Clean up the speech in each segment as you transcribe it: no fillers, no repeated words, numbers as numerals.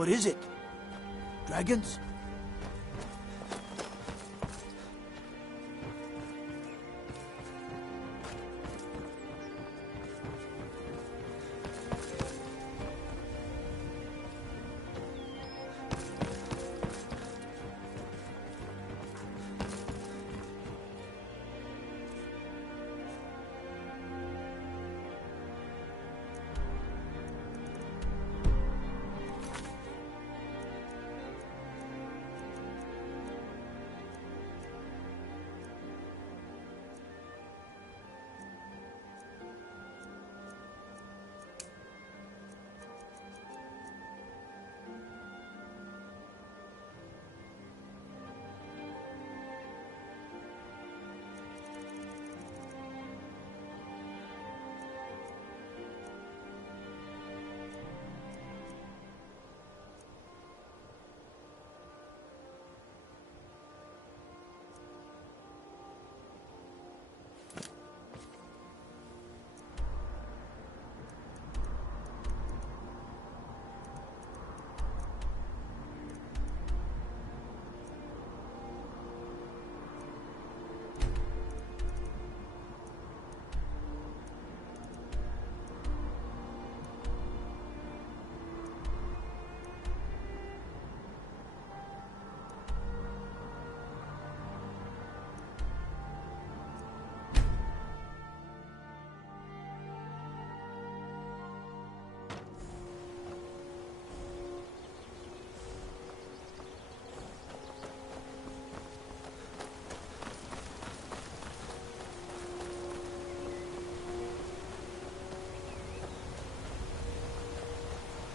What is it? Dragons?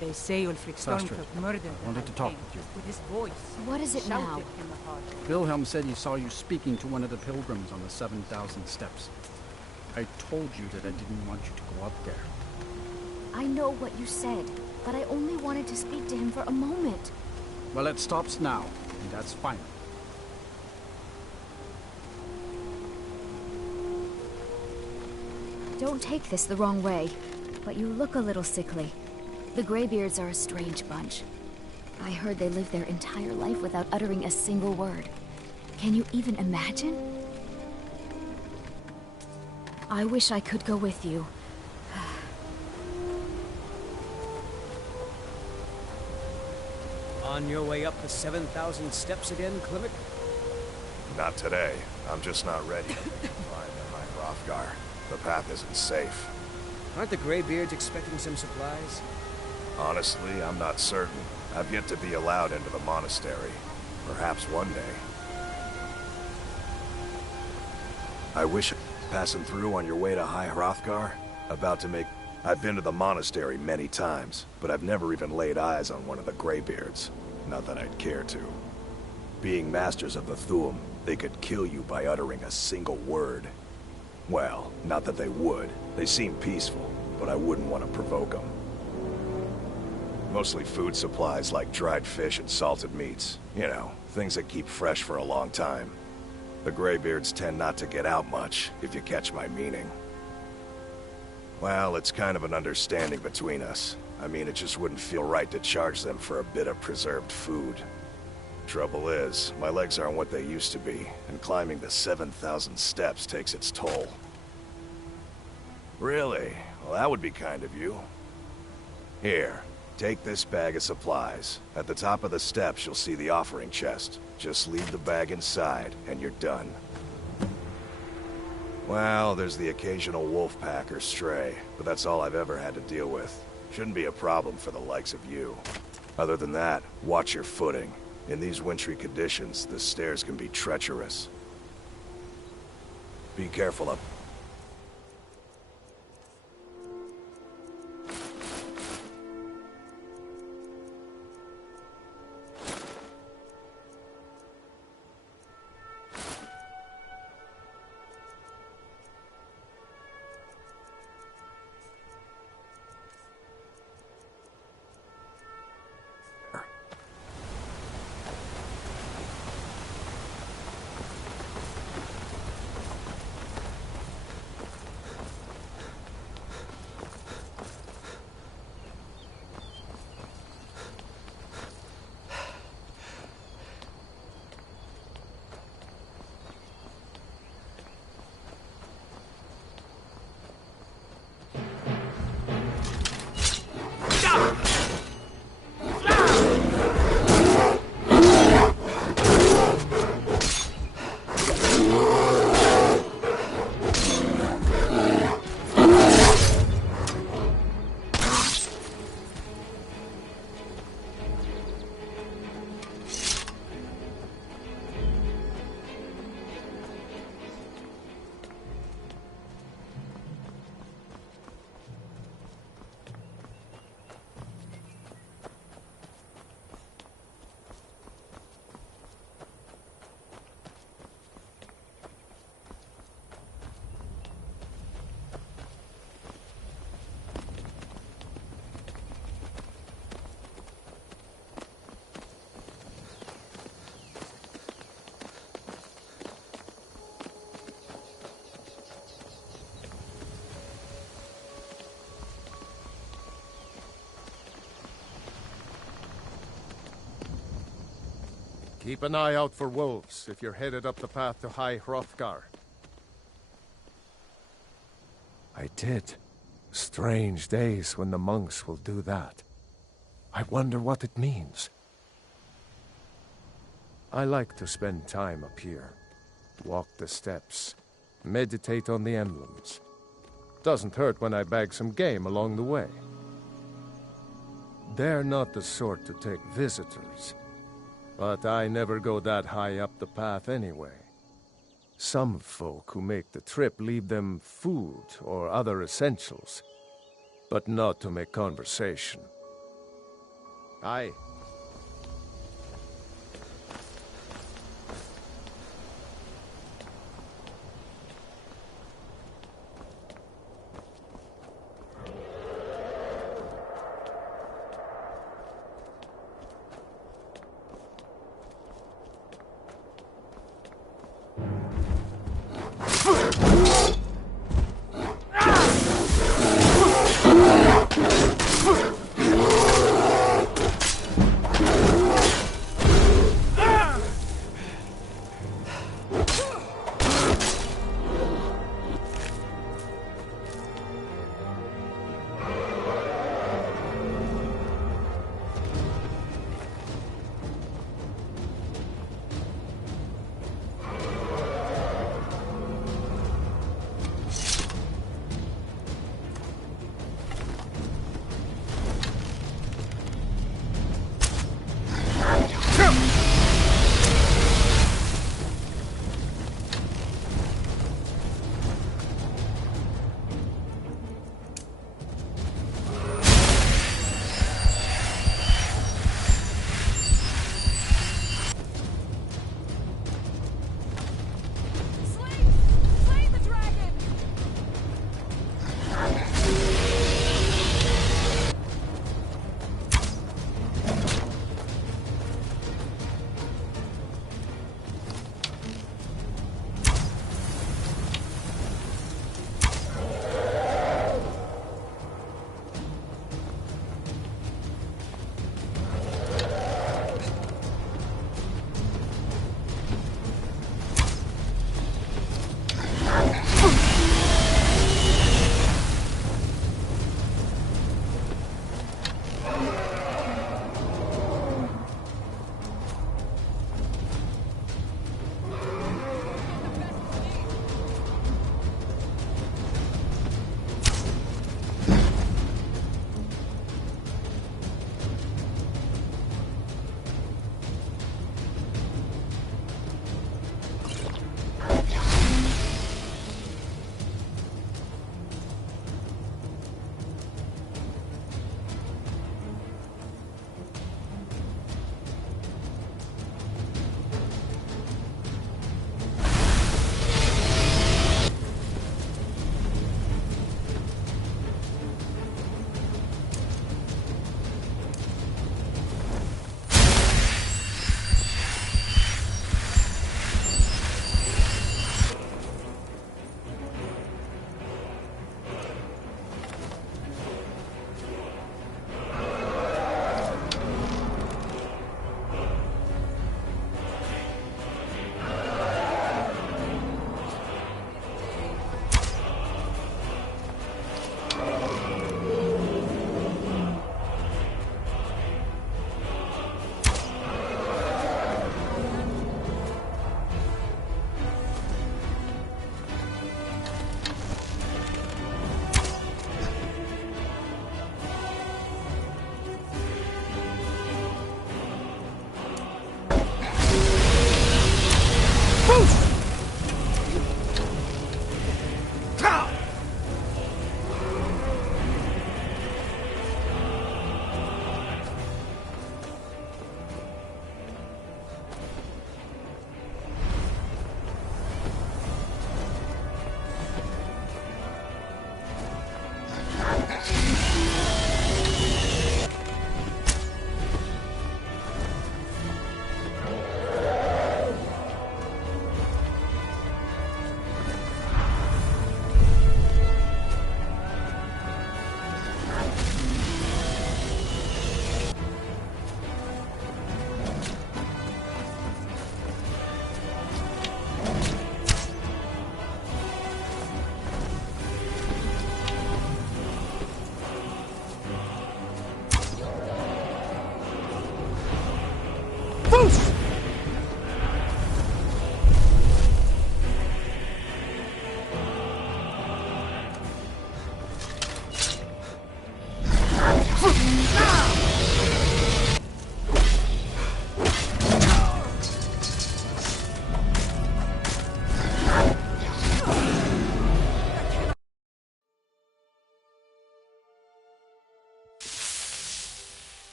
They say Ulfric Stormcloak murdered I wanted to talk with you. With his voice. What is it now? Shouted in the heart. Wilhelm said he saw you speaking to one of the pilgrims on the 7,000 steps. I told you that I didn't want you to go up there. I know what you said, but I only wanted to speak to him for a moment. Well, it stops now, and that's fine. Don't take this the wrong way, but you look a little sickly. The Greybeards are a strange bunch. I heard they lived their entire life without uttering a single word. Can you even imagine? I wish I could go with you. On your way up the 7,000 steps again, Clement? Not today. I'm just not ready to climb the High Hrothgar. The path isn't safe. Aren't the Greybeards expecting some supplies? Honestly, I'm not certain. I've yet to be allowed into the monastery. Perhaps one day. I wish passing through on your way to High Hrothgar. I've been to the monastery many times, but I've never even laid eyes on one of the Greybeards. Not that I'd care to. Being masters of the Thu'um, they could kill you by uttering a single word. Well, not that they would. They seem peaceful, but I wouldn't want to provoke them. Mostly food supplies like dried fish and salted meats. You know, things that keep fresh for a long time. The Greybeards tend not to get out much, if you catch my meaning. Well, it's kind of an understanding between us. I mean, it just wouldn't feel right to charge them for a bit of preserved food. Trouble is, my legs aren't what they used to be, and climbing the 7,000 steps takes its toll. Really? Well, that would be kind of you. Here, take this bag of supplies. At the top of the steps, you'll see the offering chest. Just leave the bag inside, and you're done. Well, there's the occasional wolf pack or stray, but that's all I've ever had to deal with. Shouldn't be a problem for the likes of you. Other than that, watch your footing. In these wintry conditions, the stairs can be treacherous. Be careful up. Keep an eye out for wolves if you're headed up the path to High Hrothgar. I did. Strange days when the monks will do that. I wonder what it means. I like to spend time up here. Walk the steps. Meditate on the emblems. Doesn't hurt when I bag some game along the way. They're not the sort to take visitors. But I never go that high up the path anyway. Some folk who make the trip leave them food or other essentials, but not to make conversation. Aye.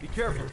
Be careful.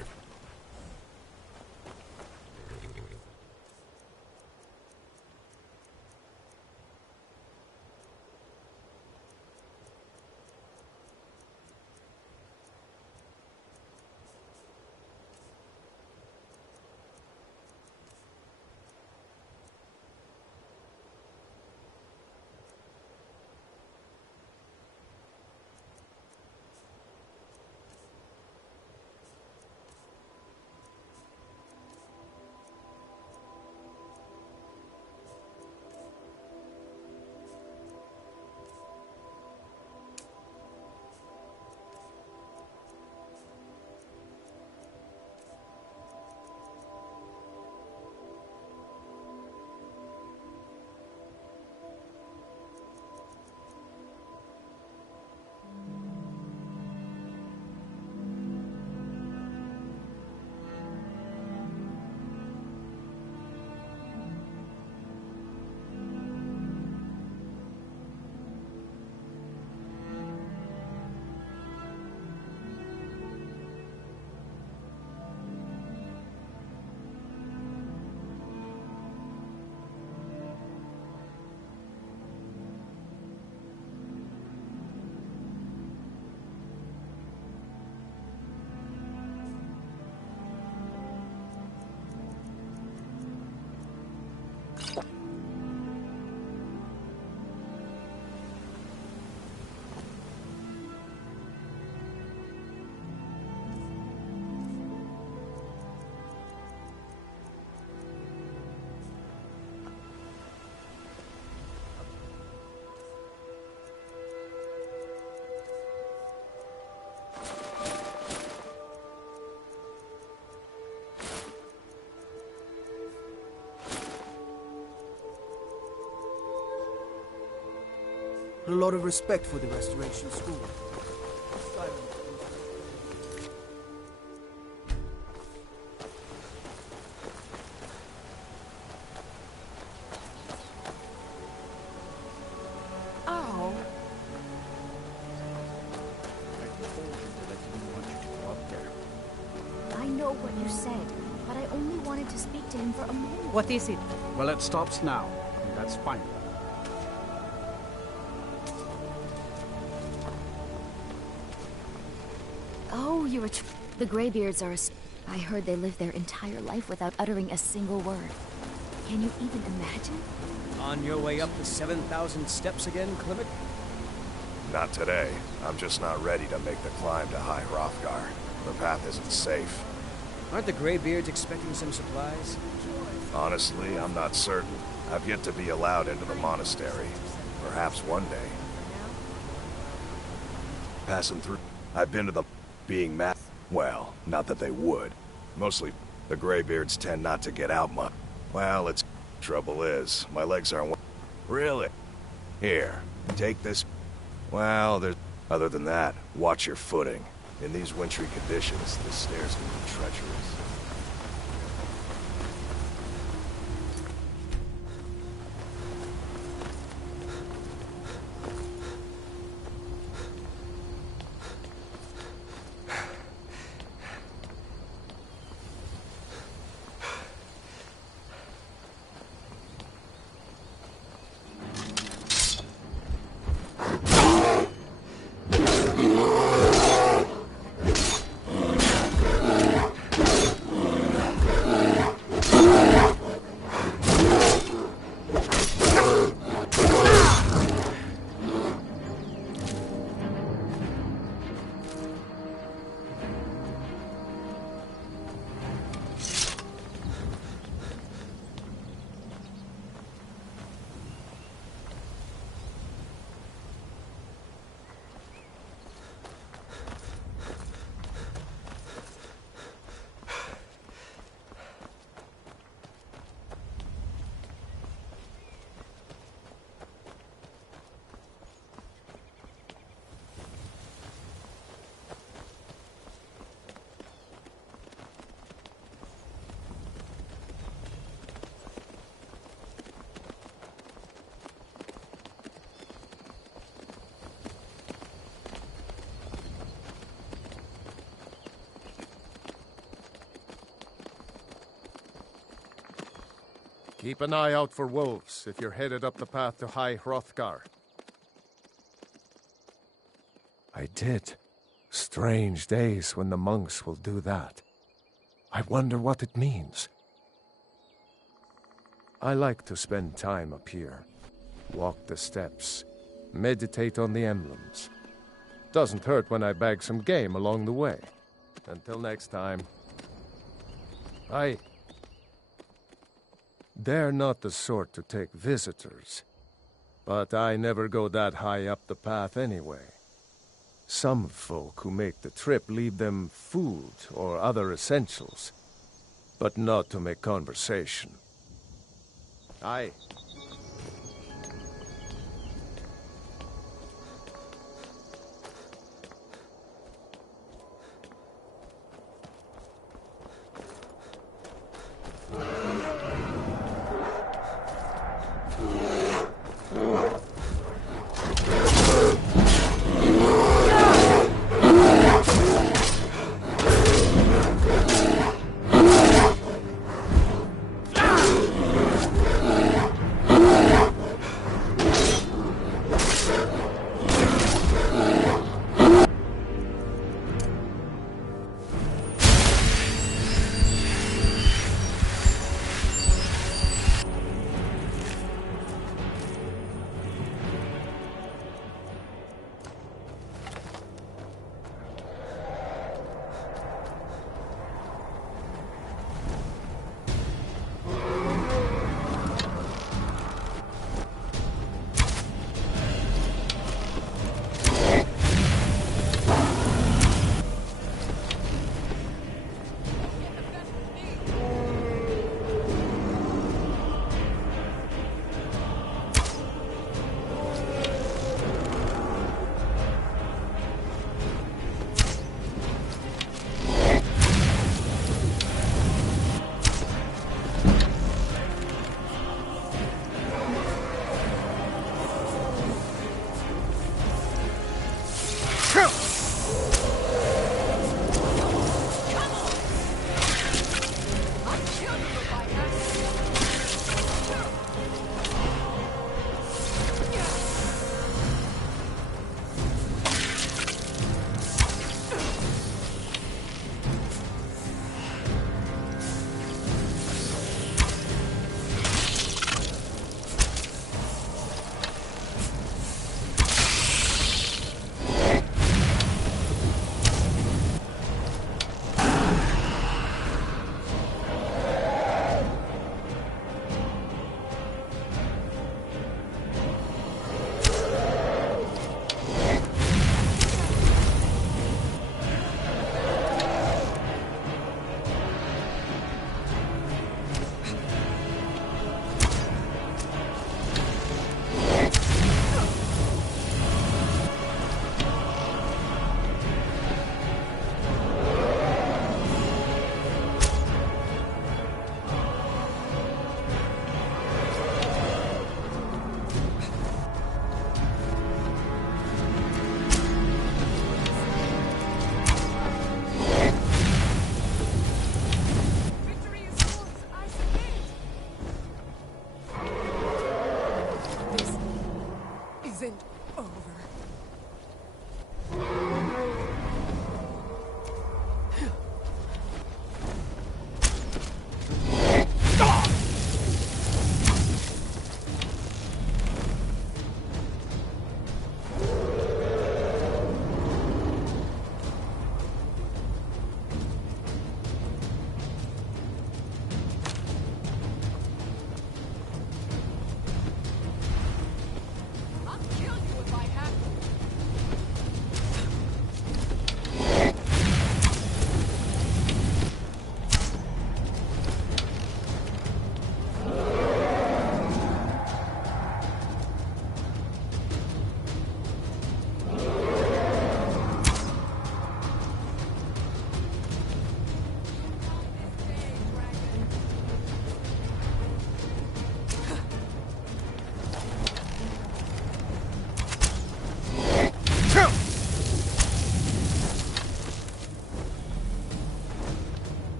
A lot of respect for the Restoration School. Ow. I told you that I didn't want you to go up there. I know what you said, but I only wanted to speak to him for a moment. What is it? Well, it stops now, and that's fine. Oh, you're the Greybeards are I heard they lived their entire life without uttering a single word. Can you even imagine? On your way up the 7,000 steps again, Clement? Not today. I'm just not ready to make the climb to High Hrothgar. The path isn't safe. Aren't the Greybeards expecting some supplies? Honestly, I'm not certain. I've yet to be allowed into the monastery. Perhaps one day. Passing through. I've been to the being mad. Well, not that they would. Mostly, the Greybeards tend not to get out much. Well, it's... Trouble is, my legs aren't... Really? Here, take this... Well, there's... Other than that, watch your footing. In these wintry conditions, the stairs can be treacherous. Keep an eye out for wolves if you're headed up the path to High Hrothgar. I did. Strange days when the monks will do that. I wonder what it means. I like to spend time up here. Walk the steps. Meditate on the emblems. Doesn't hurt when I bag some game along the way. Until next time. They're not the sort to take visitors. But I never go that high up the path anyway. Some folk who make the trip leave them food or other essentials. But not to make conversation. Aye.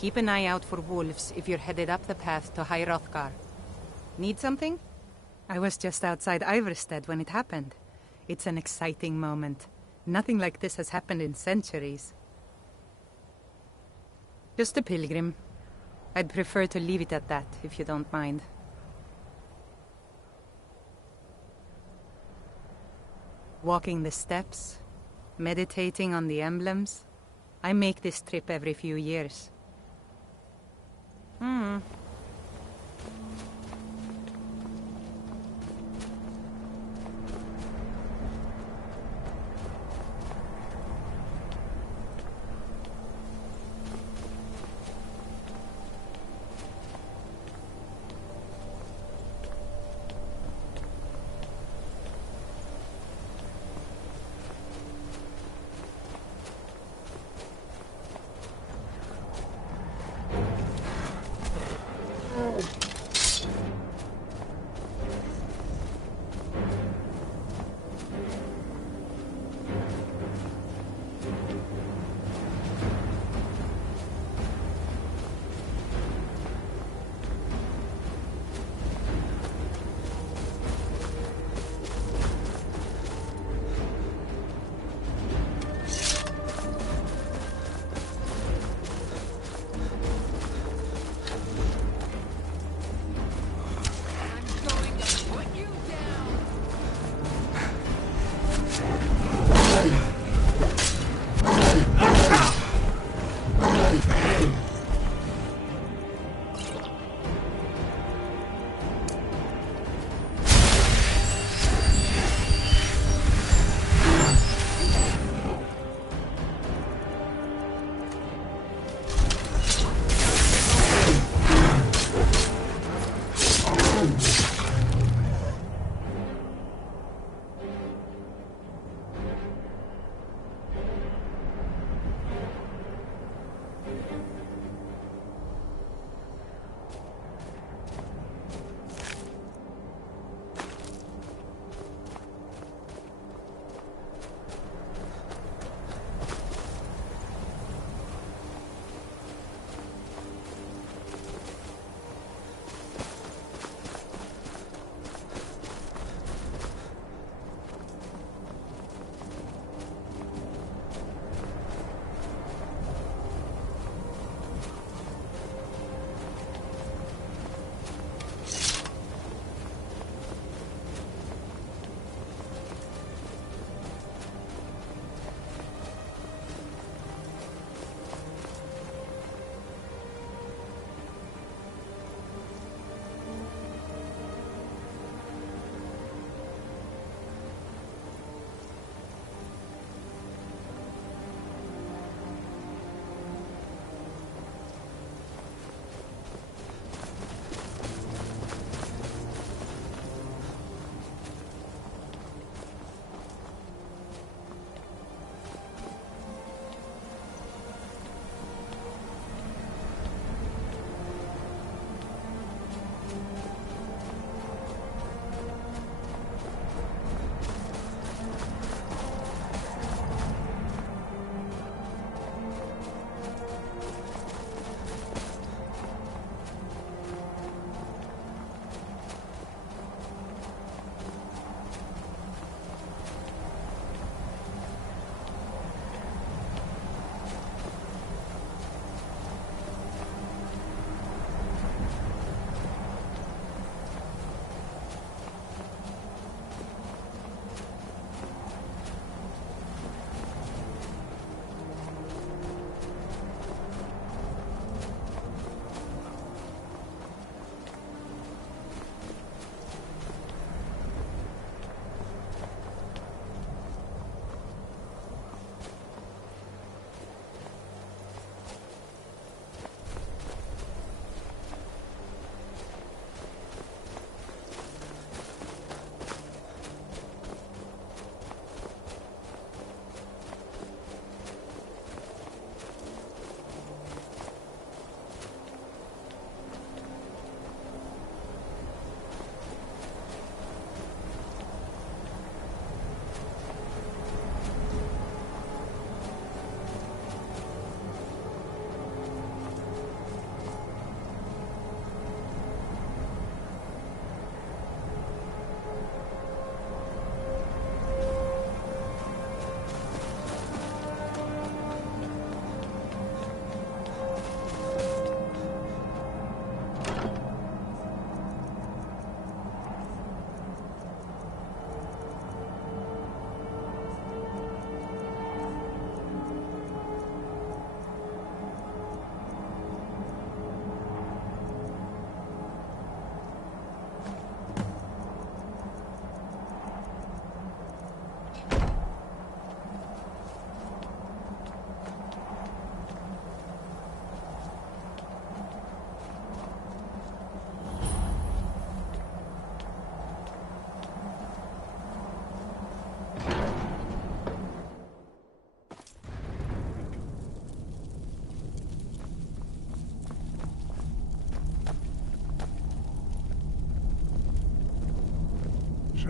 Keep an eye out for wolves if you're headed up the path to High Hrothgar. Need something? I was just outside Iverstead when it happened. It's an exciting moment. Nothing like this has happened in centuries. Just a pilgrim. I'd prefer to leave it at that, if you don't mind. Walking the steps, meditating on the emblems. I make this trip every few years.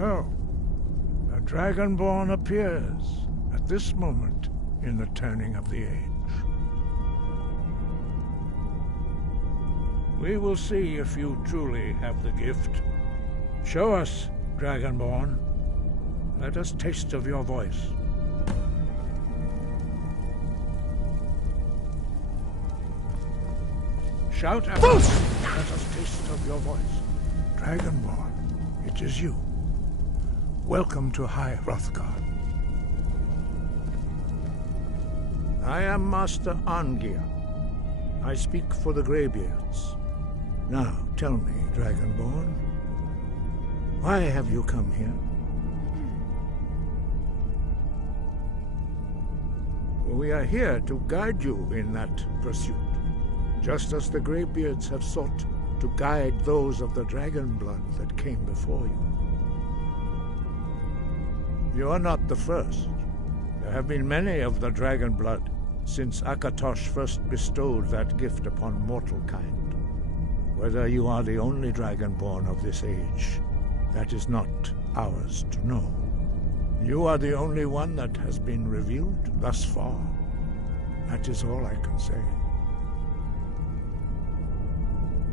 So, a Dragonborn appears at this moment in the turning of the age. We will see if you truly have the gift. Show us, Dragonborn. Let us taste of your voice. Shout at us. Let us taste of your voice. Dragonborn, it is you. Welcome to High Hrothgar. I am Master Arngeir. I speak for the Greybeards. Now, tell me, Dragonborn, why have you come here? We are here to guide you in that pursuit, just as the Greybeards have sought to guide those of the dragon blood that came before you. You are not the first. There have been many of the dragon blood since Akatosh first bestowed that gift upon mortal kind. Whether you are the only dragonborn of this age, that is not ours to know. You are the only one that has been revealed thus far. That is all I can say.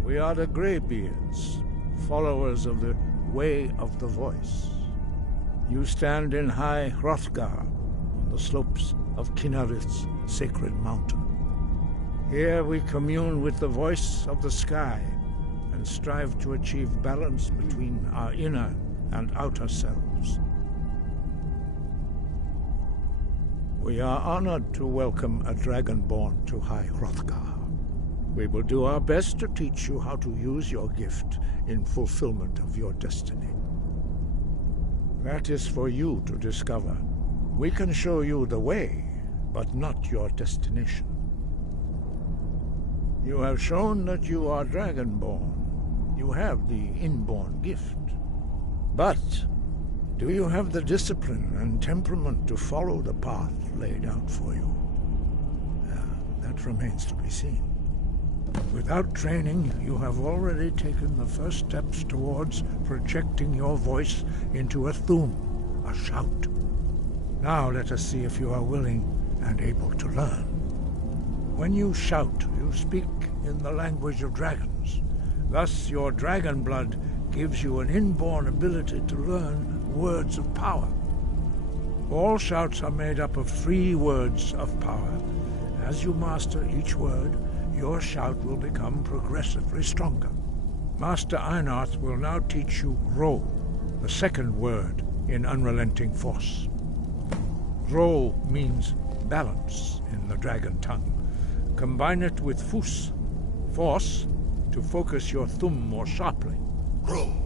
We are the Greybeards, followers of the Way of the Voice. You stand in High Hrothgar, on the slopes of Kinnarith's sacred mountain. Here we commune with the voice of the sky and strive to achieve balance between our inner and outer selves. We are honored to welcome a dragonborn to High Hrothgar. We will do our best to teach you how to use your gift in fulfillment of your destiny. That is for you to discover. We can show you the way, but not your destination. You have shown that you are dragonborn. You have the inborn gift. But do you have the discipline and temperament to follow the path laid out for you? That remains to be seen. Without training, you have already taken the first steps towards projecting your voice into a thum, a shout. Now let us see if you are willing and able to learn. When you shout, you speak in the language of dragons. Thus, your dragon blood gives you an inborn ability to learn words of power. All shouts are made up of 3 words of power. As you master each word, your shout will become progressively stronger. Master Einarth will now teach you Ro, the second word in Unrelenting Force. Ro means balance in the dragon tongue. Combine it with Fus, force, to focus your thumb more sharply. Ro.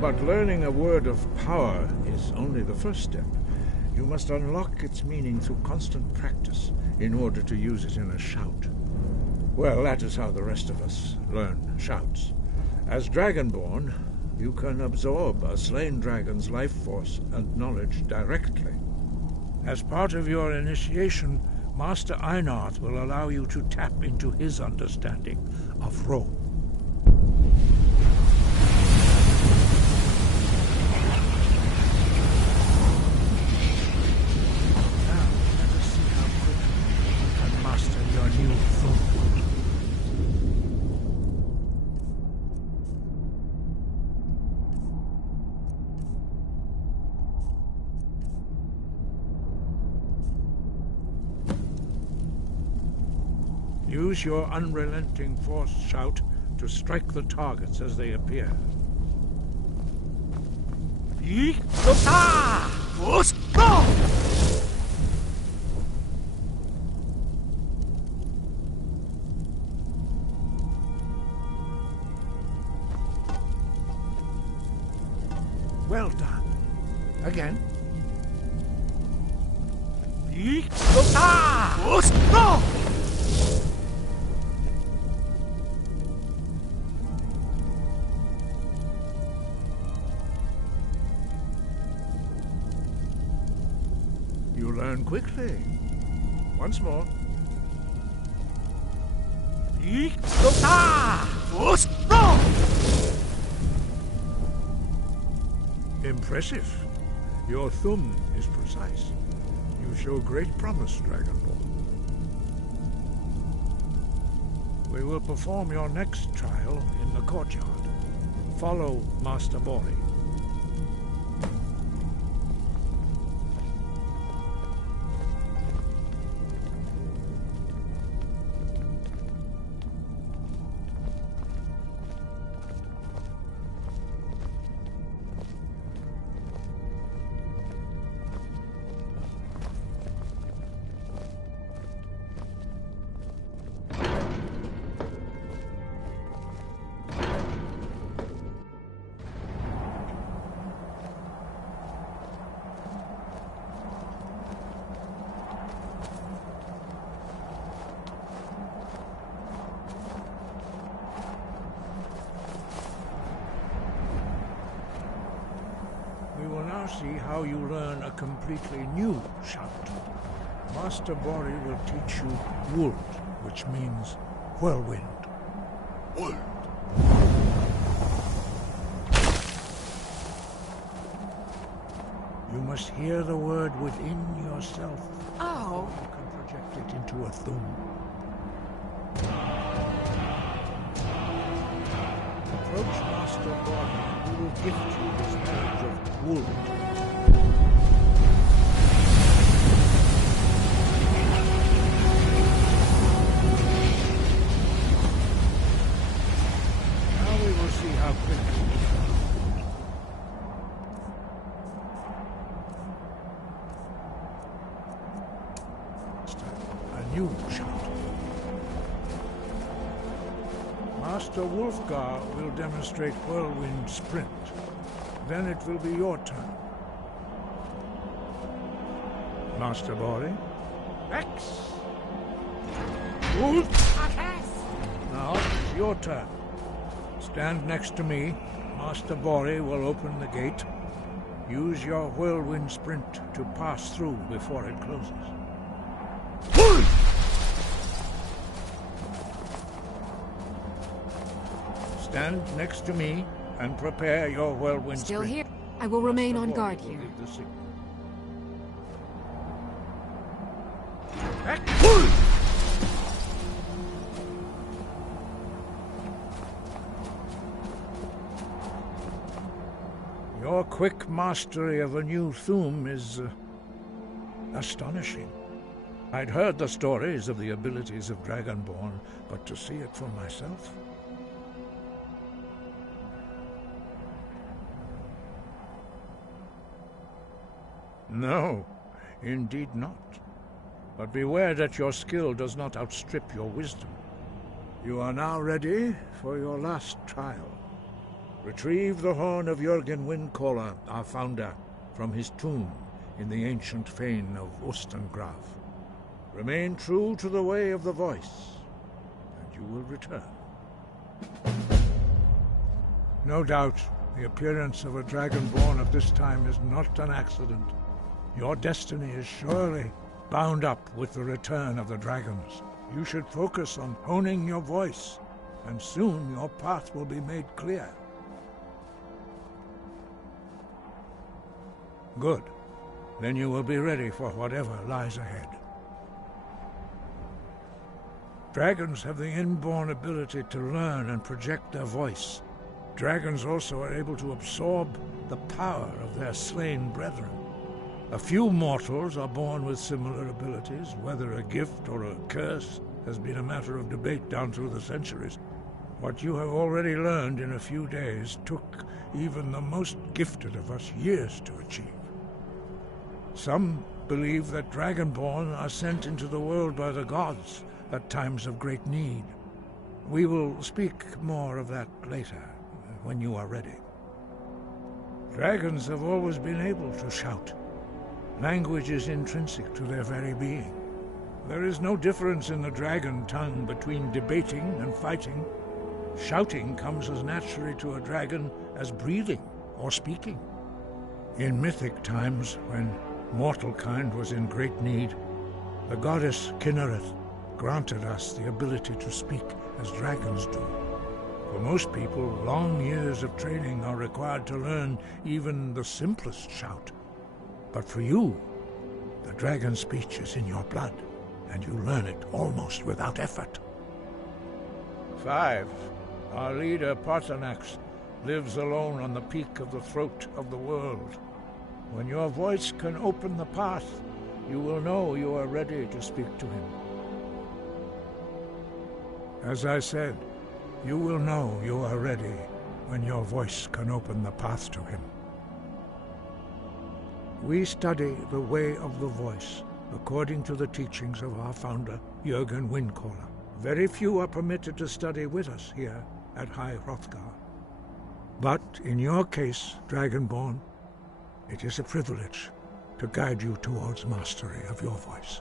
But learning a word of power is only the first step. You must unlock its meaning through constant practice in order to use it in a shout. Well, that is how the rest of us learn shouts. As Dragonborn, you can absorb a slain dragon's life force and knowledge directly. As part of your initiation, Master Einarth will allow you to tap into his understanding of Ro. Use your unrelenting force shout to strike the targets as they appear. Well done. Again. learn quickly. Once more. Yeek! Impressive. Your thumb is precise. You show great promise, Dragonborn. We will perform your next trial in the courtyard. Follow Master Bori. See how you learn a completely new shout. Master Bori will teach you Wuld, which means whirlwind. Wuld. You must hear the word within yourself. Oh. You can project it into a thum. Approach Master Bori and he will gift you his knowledge of Wuld. Master Wulfgar will demonstrate Whirlwind Sprint. Then it will be your turn. Master Bori? X! Wulf! Now it's your turn. Stand next to me. Master Bori will open the gate. Use your Whirlwind Sprint to pass through before it closes. Stand next to me and prepare your whirlwind Still sprint. here. I will remain on guard here. Your quick mastery of a new thum is astonishing. I'd heard the stories of the abilities of Dragonborn, but to see it for myself... No, indeed not. But beware that your skill does not outstrip your wisdom. You are now ready for your last trial. Retrieve the horn of Jürgen Windcaller, our founder, from his tomb in the ancient fane of Ustengrav. Remain true to the way of the voice, and you will return. No doubt, the appearance of a Dragonborn at this time is not an accident. Your destiny is surely bound up with the return of the dragons. You should focus on honing your voice, and soon your path will be made clear. Good. Then you will be ready for whatever lies ahead. Dragons have the inborn ability to learn and project their voice. Dragons also are able to absorb the power of their slain brethren. A few mortals are born with similar abilities. Whether a gift or a curse has been a matter of debate down through the centuries. What you have already learned in a few days took even the most gifted of us years to achieve. Some believe that Dragonborn are sent into the world by the gods at times of great need. We will speak more of that later, when you are ready. Dragons have always been able to shout. Language is intrinsic to their very being. There is no difference in the dragon tongue between debating and fighting. Shouting comes as naturally to a dragon as breathing or speaking. In mythic times, when mortal kind was in great need, the goddess Kinnereth granted us the ability to speak as dragons do. For most people, long years of training are required to learn even the simplest shout. But for you, the dragon speech is in your blood, and you learn it almost without effort. 5. Our leader, Parthenax, lives alone on the peak of the throat of the world. When your voice can open the path, you will know you are ready to speak to him. As I said, you will know you are ready when your voice can open the path to him. We study the way of the voice according to the teachings of our founder, Jürgen Windcaller. Very few are permitted to study with us here at High Hrothgar. But in your case, Dragonborn, it is a privilege to guide you towards mastery of your voice.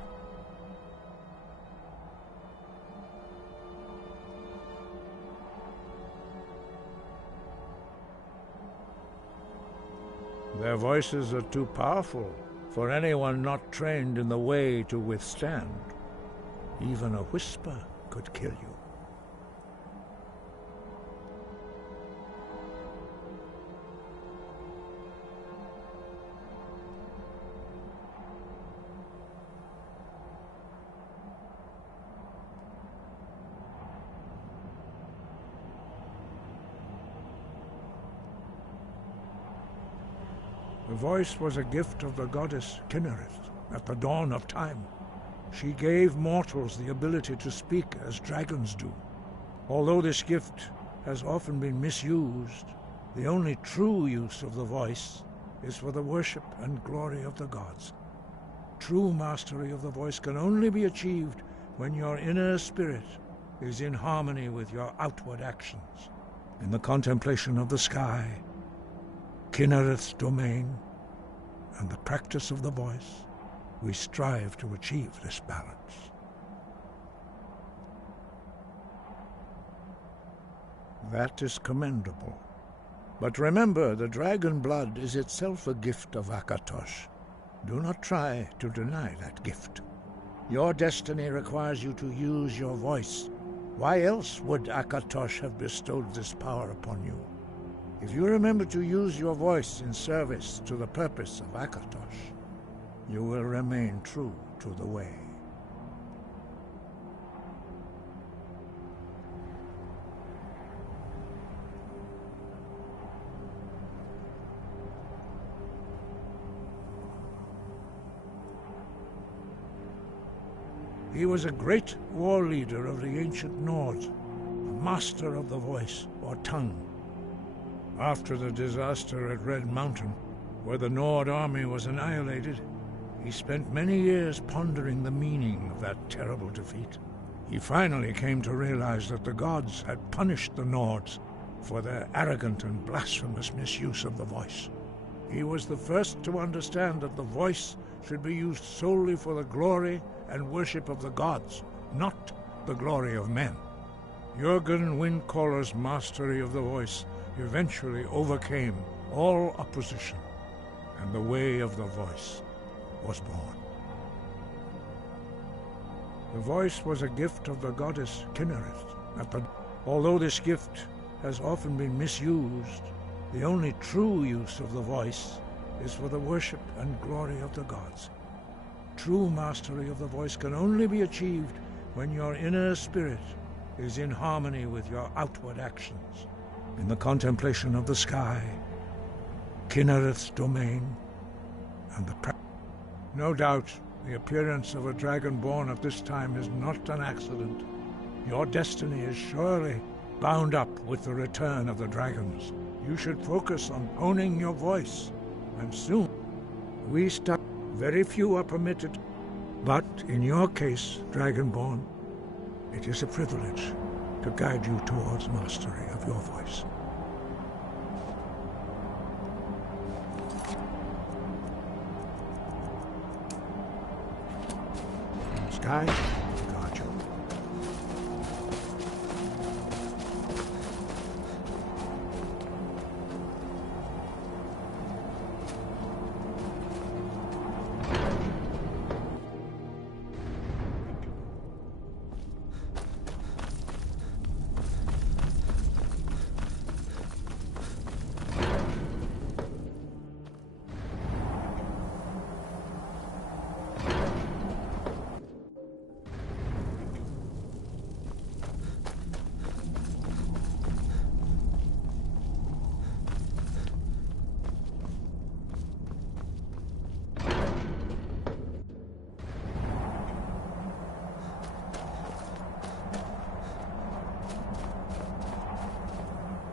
Their voices are too powerful for anyone not trained in the way to withstand. Even a whisper could kill you. The voice was a gift of the goddess Kinnereth at the dawn of time. She gave mortals the ability to speak as dragons do. Although this gift has often been misused, the only true use of the voice is for the worship and glory of the gods. True mastery of the voice can only be achieved when your inner spirit is in harmony with your outward actions. In the contemplation of the sky, Kinnereth's domain, and the practice of the voice, we strive to achieve this balance. That is commendable. But remember, the dragon blood is itself a gift of Akatosh. Do not try to deny that gift. Your destiny requires you to use your voice. Why else would Akatosh have bestowed this power upon you? If you remember to use your voice in service to the purpose of Akatosh, you will remain true to the way. He was a great war leader of the ancient Nords, a master of the voice, or tongue. After the disaster at Red Mountain, where the Nord army was annihilated, he spent many years pondering the meaning of that terrible defeat. He finally came to realize that the gods had punished the Nords for their arrogant and blasphemous misuse of the voice. He was the first to understand that the voice should be used solely for the glory and worship of the gods, not the glory of men. Jürgen Windcaller's mastery of the voice eventually overcame all opposition, and the way of the voice was born. The voice was a gift of the goddess Kinnereth. Although this gift has often been misused, the only true use of the voice is for the worship and glory of the gods. True mastery of the voice can only be achieved when your inner spirit is in harmony with your outward actions. In the contemplation of the sky, Kinnereth's domain, and the No doubt, the appearance of a dragonborn at this time is not an accident. Your destiny is surely bound up with the return of the dragons. You should focus on honing your voice, and soon we start. Very few are permitted, but in your case, Dragonborn, it is a privilege to guide you towards mastery of your voice. Sky, guard you.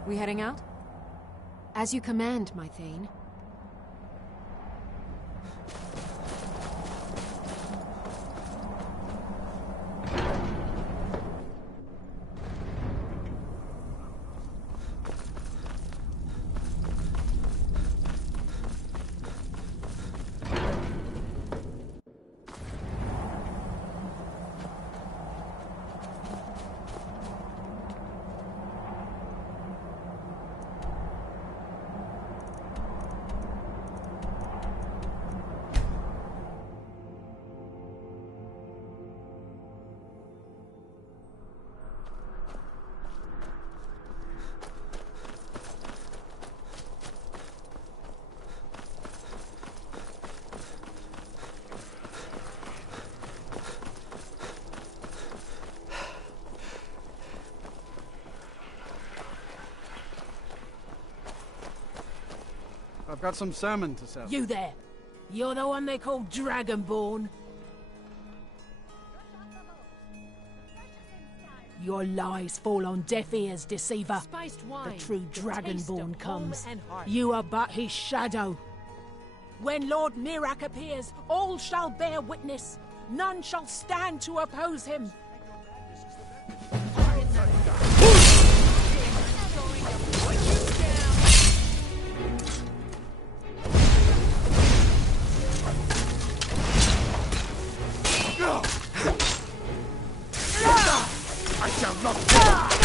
We heading out? As you command, my Thane. I've got some salmon to sell. You there! You're the one they call Dragonborn. Your lies fall on deaf ears, deceiver. Spiced wine, the true the Dragonborn taste of comes. home and heart. You are but his shadow. When Lord Mirak appears, all shall bear witness. None shall stand to oppose him. I shall not.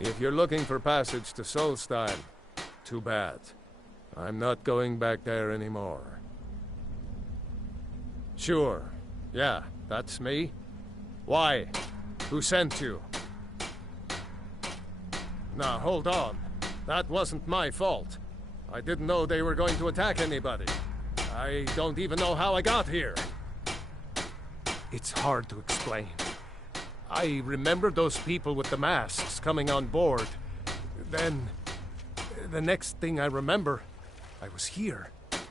If you're looking for passage to Solstein, too bad. I'm not going back there anymore. Sure. Yeah, that's me. Why? Who sent you? Now, hold on. That wasn't my fault. I didn't know they were going to attack anybody. I don't even know how I got here. It's hard to explain. I remember those people with the masks coming on board. Then, the next thing I remember, I was here,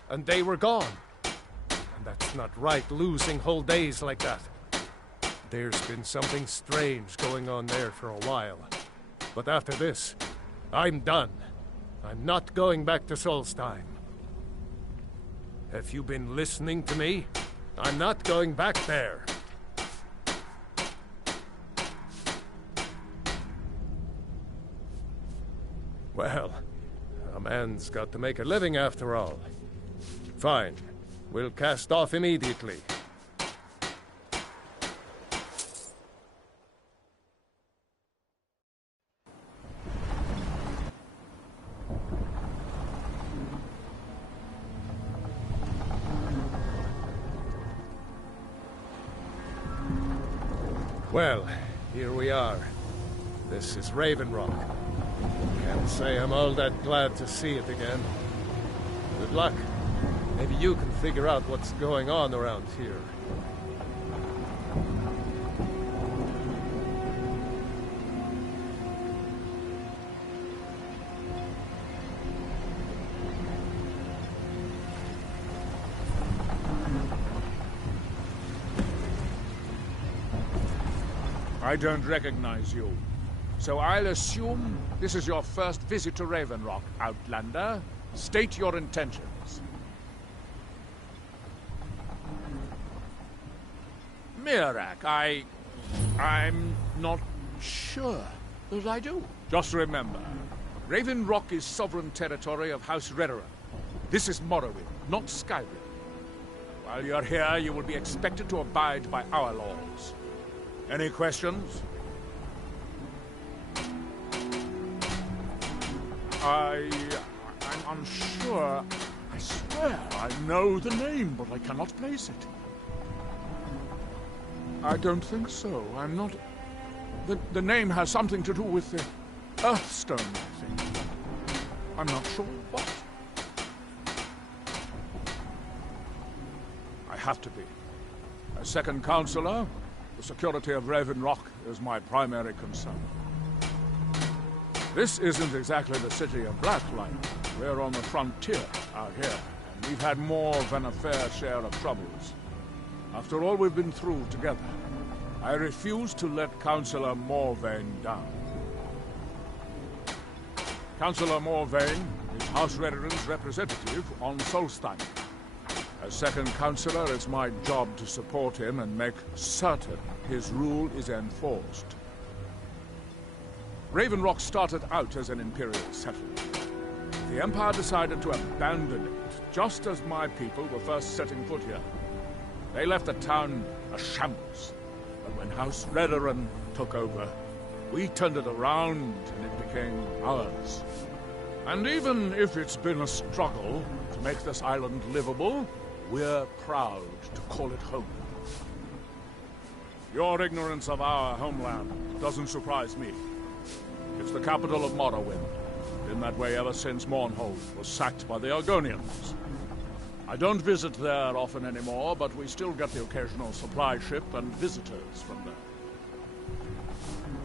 and they were gone. And that's not right, losing whole days like that. There's been something strange going on there for a while. But after this, I'm done. I'm not going back to Solstein. Have you been listening to me? I'm not going back there. Well, a man's got to make a living after all. Fine. We'll cast off immediately. Well, here we are. This is Raven Rock. Can't say I'm all that glad to see it again. Good luck. Maybe you can figure out what's going on around here. I don't recognize you. So I'll assume this is your first visit to Raven Rock, Outlander. State your intentions. Mirak, I'm not sure that I do. Just remember, Raven Rock is sovereign territory of House Redoran. This is Morrowind, not Skyrim. While you're here, you will be expected to abide by our laws. Any questions? I'm unsure. I swear I know the name, but I cannot place it. I don't think so. I'm not... The name has something to do with the Earthstone, I think. I'm not sure what. I have to be. As second counselor, the security of Raven Rock is my primary concern. This isn't exactly the city of Blacklight. We're on the frontier out here, and we've had more than a fair share of troubles. After all we've been through together, I refuse to let Councillor Morvain down. Councillor Morvain is House Redoran's representative on Solstein. As second Councillor, it's my job to support him and make certain his rule is enforced. Raven Rock started out as an Imperial settlement. The Empire decided to abandon it, just as my people were first setting foot here. They left the town a shambles. But when House Redoran took over, we turned it around and it became ours. And even if it's been a struggle to make this island livable, we're proud to call it home. Your ignorance of our homeland doesn't surprise me. It's the capital of Morrowind. Been that way ever since Mournhold was sacked by the Argonians. I don't visit there often anymore, but we still get the occasional supply ship and visitors from there.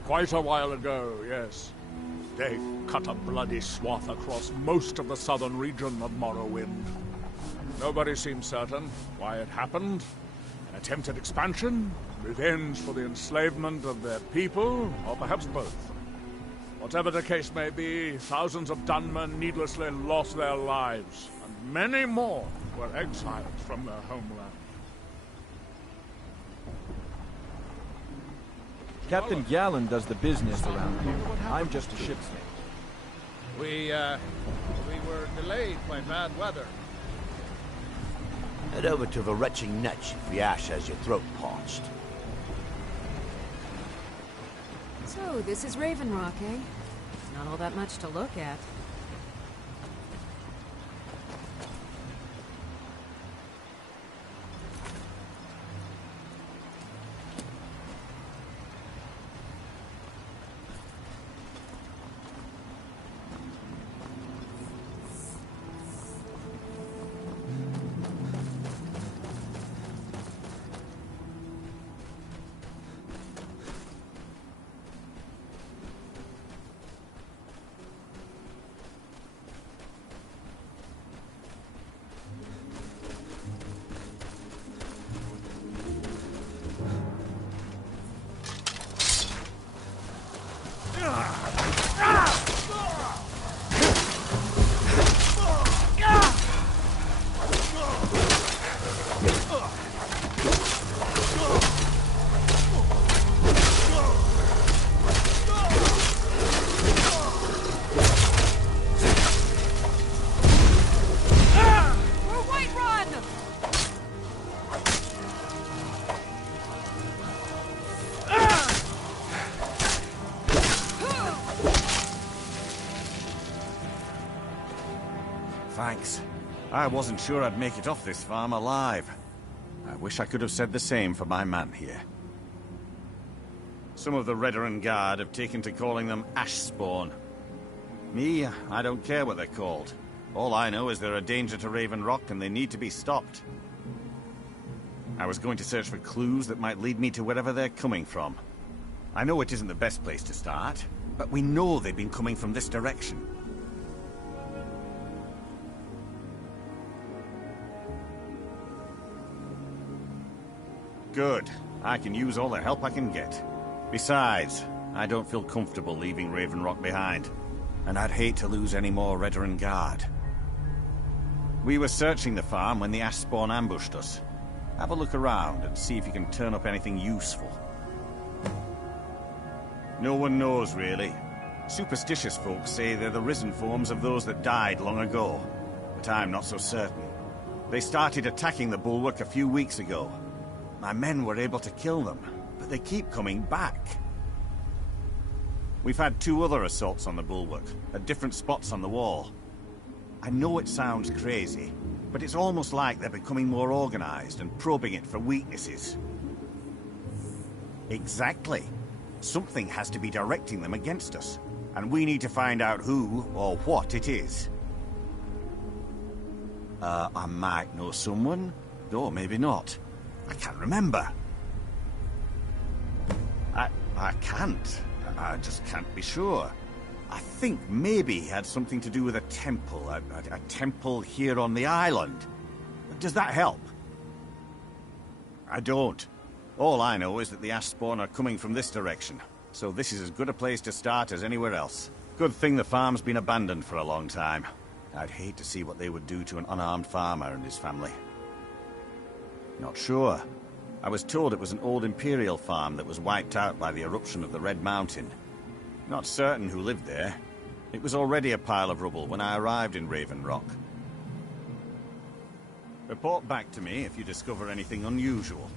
Quite a while ago, yes. They cut a bloody swath across most of the southern region of Morrowind. Nobody seems certain why it happened. An attempted expansion, revenge for the enslavement of their people, or perhaps both. Whatever the case may be, thousands of Dunmen needlessly lost their lives, and many more were exiled from their homeland. Captain Gallen does the business around here. I'm just a shipsmate. We were delayed by bad weather. Head over to the retching Netch if Yash has your throat parched. So, this is Raven Rock, eh? Not all that much to look at. Thanks. I wasn't sure I'd make it off this farm alive. I wish I could have said the same for my man here. Some of the Redoran Guard have taken to calling them Ashspawn. Me, I don't care what they're called. All I know is they're a danger to Raven Rock and they need to be stopped. I was going to search for clues that might lead me to wherever they're coming from. I know it isn't the best place to start, but we know they've been coming from this direction. Good. I can use all the help I can get. Besides, I don't feel comfortable leaving Raven Rock behind, and I'd hate to lose any more Redoran Guard. We were searching the farm when the Ashspawn ambushed us. Have a look around and see if you can turn up anything useful. No one knows, really. Superstitious folks say they're the risen forms of those that died long ago, but I'm not so certain. They started attacking the bulwark a few weeks ago. My men were able to kill them, but they keep coming back. We've had 2 other assaults on the bulwark, at different spots on the wall. I know it sounds crazy, but it's almost like they're becoming more organized and probing it for weaknesses. Exactly. Something has to be directing them against us, and we need to find out who or what it is. I might know someone, or maybe not. I can't remember. I can't. I just can't be sure. I think maybe he had something to do with a temple. A temple here on the island. Does that help? I don't. All I know is that the Ashspawn are coming from this direction, so this is as good a place to start as anywhere else. Good thing the farm's been abandoned for a long time. I'd hate to see what they would do to an unarmed farmer and his family. Not sure. I was told it was an old Imperial farm that was wiped out by the eruption of the Red Mountain. Not certain who lived there. It was already a pile of rubble when I arrived in Raven Rock. Report back to me if you discover anything unusual.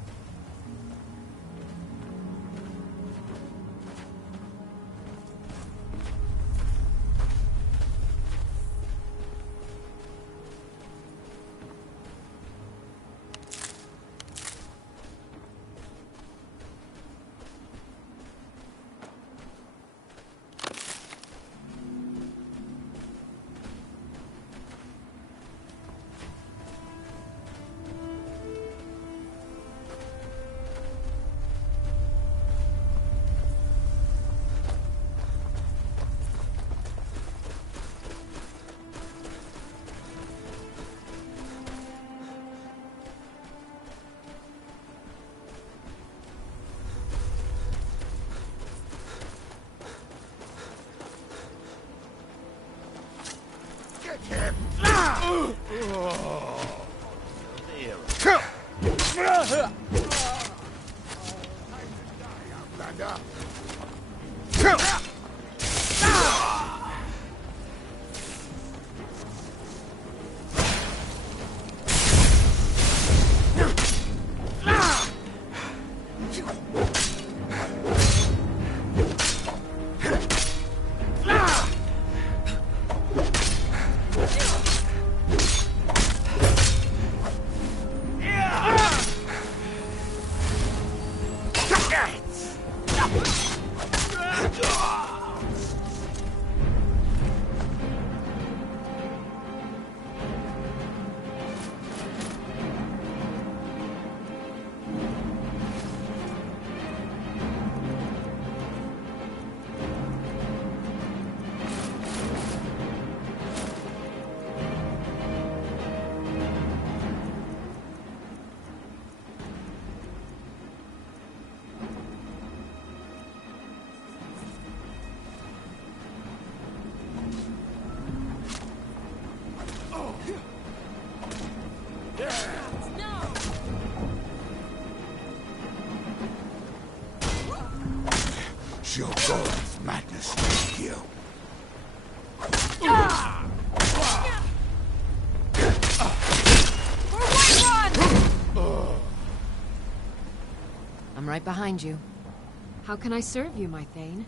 Let your boy's madness take you. I'm right behind you. How can I serve you, my Thane?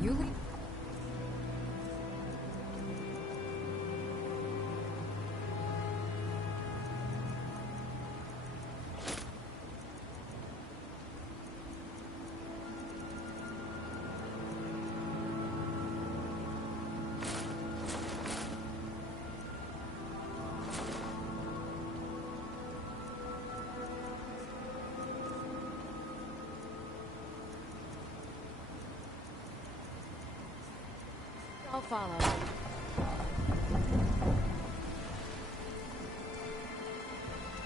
You leave. I'll follow.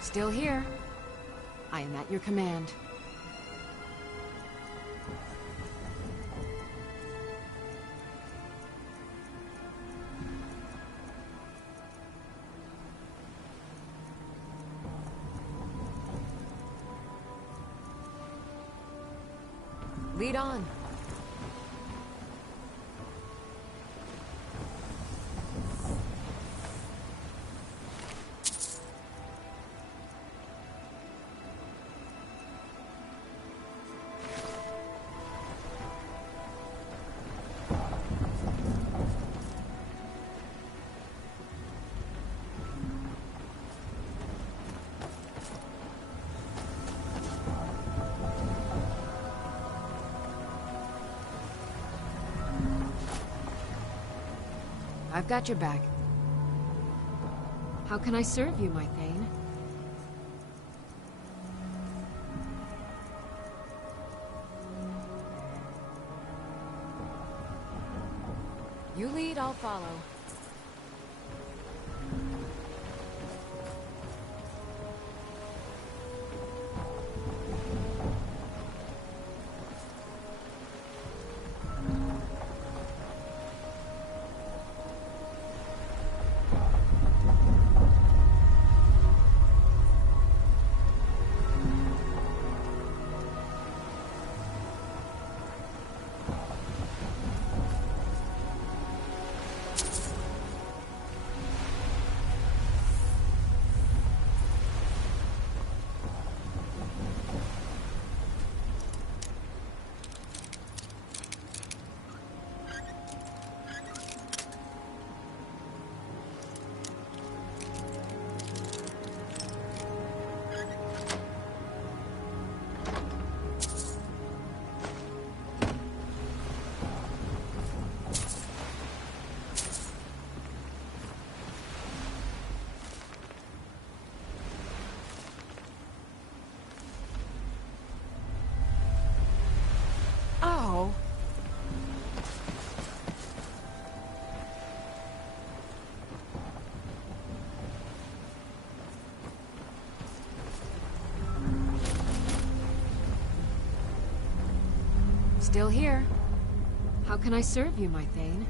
Still here. I am at your command. Lead on. I've got your back. How can I serve you, my Thane? You lead, I'll follow. Oh. Still here. How can I serve you, my Thane?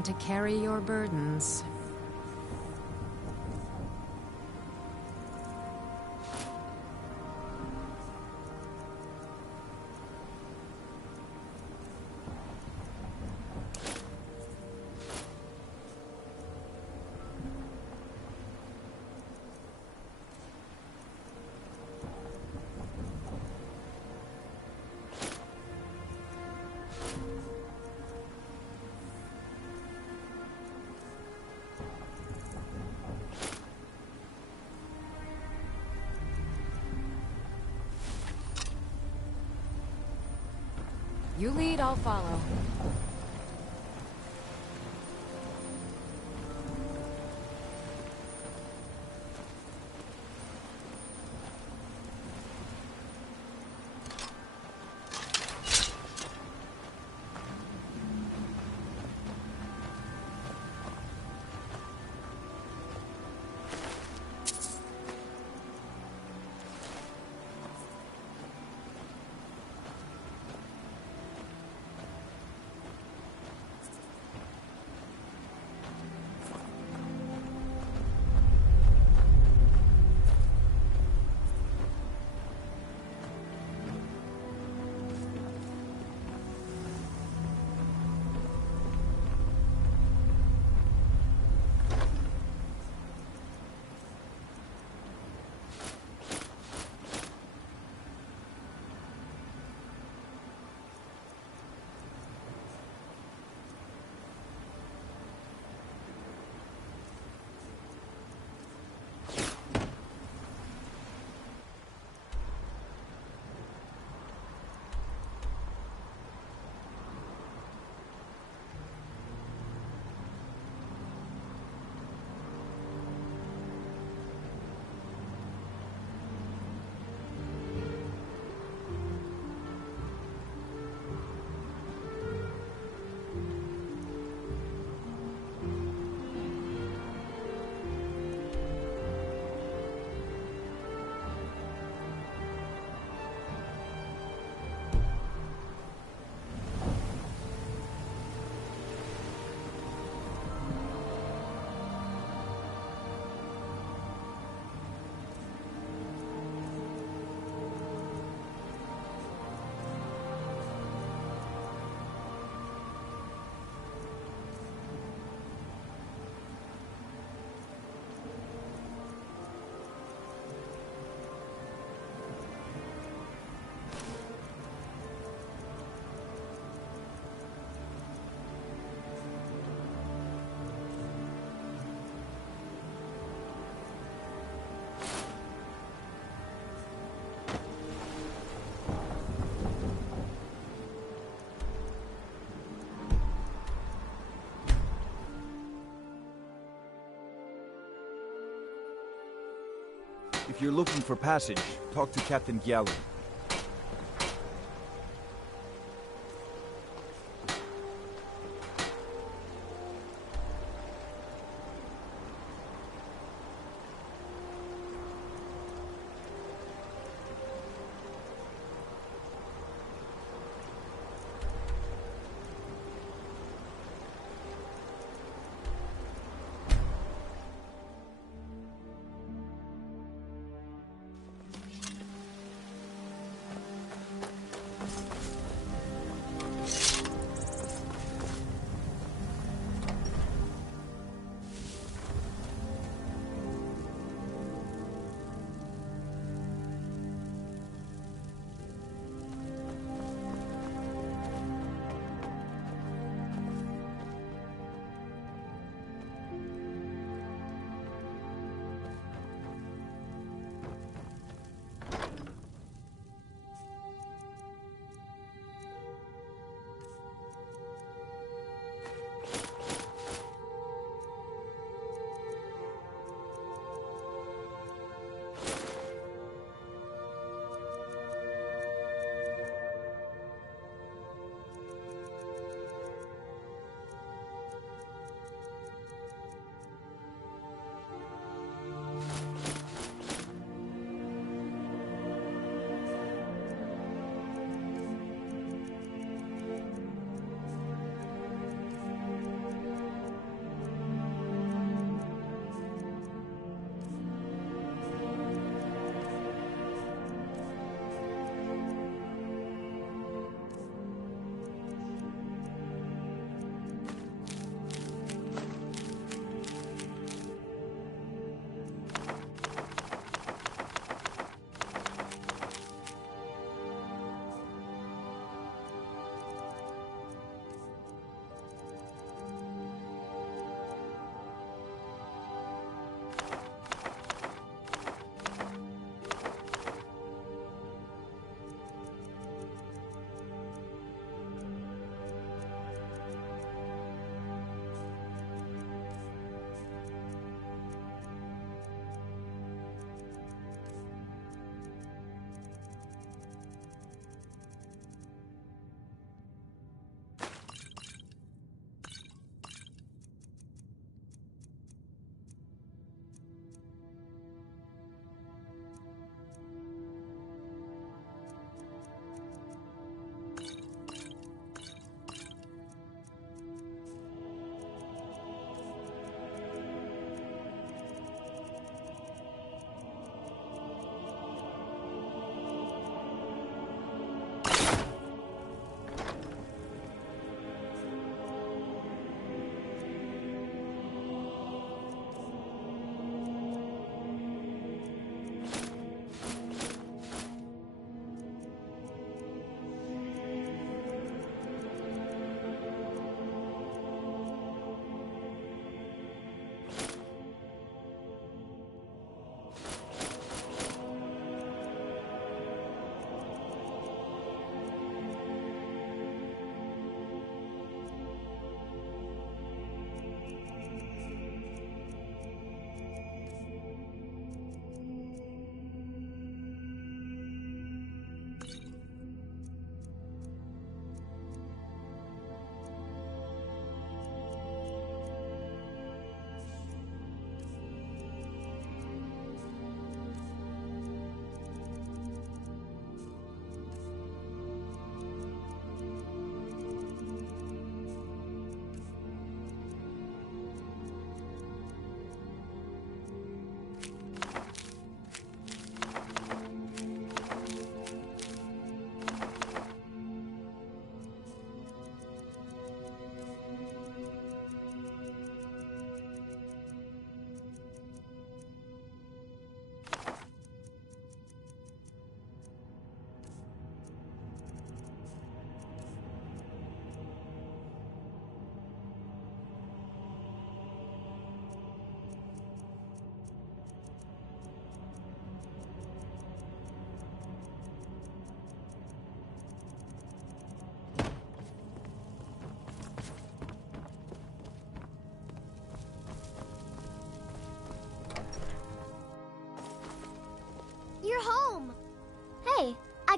one to carry your burdens. You lead, I'll follow. If you're looking for passage, talk to Captain Gyallen.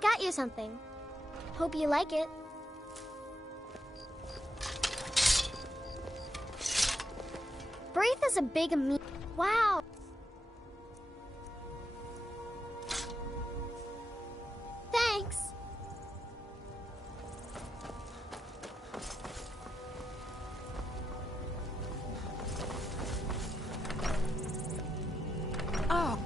got you something. Hope you like it. Braith is a big me. Wow. Thanks. Oh.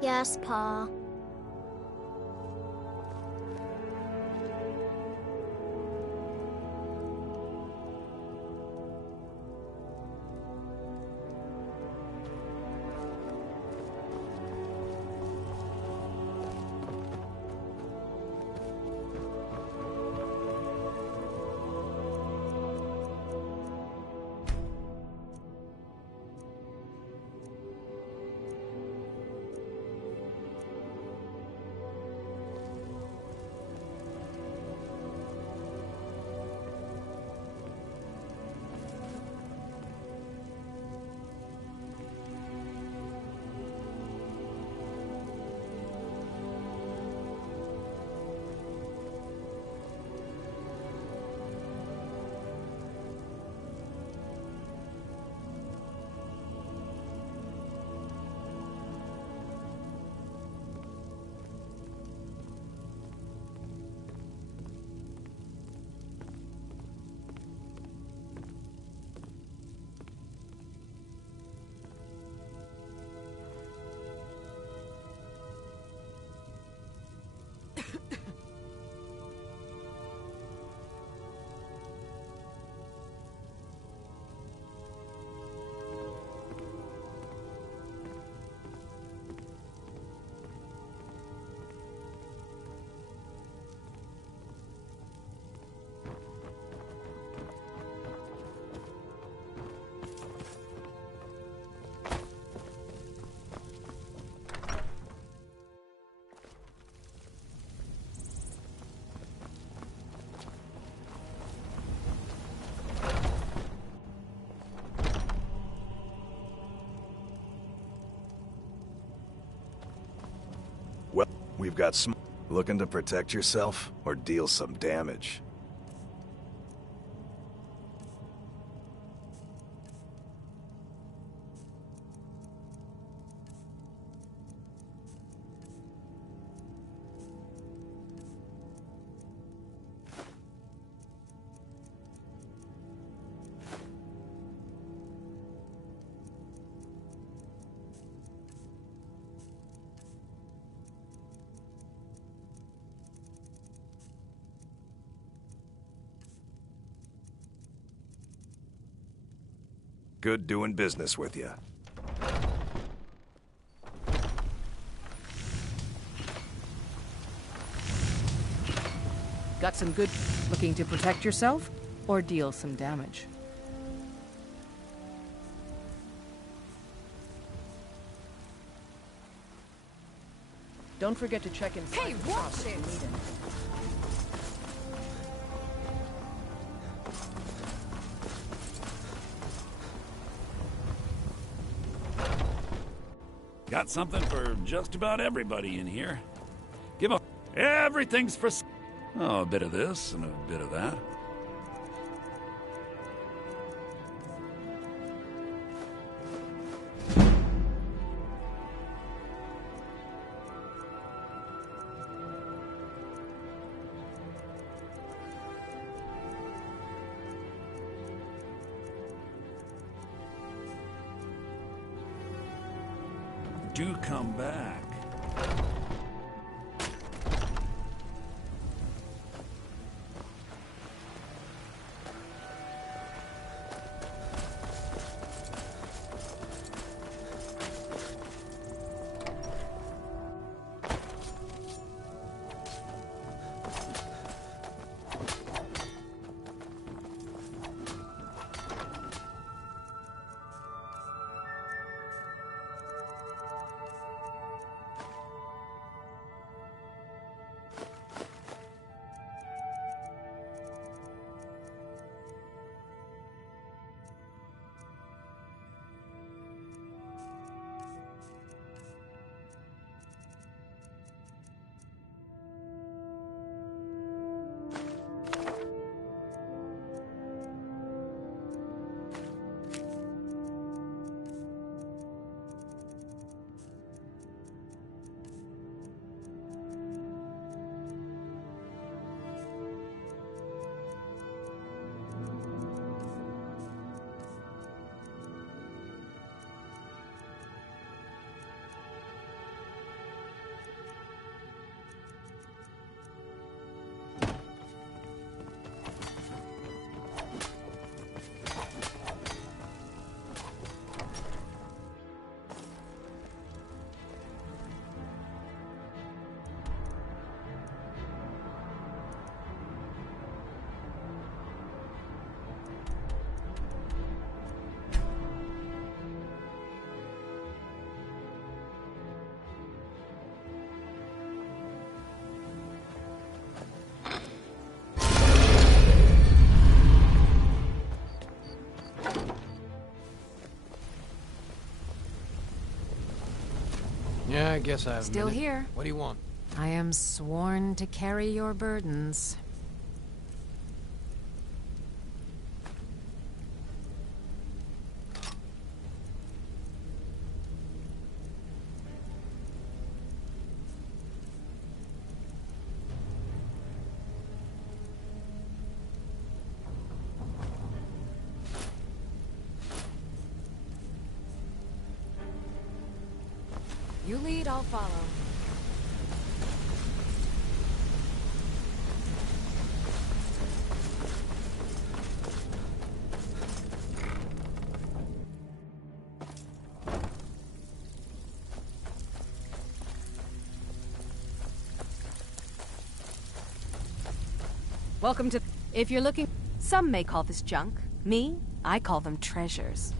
Yes, Pa. Well, we've got some... Looking to protect yourself or deal some damage? Good doing business with you. Got some good... Looking to protect yourself or deal some damage? Don't forget to check in. Hey, watch it! Got something for just about everybody in here. Give a... Everything's for... Oh, a bit of this and a bit of that. Do come back. Yeah, I guess I have Still a minute. here. What do you want? I am sworn to carry your burdens. You lead, I'll follow. Welcome to... If you're looking... Some may call this junk. Me, I call them treasures.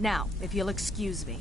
Now, if you'll excuse me.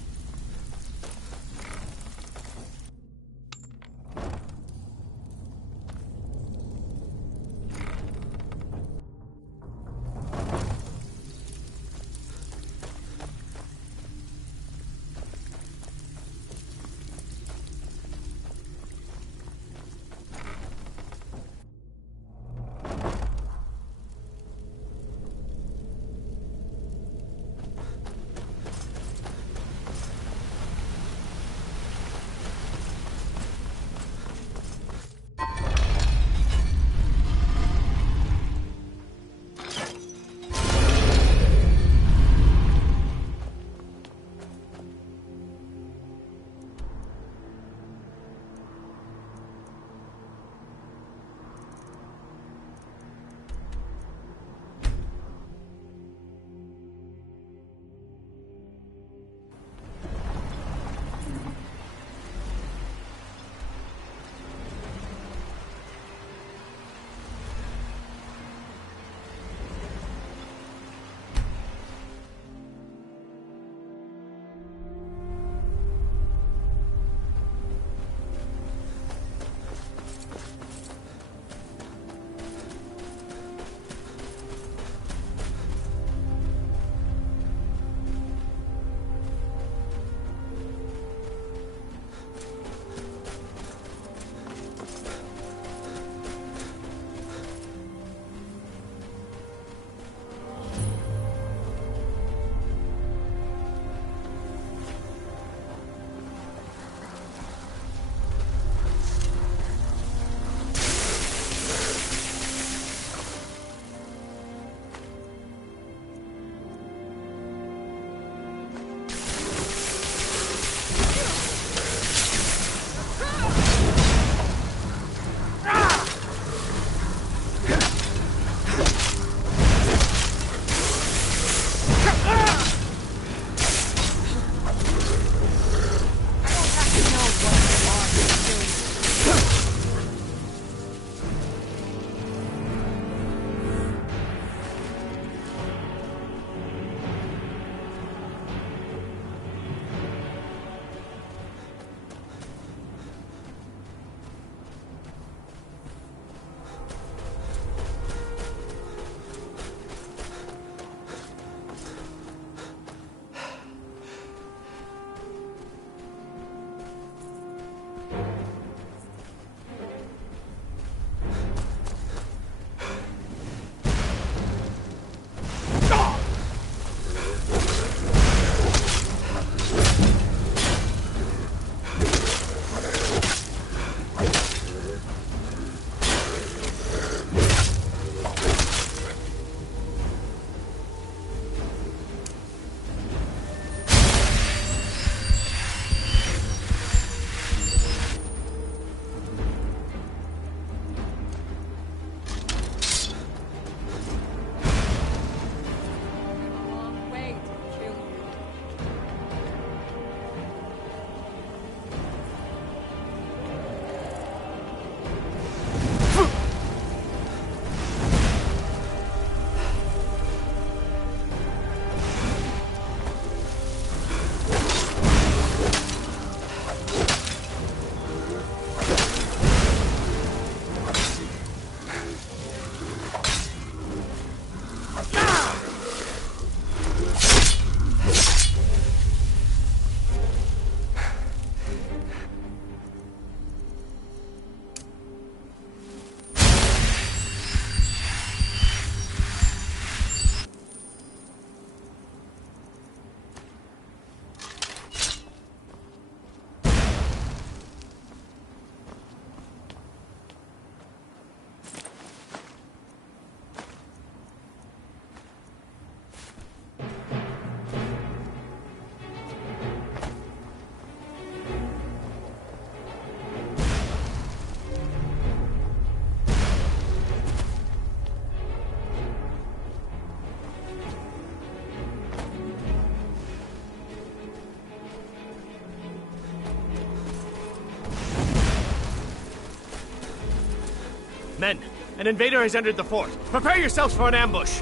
Men, an invader has entered the fort. Prepare yourselves for an ambush.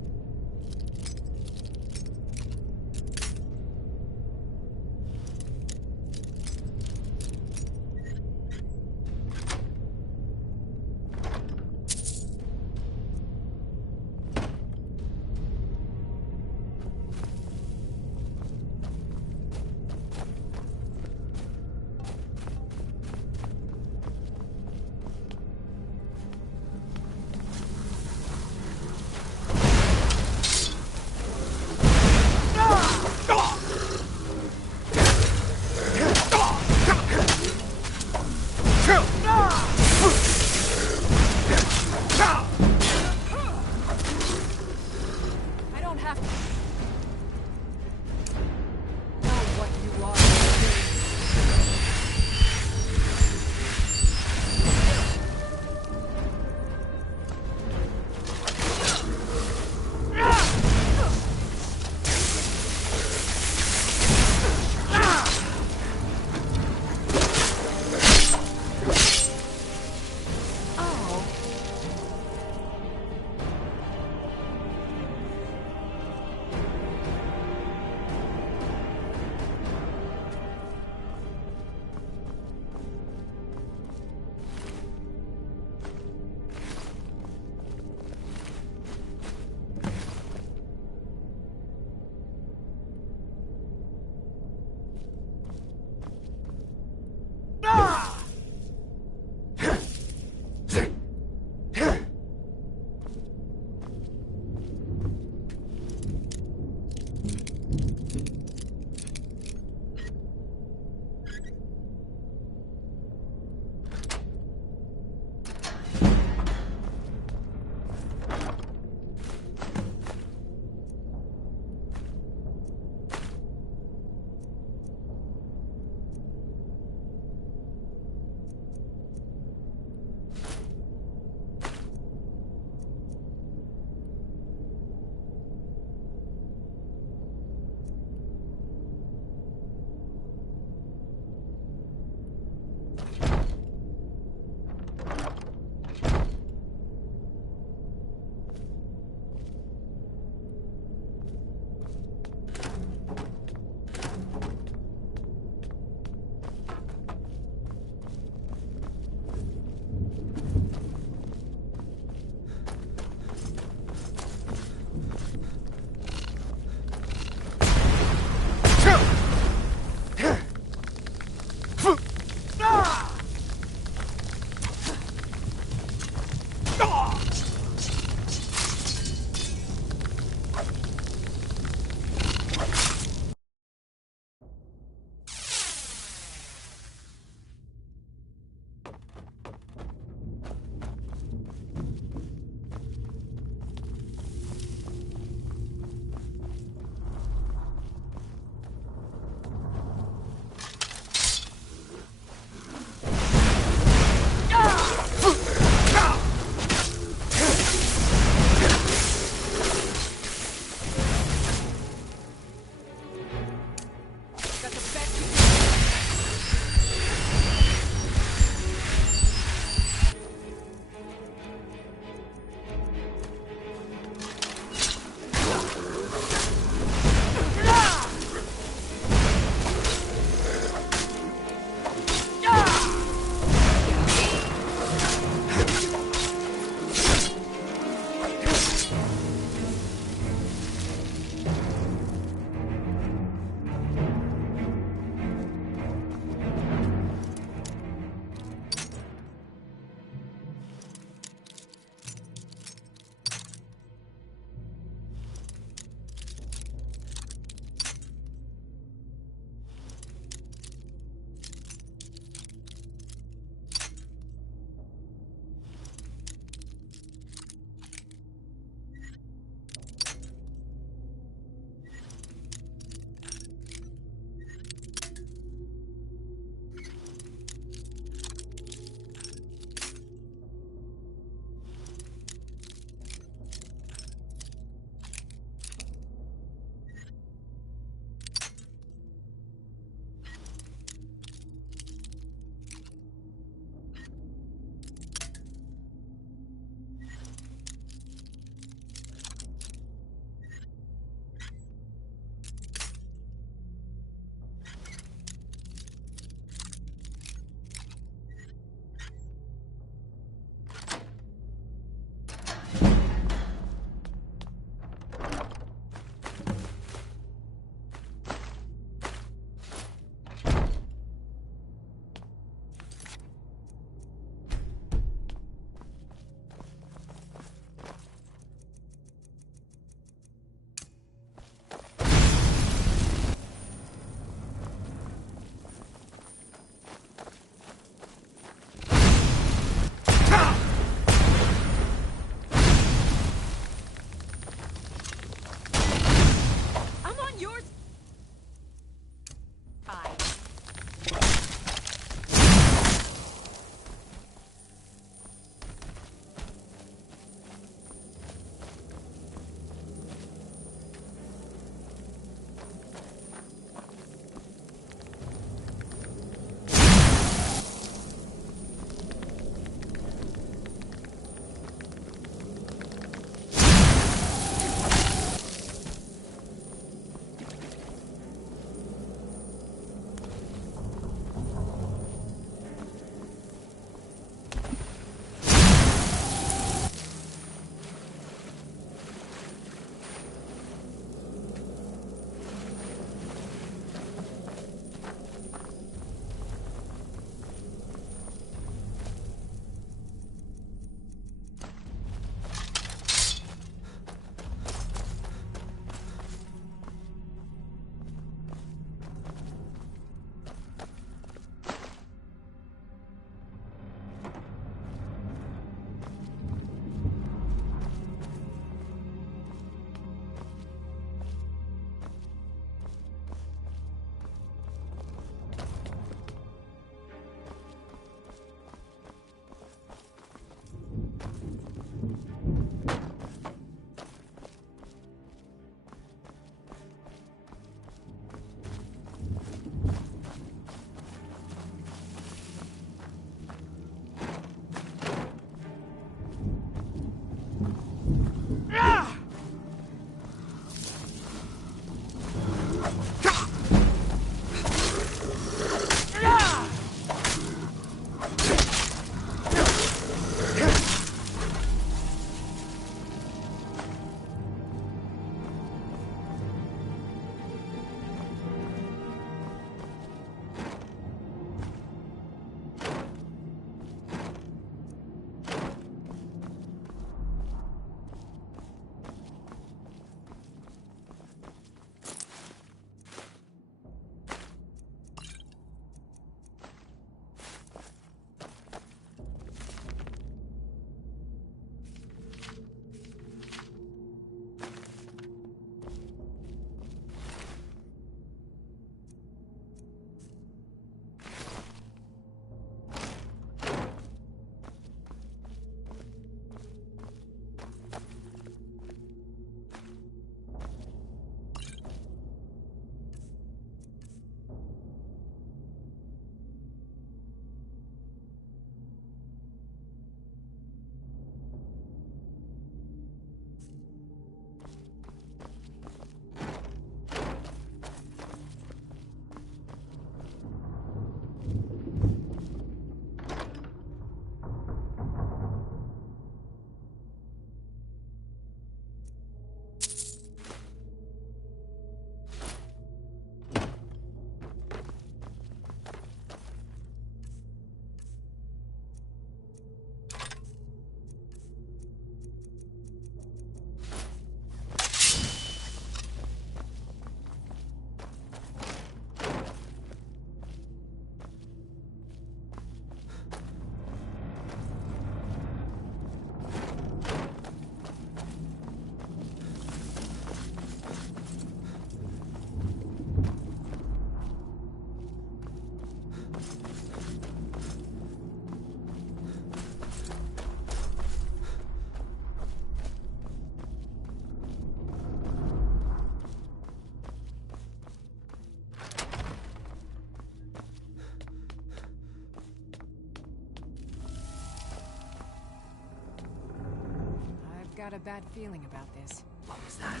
got a bad feeling about this. What was that?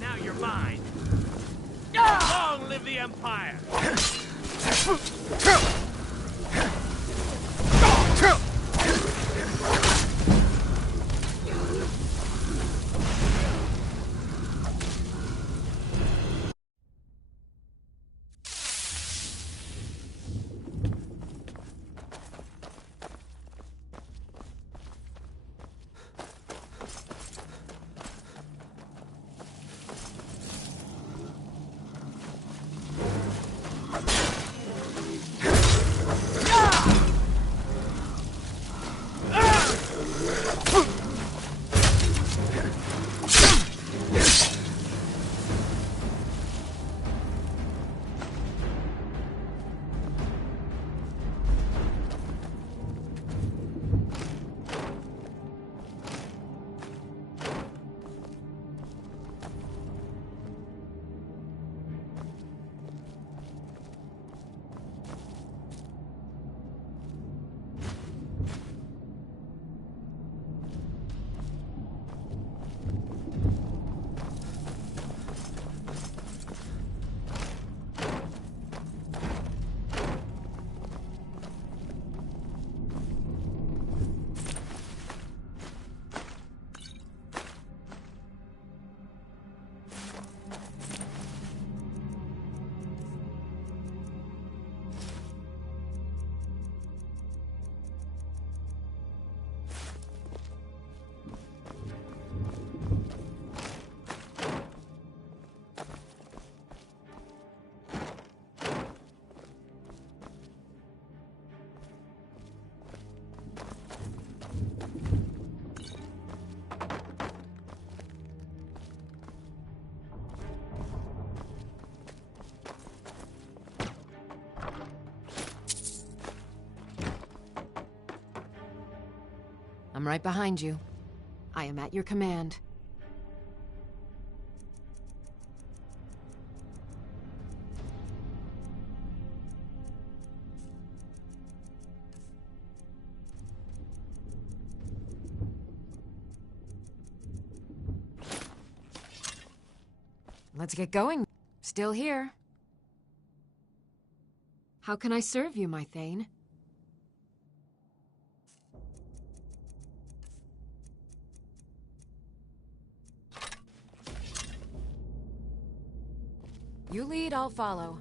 Now you're mine! Long live the Empire! I'm right behind you. I am at your command. Let's get going. Still here. How can I serve you, my Thane? You lead, I'll follow.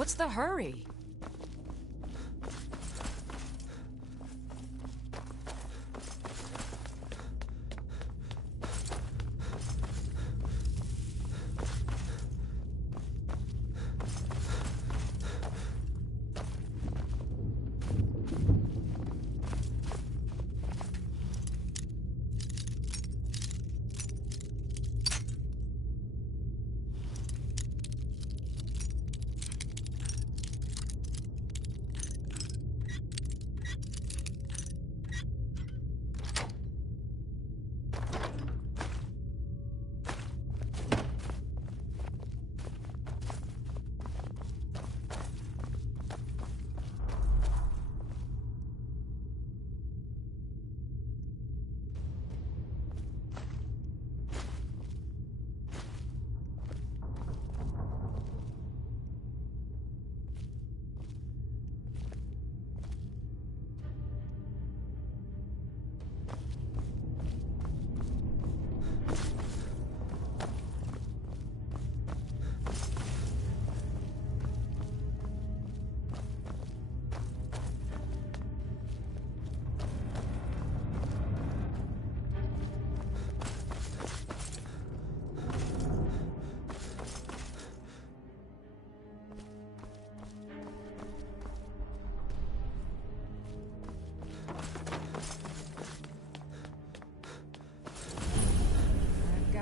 What's the hurry?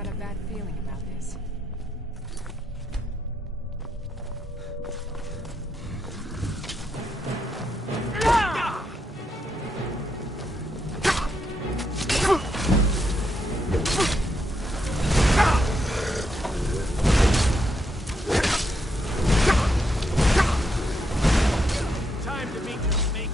got a bad feeling about this. Time to meet your maker.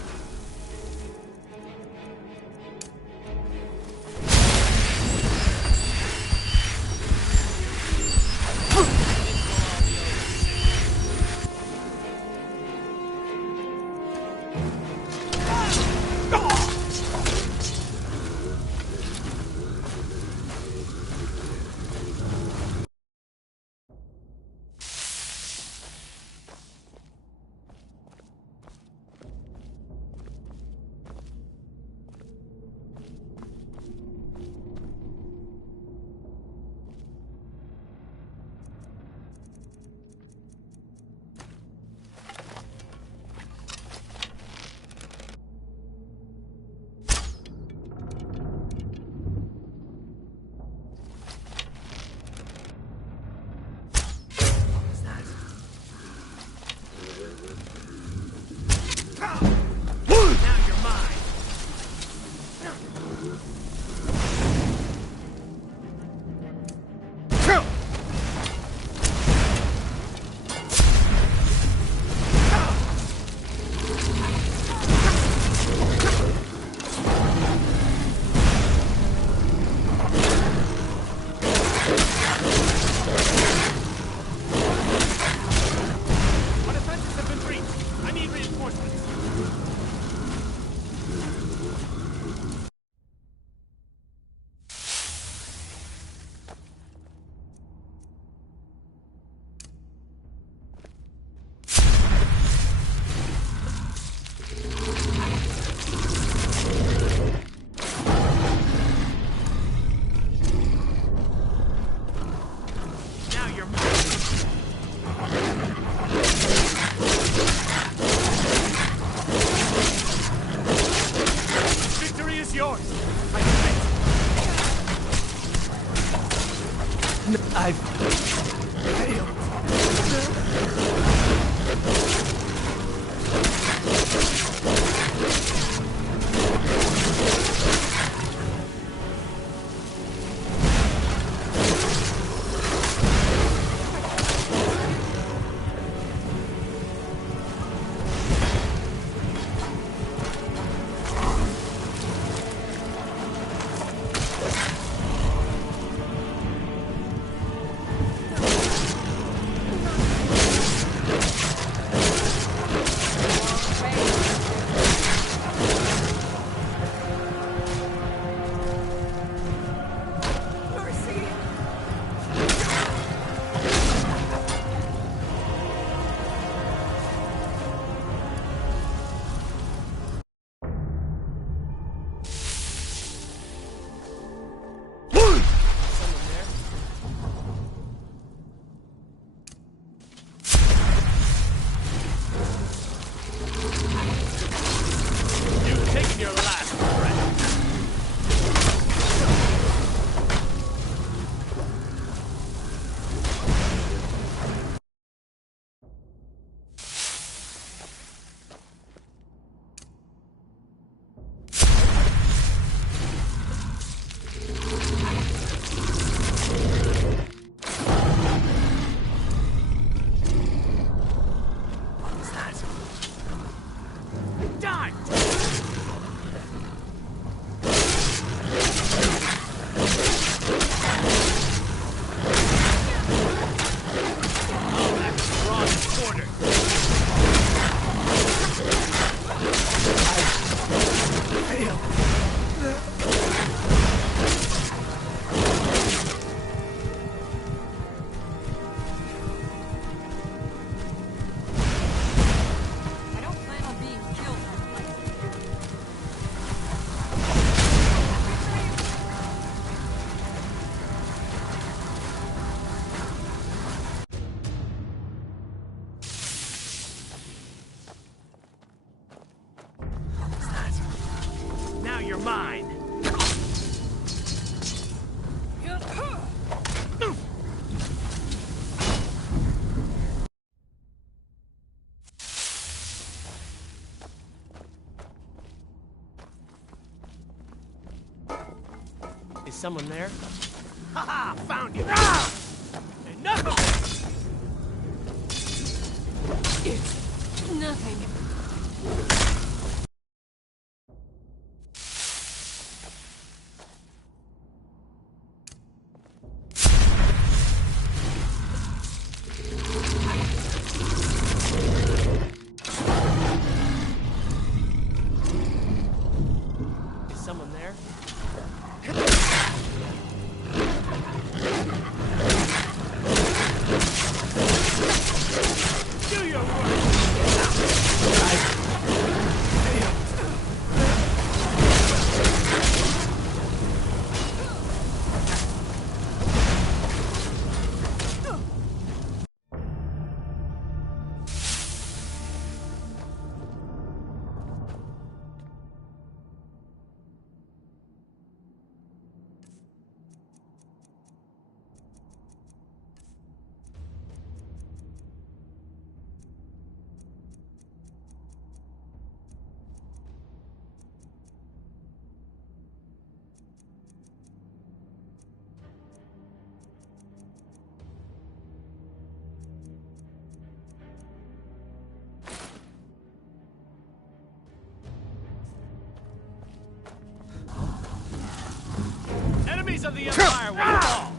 I've failed. Now you're mine. Is someone there? Haha! Found you! Ah! Enough of it! It's nothing. Is someone there? Do your work! Enemies of the Empire will fall!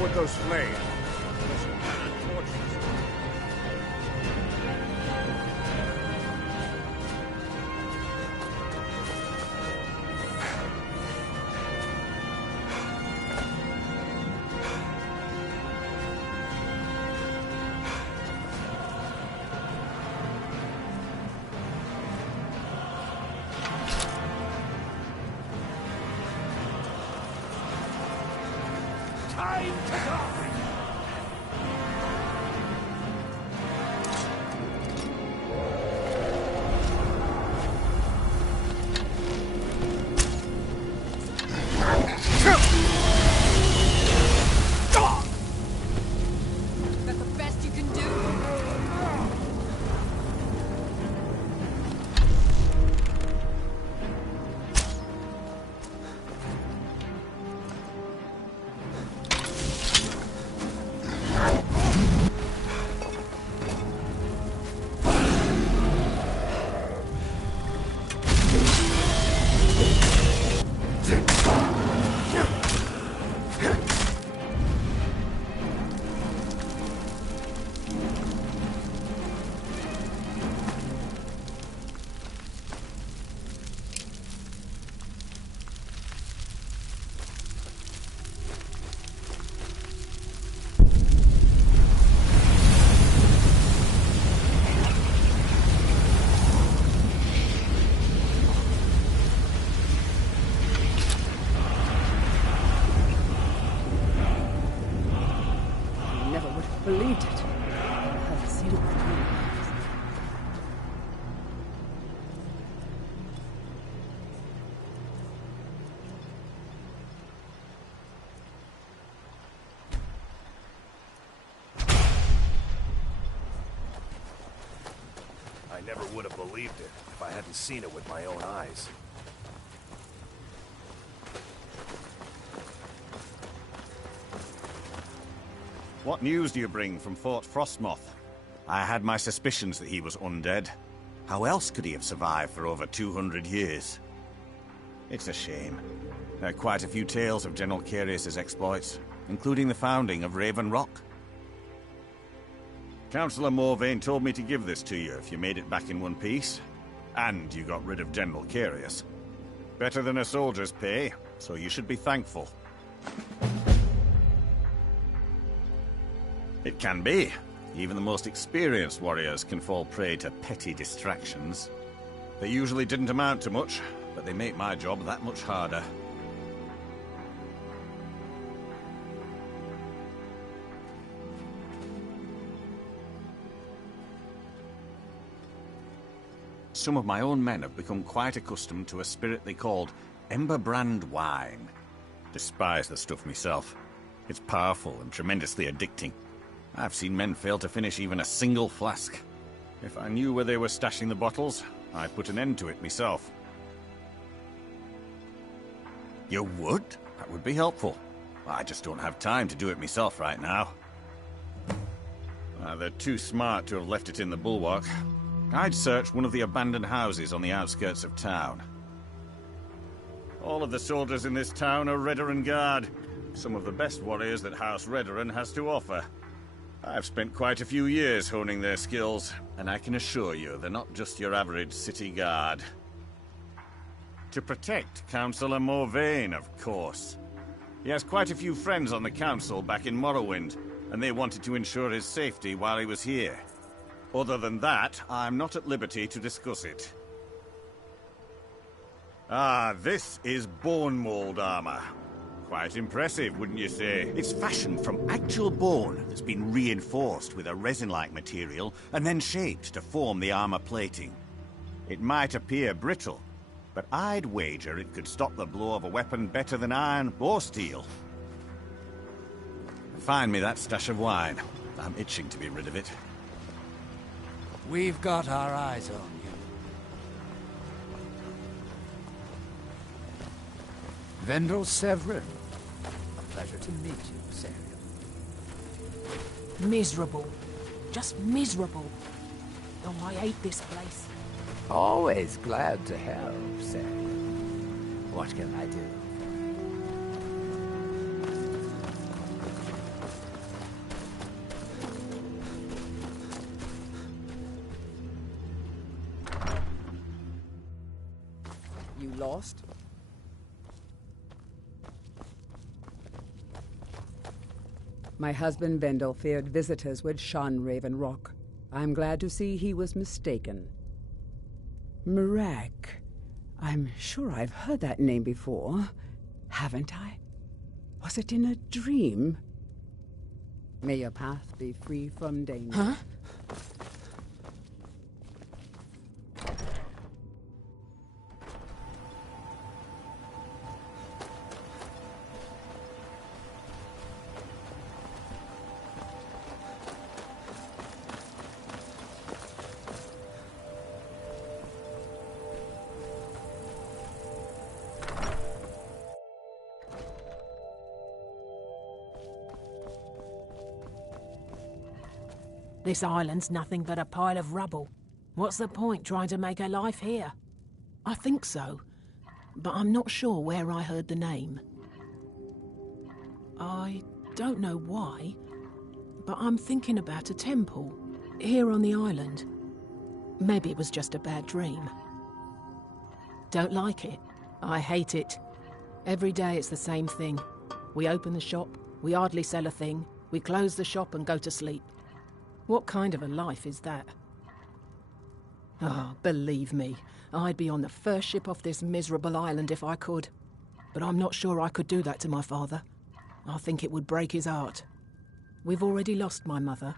with those flames. Unless you plan on torching us. Time to die! Is that the best you can do? Believed it. I've seen it with my own eyes. I never would have believed it if I hadn't seen it with my own eyes. What news do you bring from Fort Frostmoth? I had my suspicions that he was undead. How else could he have survived for over 200 years? It's a shame. There are quite a few tales of General Carius's exploits, including the founding of Raven Rock. Councillor Morvain told me to give this to you if you made it back in one piece, and you got rid of General Carius. Better than a soldier's pay, so you should be thankful. It can be. Even the most experienced warriors can fall prey to petty distractions. They usually didn't amount to much, but they make my job that much harder. Some of my own men have become quite accustomed to a spirit they called Emberbrand wine. Despise the stuff myself. It's powerful and tremendously addicting. I've seen men fail to finish even a single flask. If I knew where they were stashing the bottles, I'd put an end to it myself. You would? That would be helpful. I just don't have time to do it myself right now. They're too smart to have left it in the bulwark. I'd search one of the abandoned houses on the outskirts of town. All of the soldiers in this town are Redoran Guard. Some of the best warriors that House Redoran has to offer. I've spent quite a few years honing their skills, and I can assure you they're not just your average city guard. To protect Councillor Morvain, of course. He has quite a few friends on the council back in Morrowind, and they wanted to ensure his safety while he was here. Other than that, I'm not at liberty to discuss it. Ah, this is bone mold armor. Quite impressive, wouldn't you say? It's fashioned from actual bone that's been reinforced with a resin-like material and then shaped to form the armor plating. It might appear brittle, but I'd wager it could stop the blow of a weapon better than iron or steel. Find me that stash of wine. I'm itching to be rid of it. We've got our eyes on you. Vendel Severin. A pleasure to meet you, Samuel. Miserable. Just miserable. Oh, I hate this place. Always glad to help, Samuel. What can I do? You lost? My husband Vendel feared visitors would shun Raven Rock. I'm glad to see he was mistaken. Mirac. I'm sure I've heard that name before, haven't I? Was it in a dream? May your path be free from danger. Huh? This island's nothing but a pile of rubble. What's the point trying to make a life here? I think so, but I'm not sure where I heard the name. I don't know why, but I'm thinking about a temple here on the island. Maybe it was just a bad dream. Don't like it. I hate it. Every day it's the same thing. We open the shop, we hardly sell a thing, we close the shop and go to sleep. What kind of a life is that? Oh, believe me, I'd be on the first ship off this miserable island if I could. But I'm not sure I could do that to my father. I think it would break his heart. We've already lost my mother.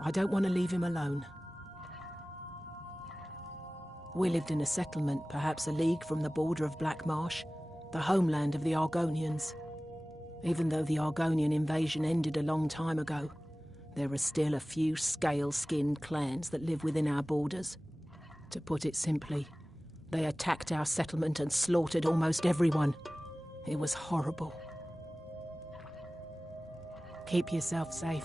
I don't want to leave him alone. We lived in a settlement, perhaps a league from the border of Black Marsh, the homeland of the Argonians. Even though the Argonian invasion ended a long time ago, there are still a few scale-skinned clans that live within our borders. To put it simply, they attacked our settlement and slaughtered almost everyone. It was horrible. Keep yourself safe.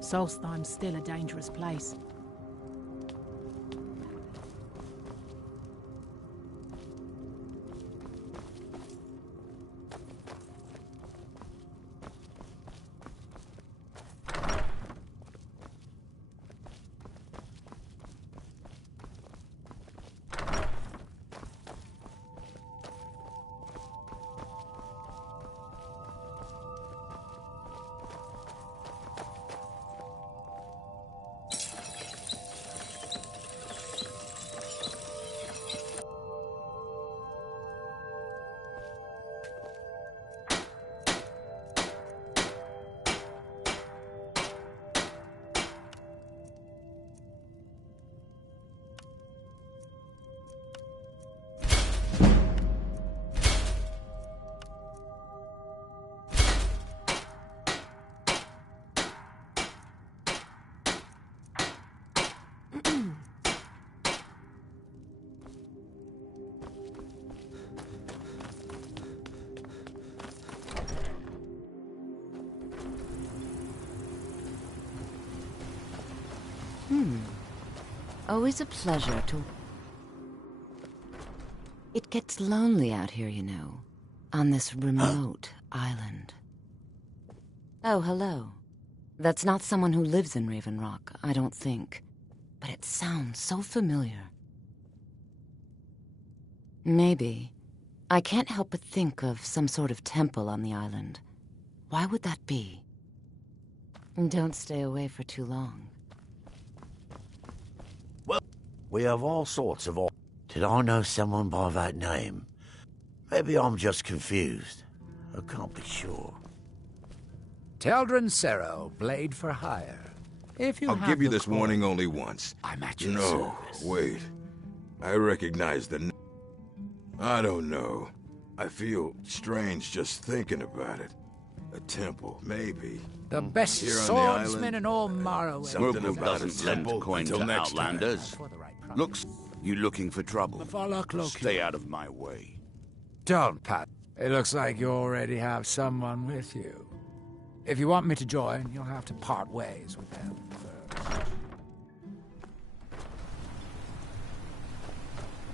Solstheim's still a dangerous place. Always a pleasure to... It gets lonely out here, you know, on this remote island. Oh, hello. That's not someone who lives in Raven Rock, I don't think. But it sounds so familiar. Maybe. I can't help but think of some sort of temple on the island. Why would that be? Don't stay away for too long. We have all sorts of... Did I know someone by that name? Maybe I'm just confused. I can't be sure. Teldrin Sero, Blade for Hire. If you I'll have give you the this call, warning only once. I'm at your No, service. wait. I recognize the... I don't know. I feel strange just thinking about it. A temple, maybe. The best Here on the swordsman island, in all Morrowind. something about a doesn't lend temple coin until to next time. outlanders. Looks, you looking for trouble. Stay out of my way. Don't, Pat. It looks like you already have someone with you. If you want me to join, you'll have to part ways with them first.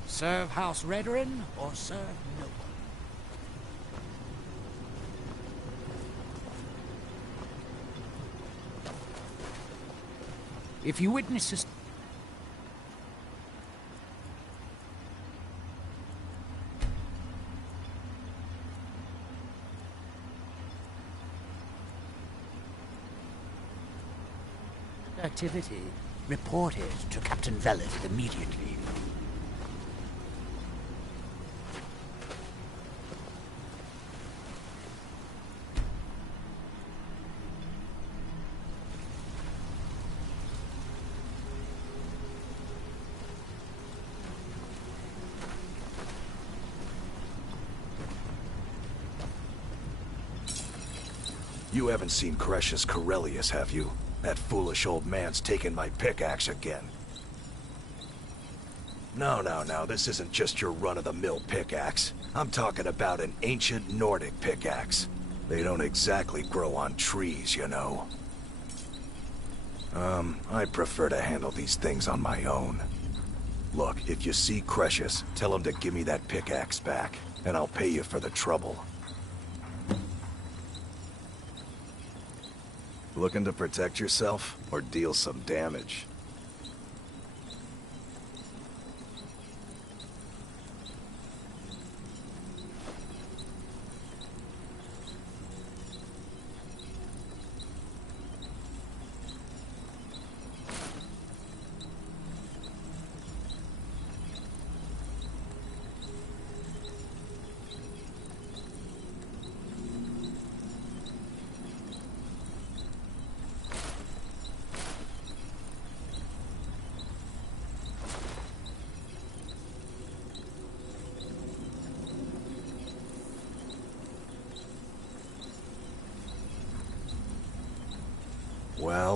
Serve House Redoran or serve no one. If you witness a... activity, report it to Captain Veleth immediately. You haven't seen Crescius Corellius, have you? That foolish old man's taken my pickaxe again. No, this isn't just your run-of-the-mill pickaxe. I'm talking about an ancient Nordic pickaxe. They don't exactly grow on trees, you know. I prefer to handle these things on my own. Look, if you see Crescius, tell him to give me that pickaxe back, and I'll pay you for the trouble. Looking to protect yourself, or deal some damage?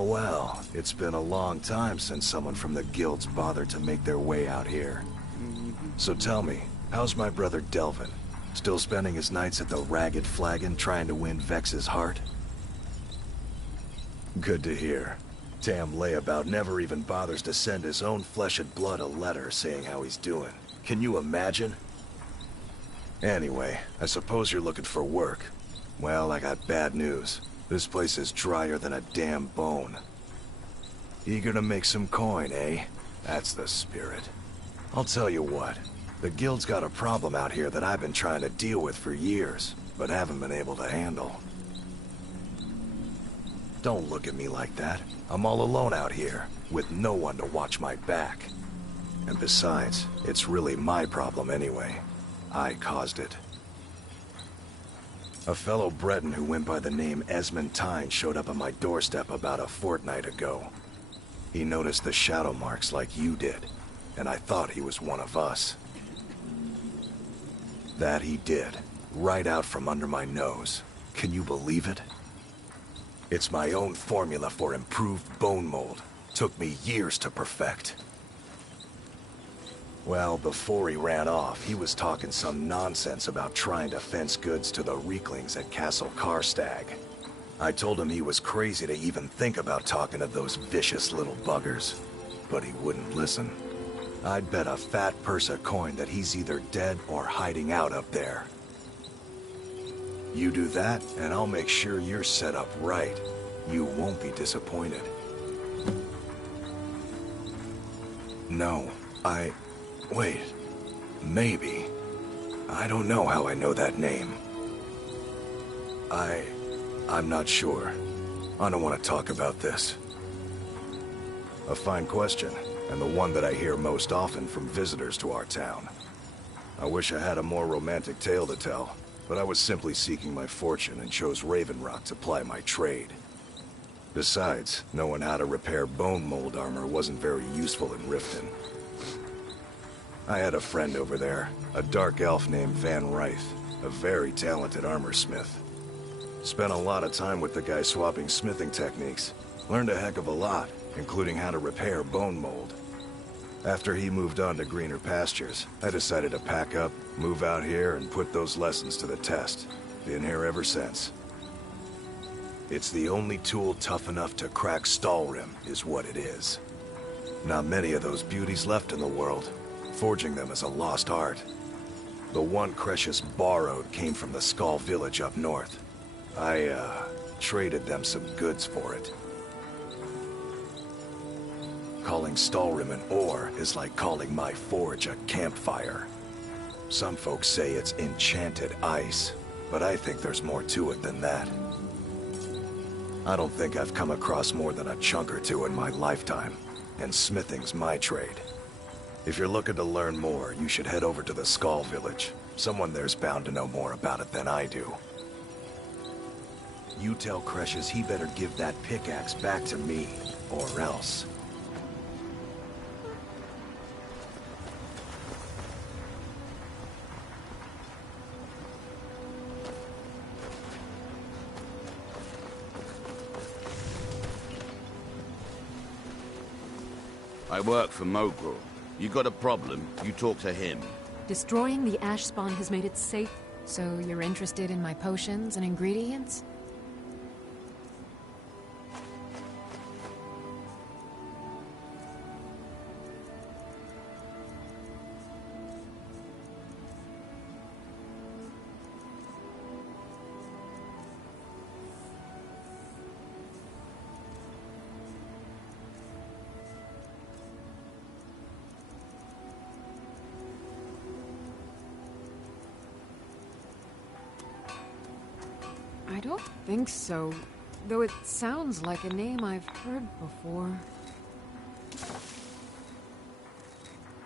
Well, it's been a long time since someone from the guilds bothered to make their way out here. So tell me, how's my brother Delvin? Still spending his nights at the Ragged Flagon trying to win Vex's heart? Good to hear. Tam Layabout never even bothers to send his own flesh and blood a letter saying how he's doing. Can you imagine? Anyway, I suppose you're looking for work. Well, I got bad news. This place is drier than a damn bone. Eager to make some coin, eh? That's the spirit. I'll tell you what. The guild's got a problem out here that I've been trying to deal with for years, but haven't been able to handle. Don't look at me like that. I'm all alone out here, with no one to watch my back. And besides, it's really my problem anyway. I caused it. A fellow Breton who went by the name Esmond Tyne showed up on my doorstep about a fortnight ago. He noticed the shadow marks like you did, and I thought he was one of us. That he did, right out from under my nose. Can you believe it? It's my own formula for improved bone mold. Took me years to perfect. Well, before he ran off, he was talking some nonsense about trying to fence goods to the Reeklings at Castle Karstag. I told him he was crazy to even think about talking to those vicious little buggers, but he wouldn't listen. I'd bet a fat purse of coin that he's either dead or hiding out up there. You do that, and I'll make sure you're set up right. You won't be disappointed. No, wait. Maybe. I don't know how I know that name. I'm not sure. I don't want to talk about this. A fine question, and the one that I hear most often from visitors to our town. I wish I had a more romantic tale to tell, but I was simply seeking my fortune and chose Raven Rock to ply my trade. Besides, knowing how to repair bone mold armor wasn't very useful in Riften. I had a friend over there, a dark elf named Van Ryth, a very talented armorsmith. Spent a lot of time with the guy swapping smithing techniques. Learned a heck of a lot, including how to repair bone mold. After he moved on to greener pastures, I decided to pack up, move out here, and put those lessons to the test. Been here ever since. It's the only tool tough enough to crack Stalrim, is what it is. Not many of those beauties left in the world. Forging them is a lost art. The one Crescius borrowed came from the Skull village up north. I, traded them some goods for it. Calling Stalrim an ore is like calling my forge a campfire. Some folks say it's enchanted ice, but I think there's more to it than that. I don't think I've come across more than a chunk or two in my lifetime, and smithing's my trade. If you're looking to learn more, you should head over to the Skull Village. Someone there's bound to know more about it than I do. You tell Cresius he better give that pickaxe back to me, or else. I work for Mogul. You got a problem, you talk to him. Destroying the ash spawn has made it safe. So you're interested in my potions and ingredients? I don't think so, though it sounds like a name I've heard before.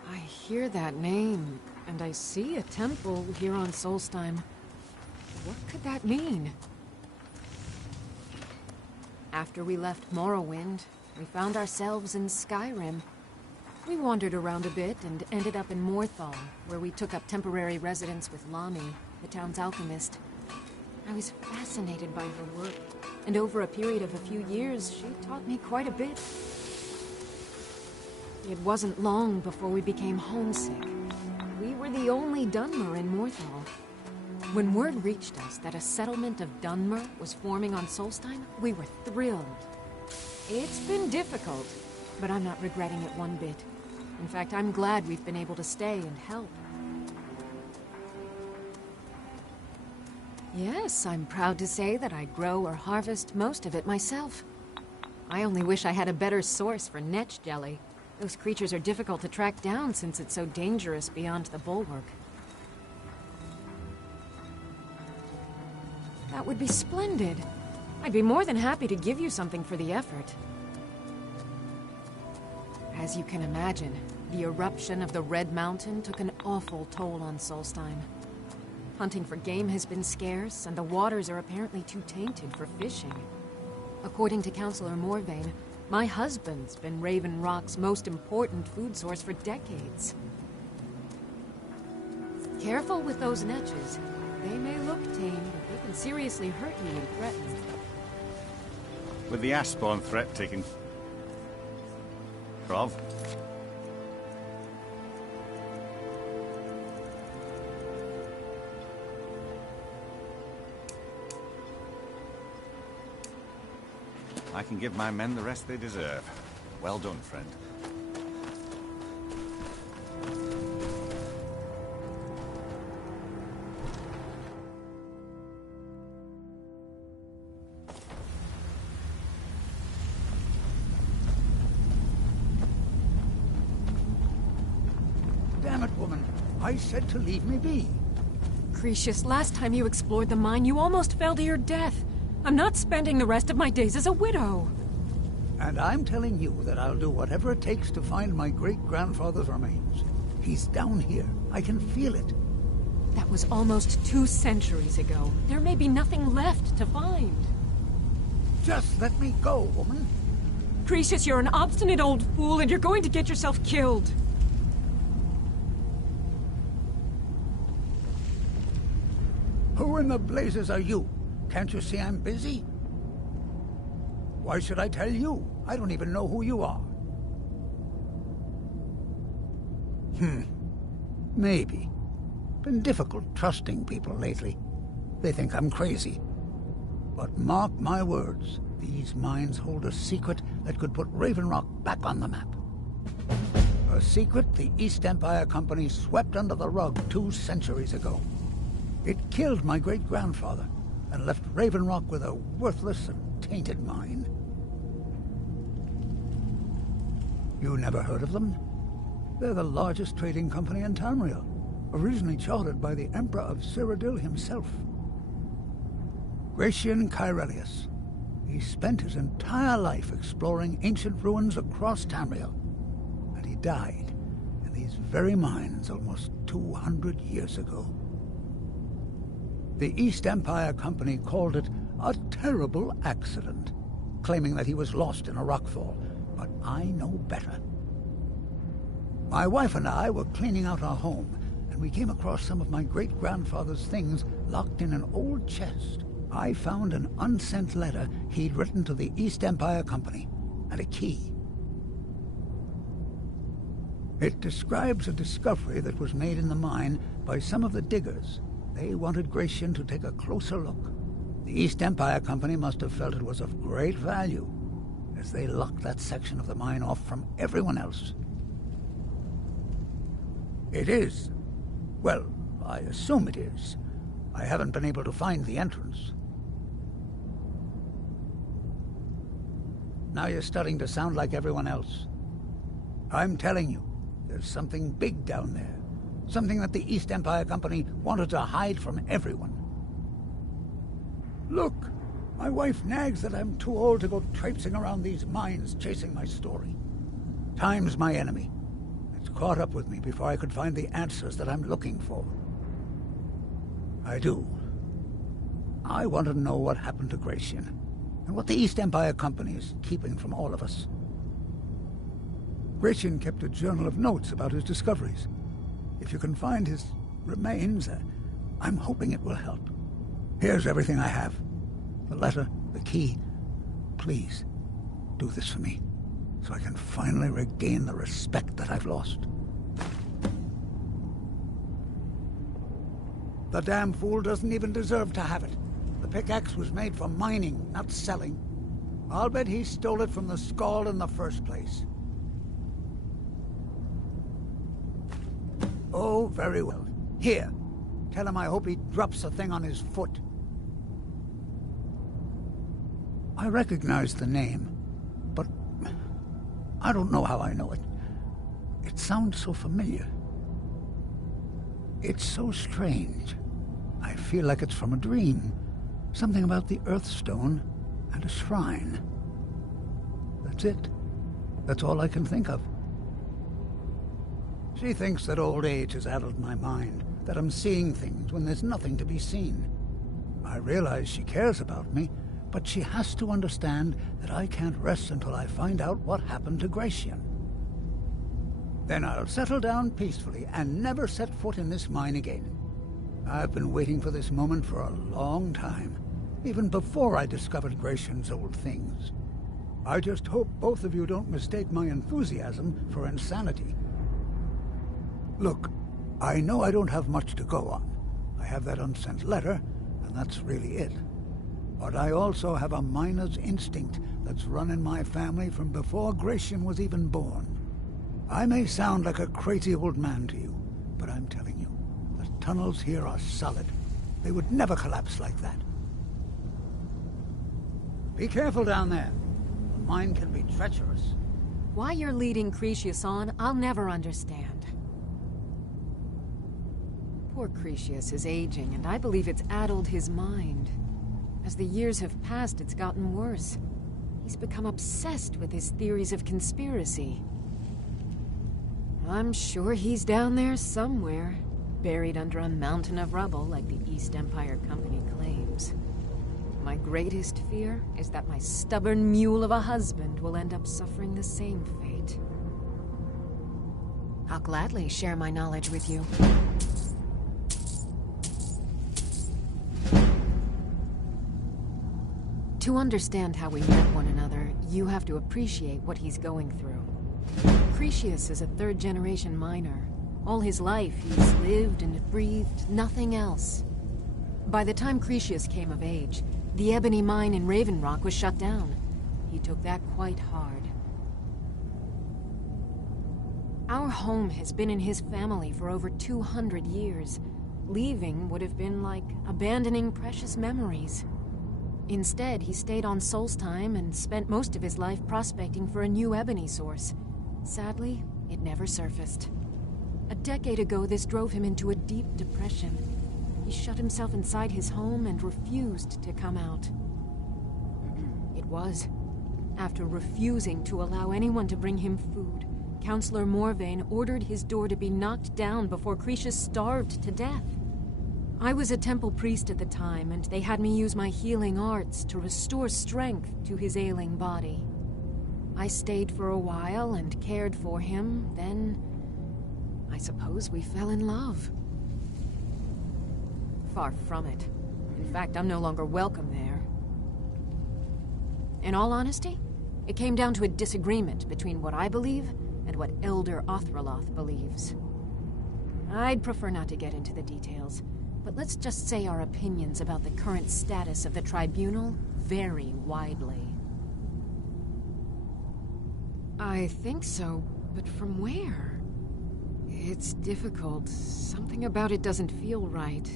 I hear that name, and I see a temple here on Solstheim. What could that mean? After we left Morrowind, we found ourselves in Skyrim. We wandered around a bit and ended up in Morthal, where we took up temporary residence with Lani, the town's alchemist. I was fascinated by her work, and over a period of a few years, she taught me quite a bit. It wasn't long before we became homesick. We were the only Dunmer in Morthal. When word reached us that a settlement of Dunmer was forming on Solstheim, we were thrilled. It's been difficult, but I'm not regretting it one bit. In fact, I'm glad we've been able to stay and help. Yes, I'm proud to say that I grow or harvest most of it myself. I only wish I had a better source for netch jelly. Those creatures are difficult to track down since it's so dangerous beyond the bulwark. That would be splendid. I'd be more than happy to give you something for the effort. As you can imagine, the eruption of the Red Mountain took an awful toll on Solstheim. Hunting for game has been scarce, and the waters are apparently too tainted for fishing. According to Councillor Morvain, my husband's been Raven Rock's most important food source for decades. Careful with those netches. They may look tame, but they can seriously hurt you when threatened. With the ash spawn threat taken care of, I can give my men the rest they deserve. Well done, friend. Damn it, woman. I said to leave me be. Cresius, last time you explored the mine, you almost fell to your death. I'm not spending the rest of my days as a widow. And I'm telling you that I'll do whatever it takes to find my great-grandfather's remains. He's down here. I can feel it. That was almost 2 centuries ago. There may be nothing left to find. Just let me go, woman. Cresius, you're an obstinate old fool, and you're going to get yourself killed. Who in the blazes are you? Can't you see I'm busy? Why should I tell you? I don't even know who you are. Maybe. Been difficult trusting people lately. They think I'm crazy. But mark my words, these mines hold a secret that could put Raven Rock back on the map. A secret the East Empire Company swept under the rug 2 centuries ago. It killed my great-grandfather and left Raven Rock with a worthless and tainted mine. You never heard of them? They're the largest trading company in Tamriel, originally chartered by the Emperor of Cyrodiil himself. Gratian Kyrelius. He spent his entire life exploring ancient ruins across Tamriel, and he died in these very mines almost 200 years ago. The East Empire Company called it a terrible accident, claiming that he was lost in a rockfall, but I know better. My wife and I were cleaning out our home, and we came across some of my great-grandfather's things locked in an old chest. I found an unsent letter he'd written to the East Empire Company, and a key. It describes a discovery that was made in the mine by some of the diggers. They wanted Gratian to take a closer look. The East Empire Company must have felt it was of great value, as they locked that section of the mine off from everyone else. It is. Well, I assume it is. I haven't been able to find the entrance. Now you're starting to sound like everyone else. I'm telling you, there's something big down there. Something that the East Empire Company wanted to hide from everyone. Look, my wife nags that I'm too old to go traipsing around these mines chasing my story. Time's my enemy. It's caught up with me before I could find the answers that I'm looking for. I do. I want to know what happened to Gratian, and what the East Empire Company is keeping from all of us. Gratian kept a journal of notes about his discoveries. If you can find his remains, I'm hoping it will help. Here's everything I have. The letter, the key. Please, do this for me, so I can finally regain the respect that I've lost. The damn fool doesn't even deserve to have it. The pickaxe was made for mining, not selling. I'll bet he stole it from the Skald in the first place. Oh, very well. Here. Tell him I hope he drops the thing on his foot. I recognize the name, but I don't know how I know it. It sounds so familiar. It's so strange. I feel like it's from a dream. Something about the Earthstone and a shrine. That's it. That's all I can think of. She thinks that old age has addled my mind, that I'm seeing things when there's nothing to be seen. I realize she cares about me, but she has to understand that I can't rest until I find out what happened to Gratian. Then I'll settle down peacefully and never set foot in this mine again. I've been waiting for this moment for a long time, even before I discovered Gratian's old things. I just hope both of you don't mistake my enthusiasm for insanity. Look, I know I don't have much to go on. I have that unsent letter, and that's really it. But I also have a miner's instinct that's run in my family from before Gratian was even born. I may sound like a crazy old man to you, but I'm telling you, the tunnels here are solid. They would never collapse like that. Be careful down there. The mine can be treacherous. Why you're leading Cretius on, I'll never understand. Poor Cretius is aging, and I believe it's addled his mind. As the years have passed, it's gotten worse. He's become obsessed with his theories of conspiracy. I'm sure he's down there somewhere, buried under a mountain of rubble like the East Empire Company claims. My greatest fear is that my stubborn mule of a husband will end up suffering the same fate. I'll gladly share my knowledge with you. To understand how we met one another, you have to appreciate what he's going through. Cretius is a third-generation miner. All his life, he's lived and breathed nothing else. By the time Cretius came of age, the ebony mine in Raven Rock was shut down. He took that quite hard. Our home has been in his family for over 200 years. Leaving would have been like abandoning precious memories. Instead, he stayed on Solstheim and spent most of his life prospecting for a new ebony source. Sadly, it never surfaced. A decade ago, this drove him into a deep depression. He shut himself inside his home and refused to come out. It was. After refusing to allow anyone to bring him food, Counselor Morvain ordered his door to be knocked down before Cretius starved to death. I was a temple priest at the time, and they had me use my healing arts to restore strength to his ailing body. I stayed for a while and cared for him, then I suppose we fell in love. Far from it. In fact, I'm no longer welcome there. In all honesty, it came down to a disagreement between what I believe and what Elder Othraloth believes. I'd prefer not to get into the details, but let's just say our opinions about the current status of the Tribunal vary widely. I think so, but from where? It's difficult. Something about it doesn't feel right.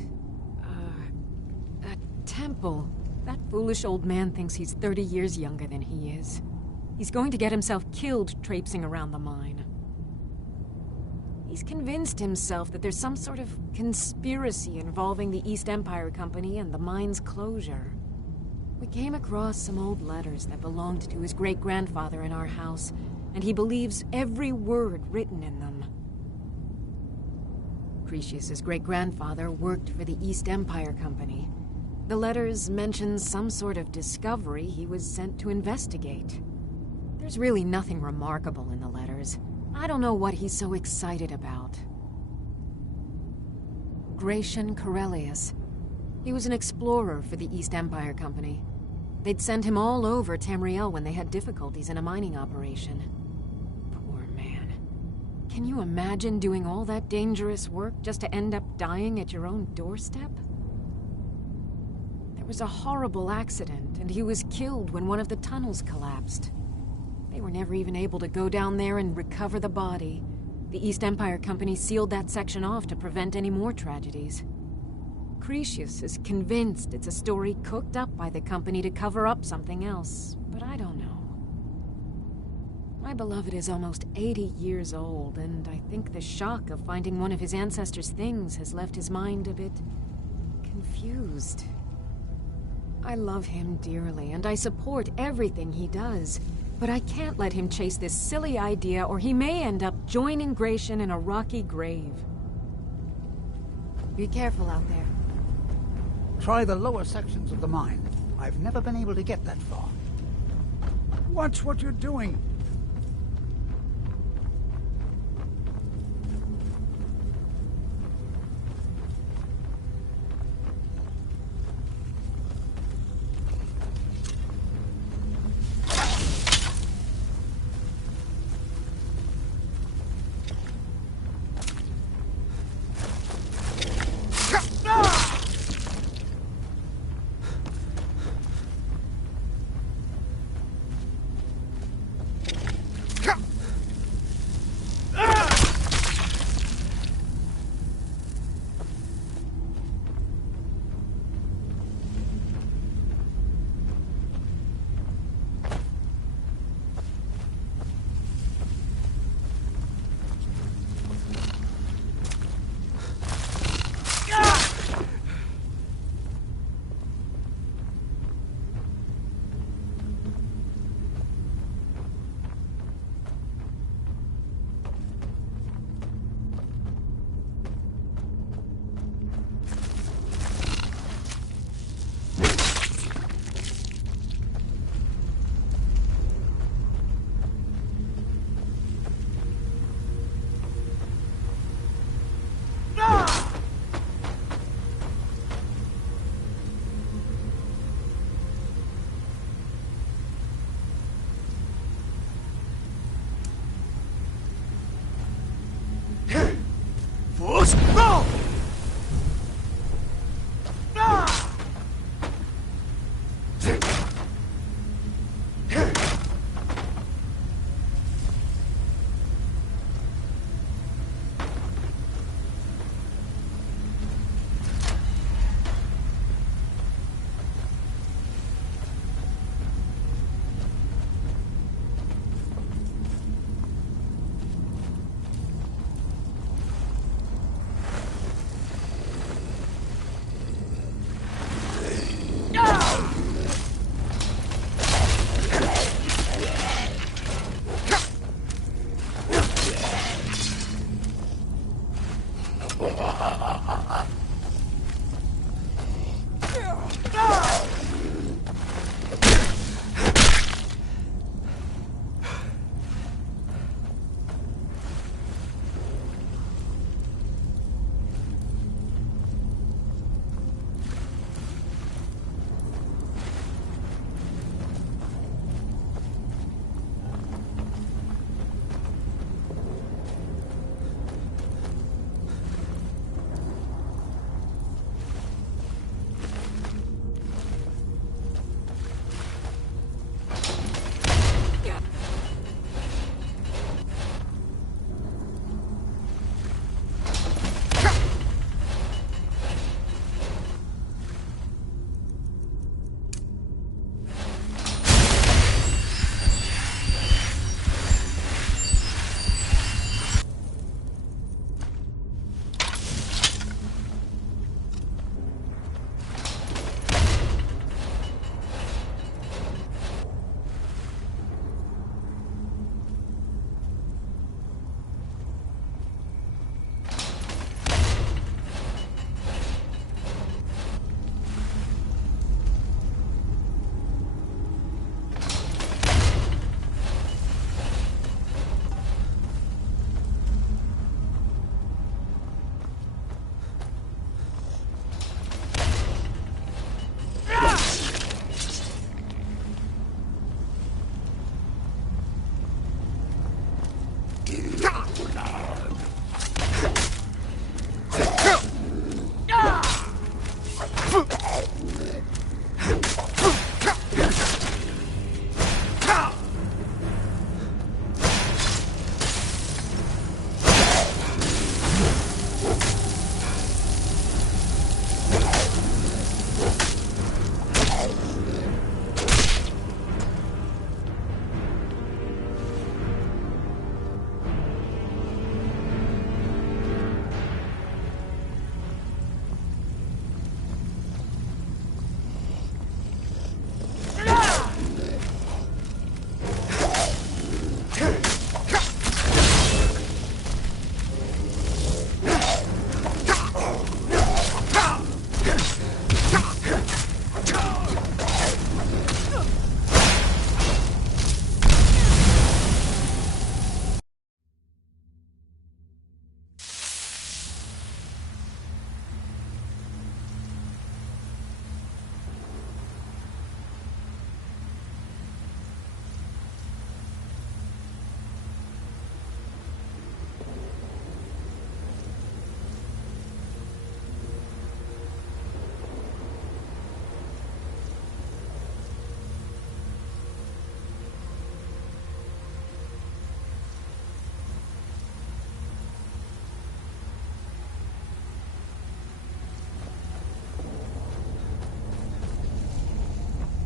A temple. That foolish old man thinks he's 30 years younger than he is. He's going to get himself killed traipsing around the mine. He's convinced himself that there's some sort of conspiracy involving the East Empire Company and the mine's closure. We came across some old letters that belonged to his great-grandfather in our house, and he believes every word written in them. Cretius's great-grandfather worked for the East Empire Company. The letters mention some sort of discovery he was sent to investigate. There's really nothing remarkable in the letters. I don't know what he's so excited about. Gratian Corellius. He was an explorer for the East Empire Company. They'd send him all over Tamriel when they had difficulties in a mining operation. Poor man. Can you imagine doing all that dangerous work just to end up dying at your own doorstep? There was a horrible accident, and he was killed when one of the tunnels collapsed. They were never even able to go down there and recover the body. The East Empire Company sealed that section off to prevent any more tragedies. Cretius is convinced it's a story cooked up by the company to cover up something else, but I don't know. My beloved is almost 80 years old, and I think the shock of finding one of his ancestors' things has left his mind a bit confused. I love him dearly, and I support everything he does, but I can't let him chase this silly idea, or he may end up joining Gratian in a rocky grave. Be careful out there. Try the lower sections of the mine. I've never been able to get that far. Watch what you're doing.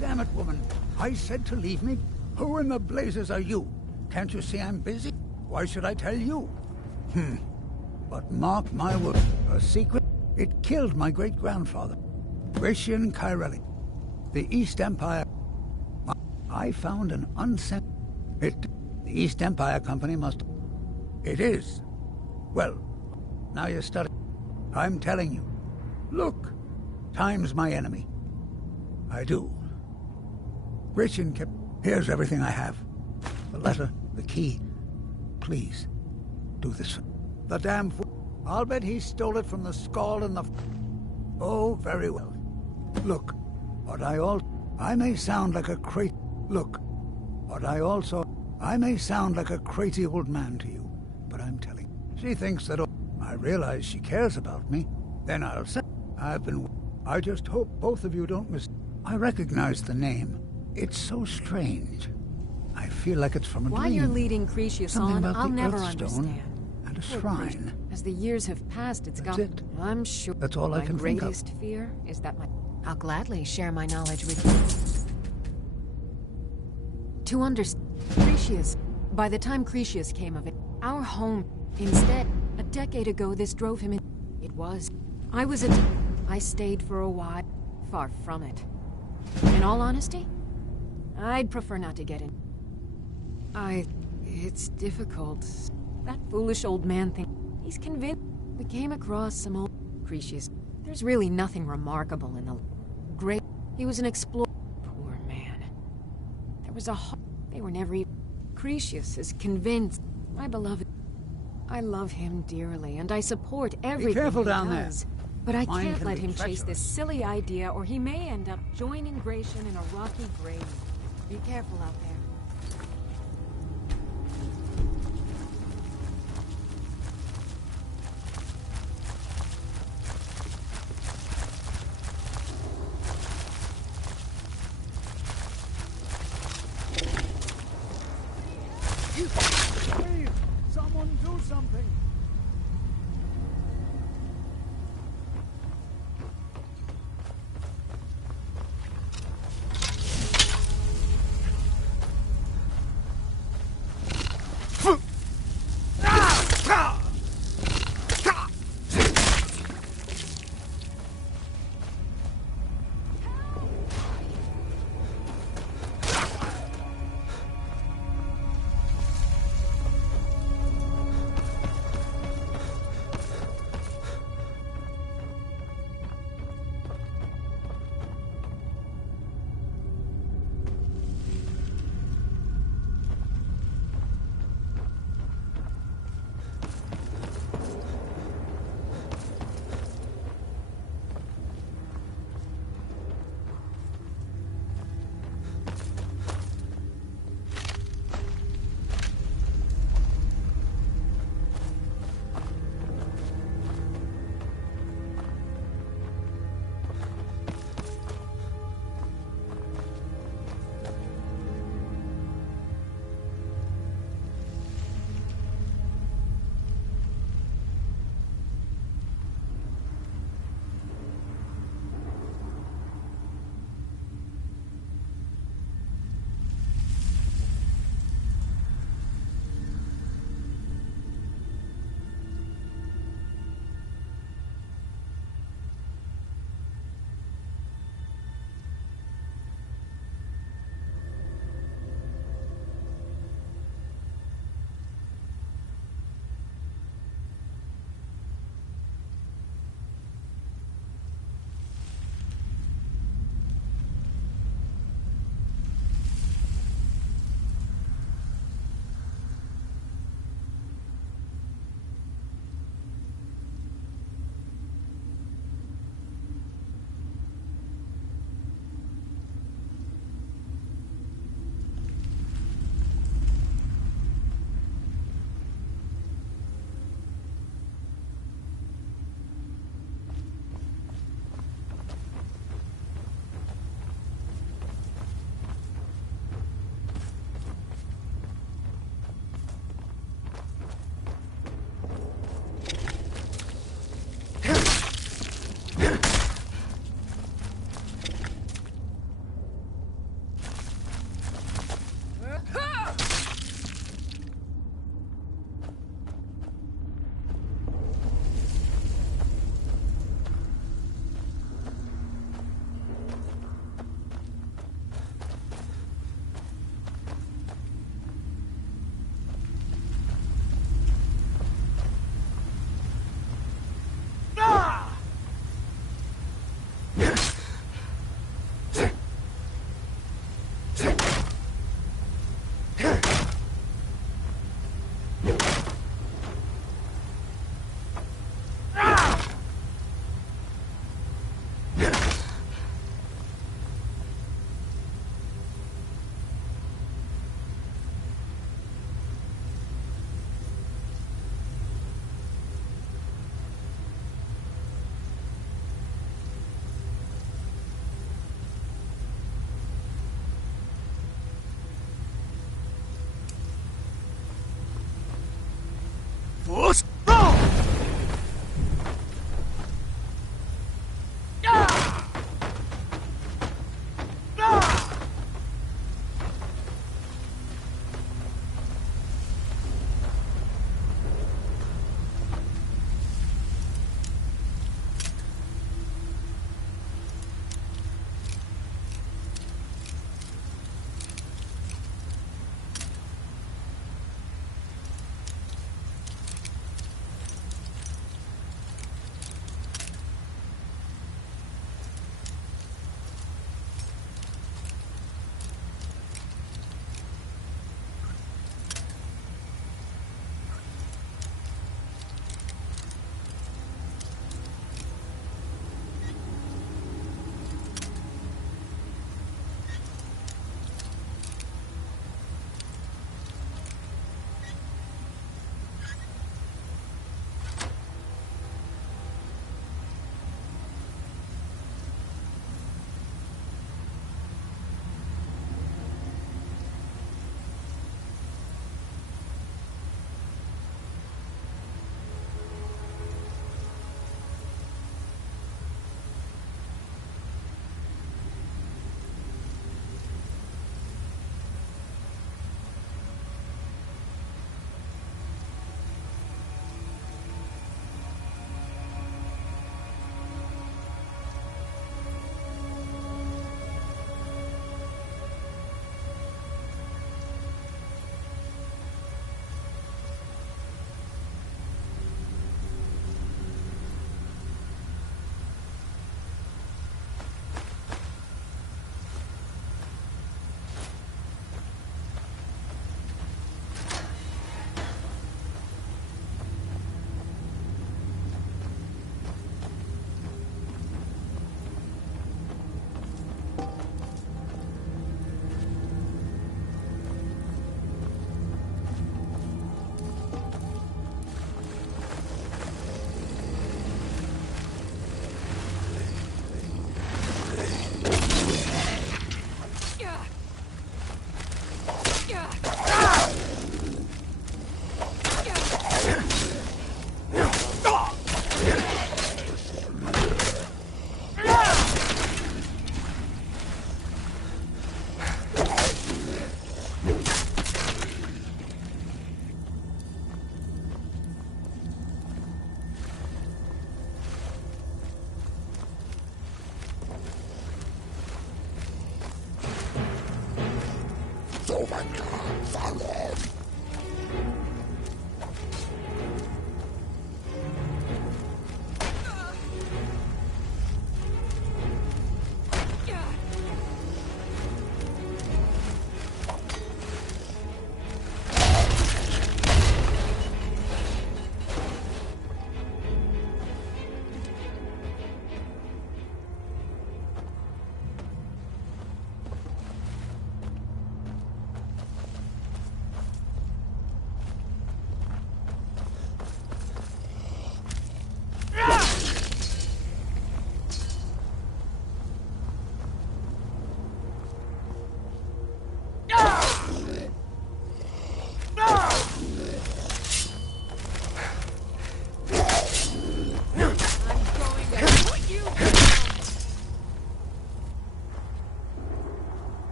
Damn it, woman. I said to leave me. Who in the blazes are you? Can't you see I'm busy? Why should I tell you? But mark my word, a secret, it killed my great-grandfather, Gratian Kyrelli. The East Empire... I found an unsent... The East Empire Company must... It is. Well, now you're studying. I'm telling you. Look, time's my enemy. I do. Gratian kept... Here's everything I have. The letter, the key. Please, do this. The damn fool. I'll bet he stole it from the skull in the... Oh, very well. Look, but I may sound like a Look, but I may sound like a crazy old man to you, but I'm telling you. She thinks that... I realize she cares about me. Then I'll say... I just hope both of you don't miss... I recognize the name. It's so strange. I feel like it's from a dream. Why you're leading Cretius on, I'll never understand. And a shrine. As the years have passed, it's got... I'm sure... That's all I can think of. My greatest fear is that I'll gladly share my knowledge with you. To understand... Cretius... By the time Cretius came of it, our home... Instead, a decade ago, this drove him in... It was... I stayed for a while. Far from it. In all honesty, I'd prefer not to get in. It's difficult. That foolish old man thinks he's convinced. We came across some old Cretius. There's really nothing remarkable in the great. He was an explorer. Poor man. There was a. They were never even. Cretius is convinced. My beloved. I love him dearly, and I support everything Be careful he down does. there. But I Mine can't can let be him chase treacherous. this silly idea, or he may end up joining Gratian in a rocky grave. Be careful out there. Please, someone do something.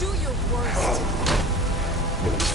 Do your worst.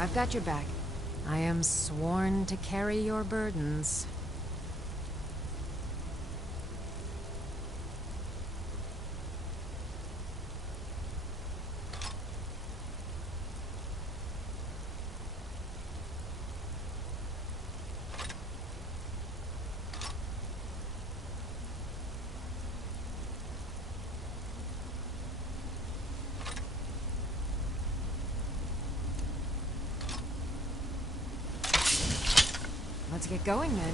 I've got your back. I am sworn to carry your burdens. Let's get going then.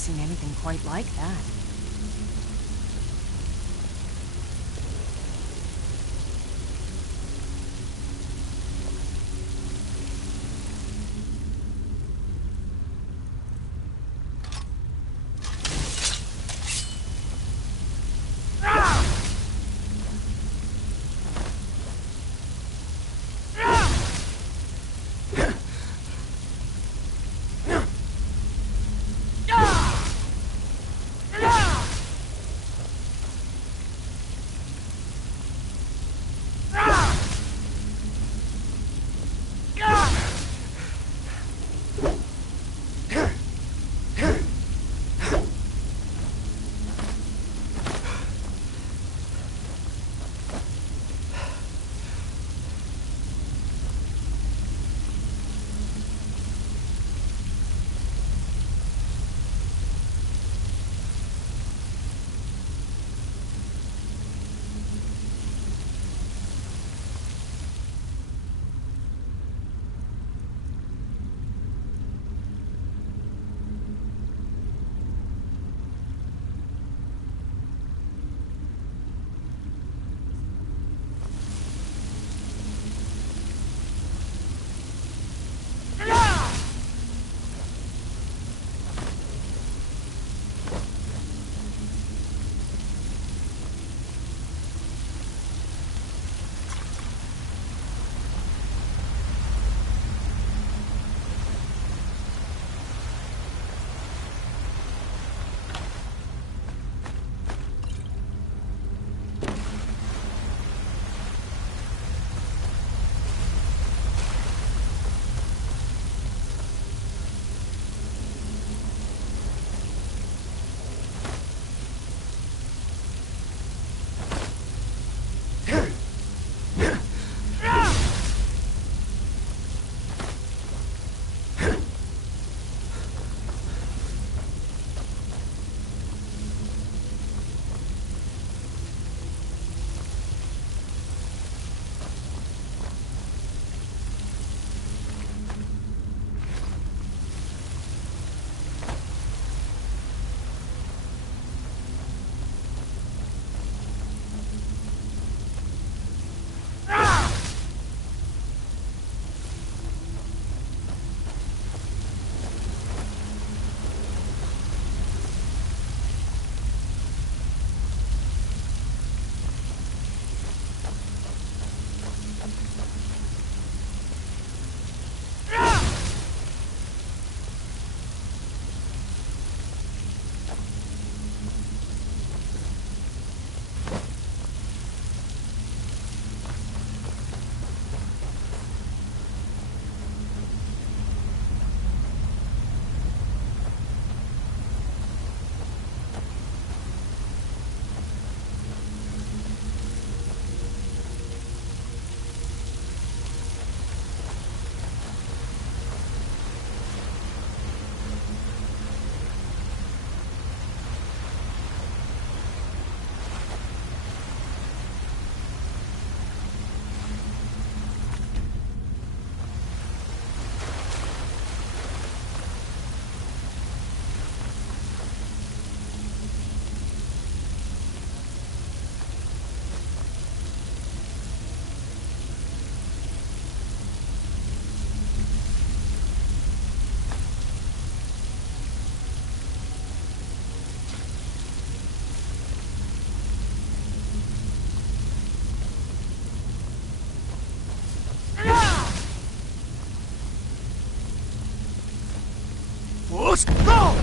seen anything quite like that. Let's go!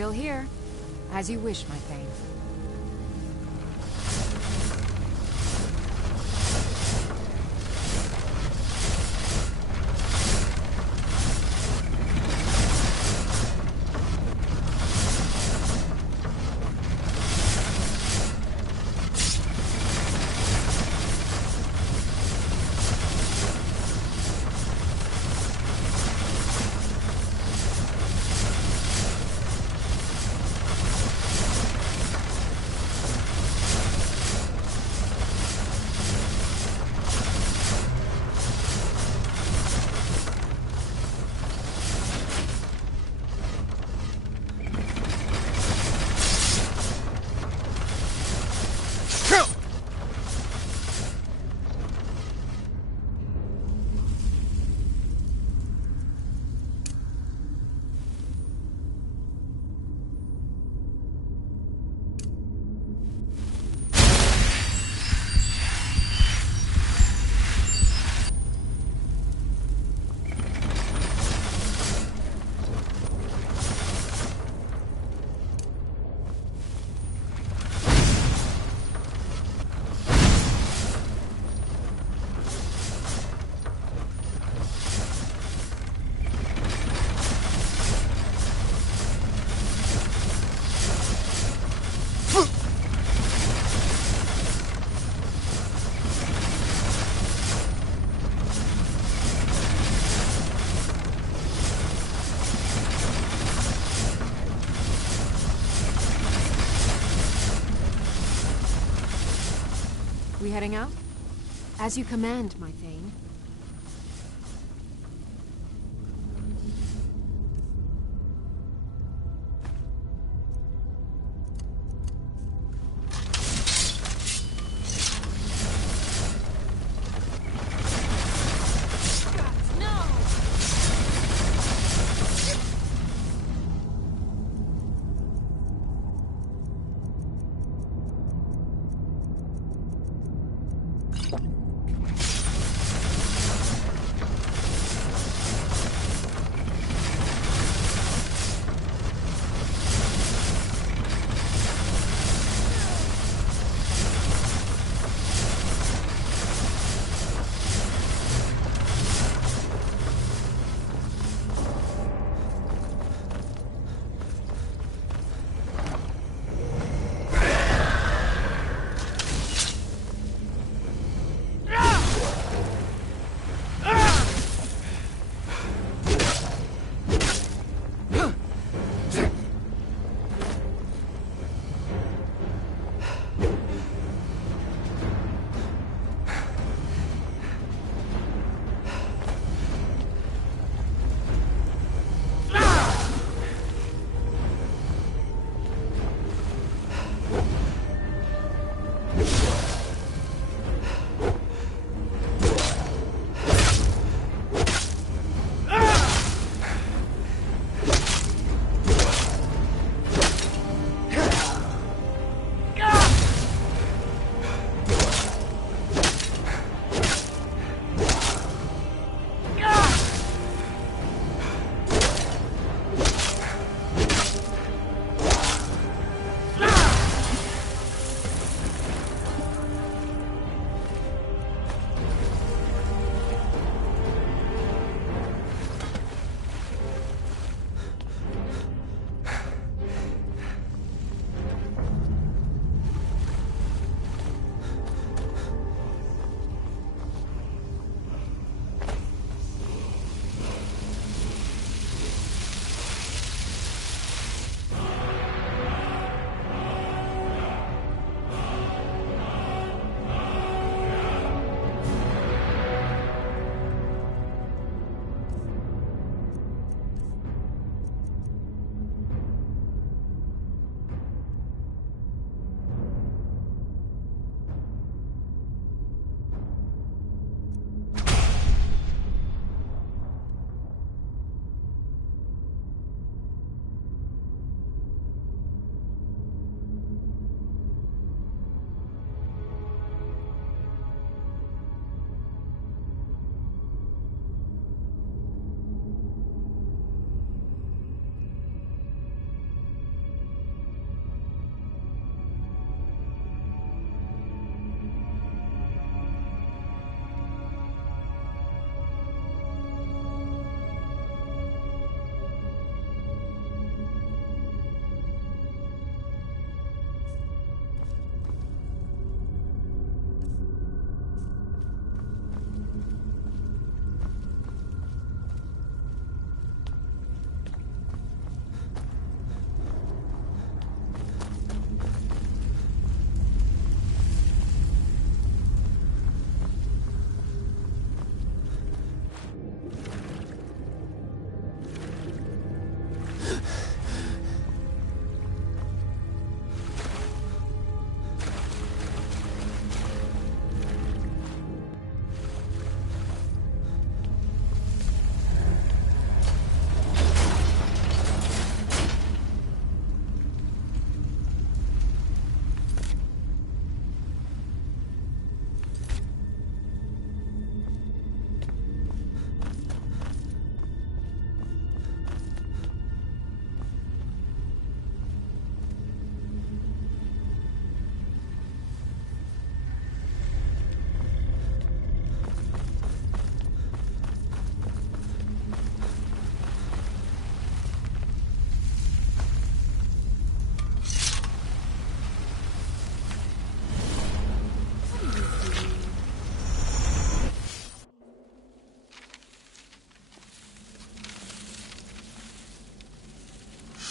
Still here. As you wish, my Thane. We heading out? As you command, my Thane.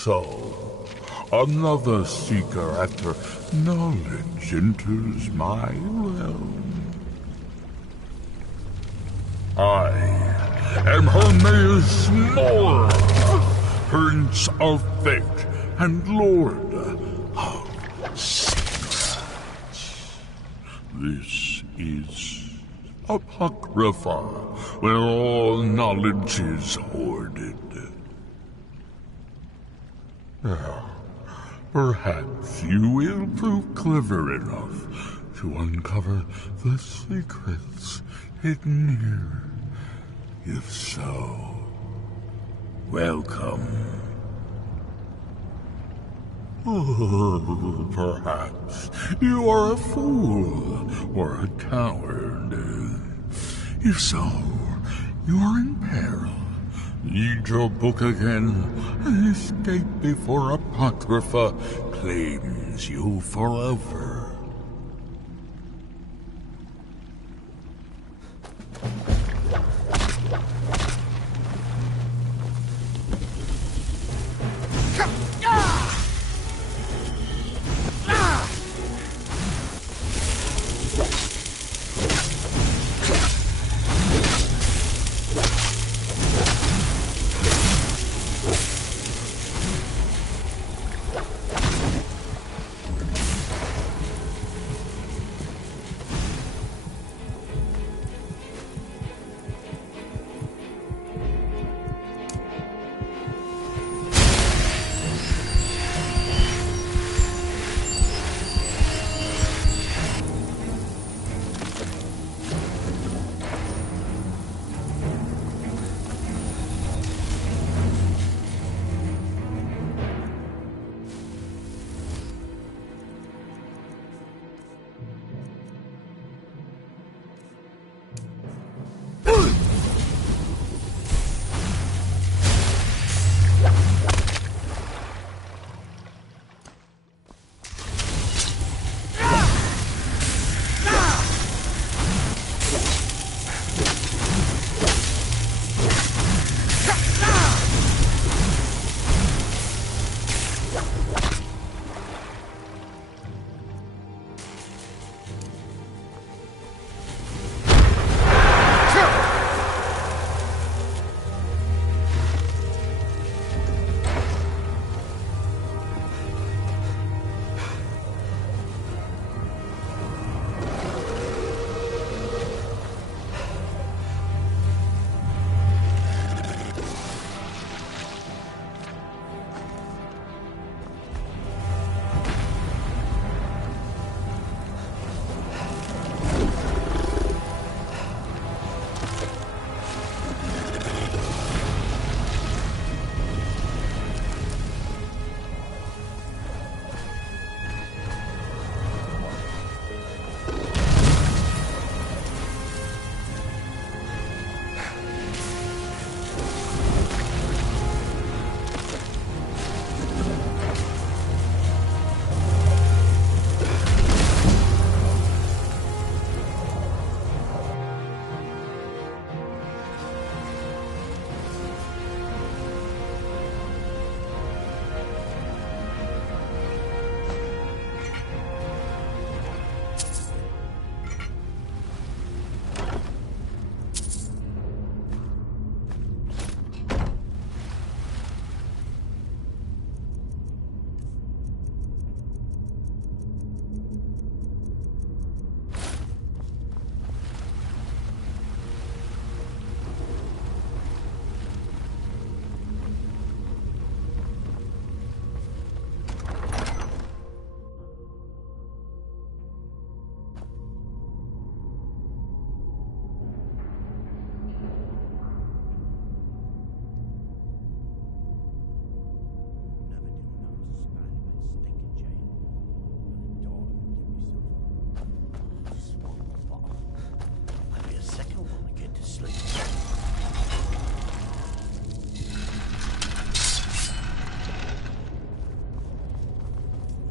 So, another seeker after knowledge enters my realm. I am Hermaeus Mora, Prince of Fate and Lord of Secrets. This is Apocrypha, where all knowledge is hoarded. Perhaps you will prove clever enough to uncover the secrets hidden here. If so, welcome. Oh, perhaps you are a fool or a coward. If so, you are in peril. Read your book again and escape before Apocrypha claims you forever.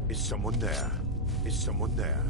Is someone there? Is someone there?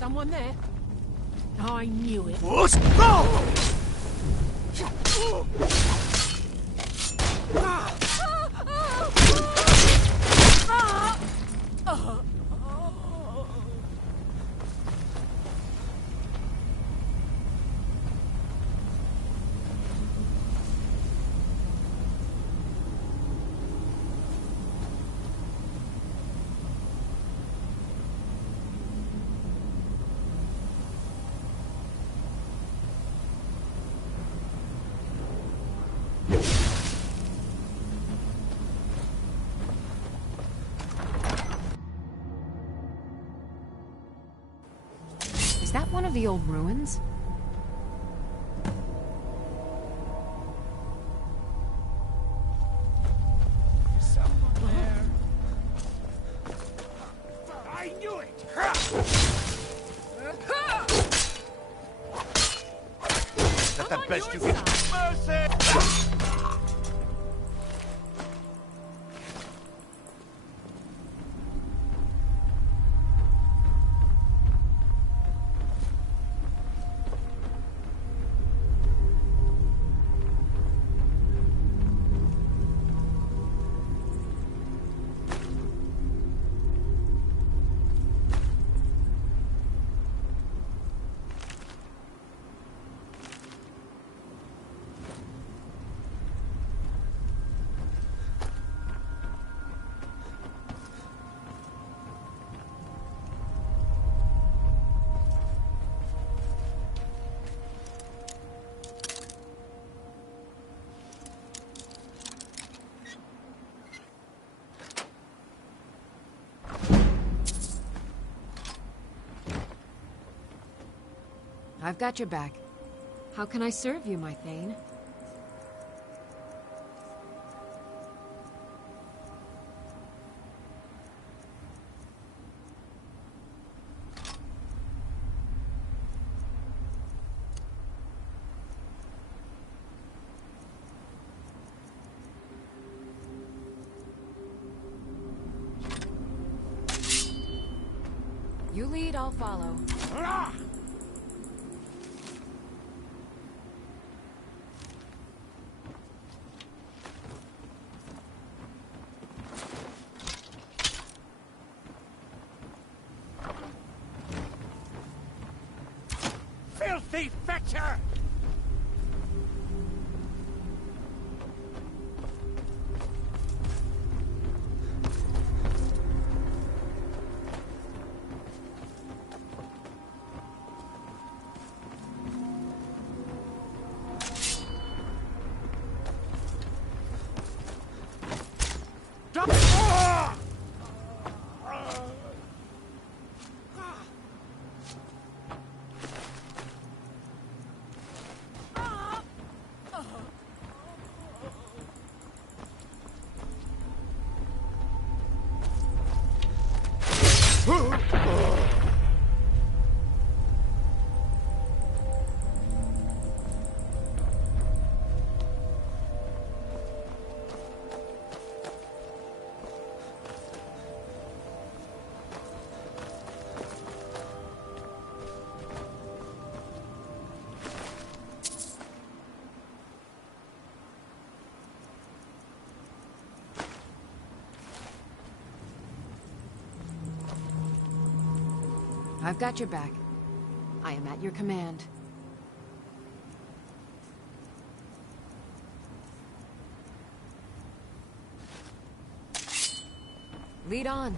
Someone there? I knew it. Let's go! Is that one of the old ruins? Someone there. I knew it! Is that the best you can... Mercy! I've got your back. How can I serve you, my Thane? You lead, I'll follow. Filthy fetcher! I've got your back. I am at your command. Lead on.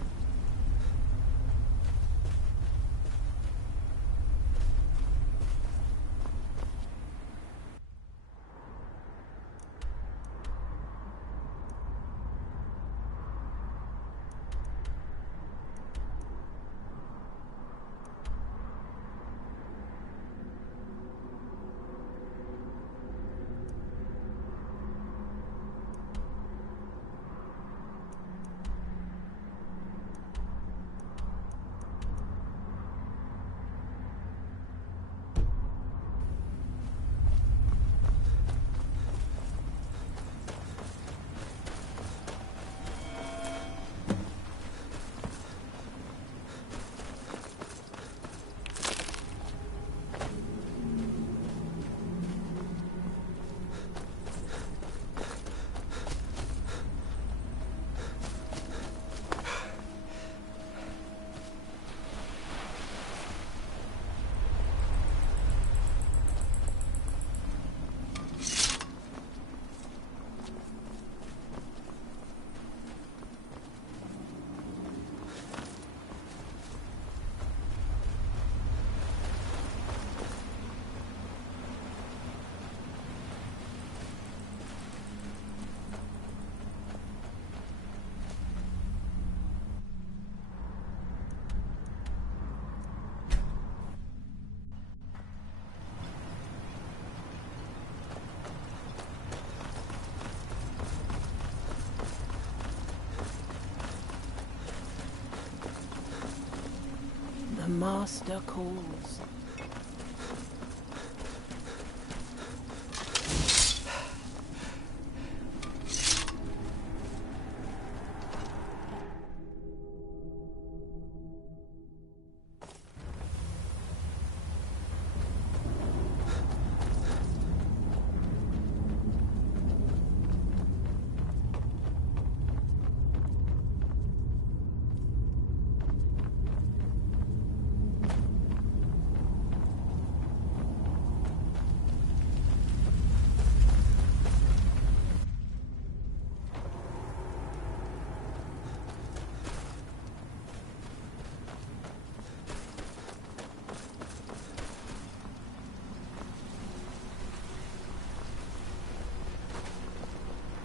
master calls.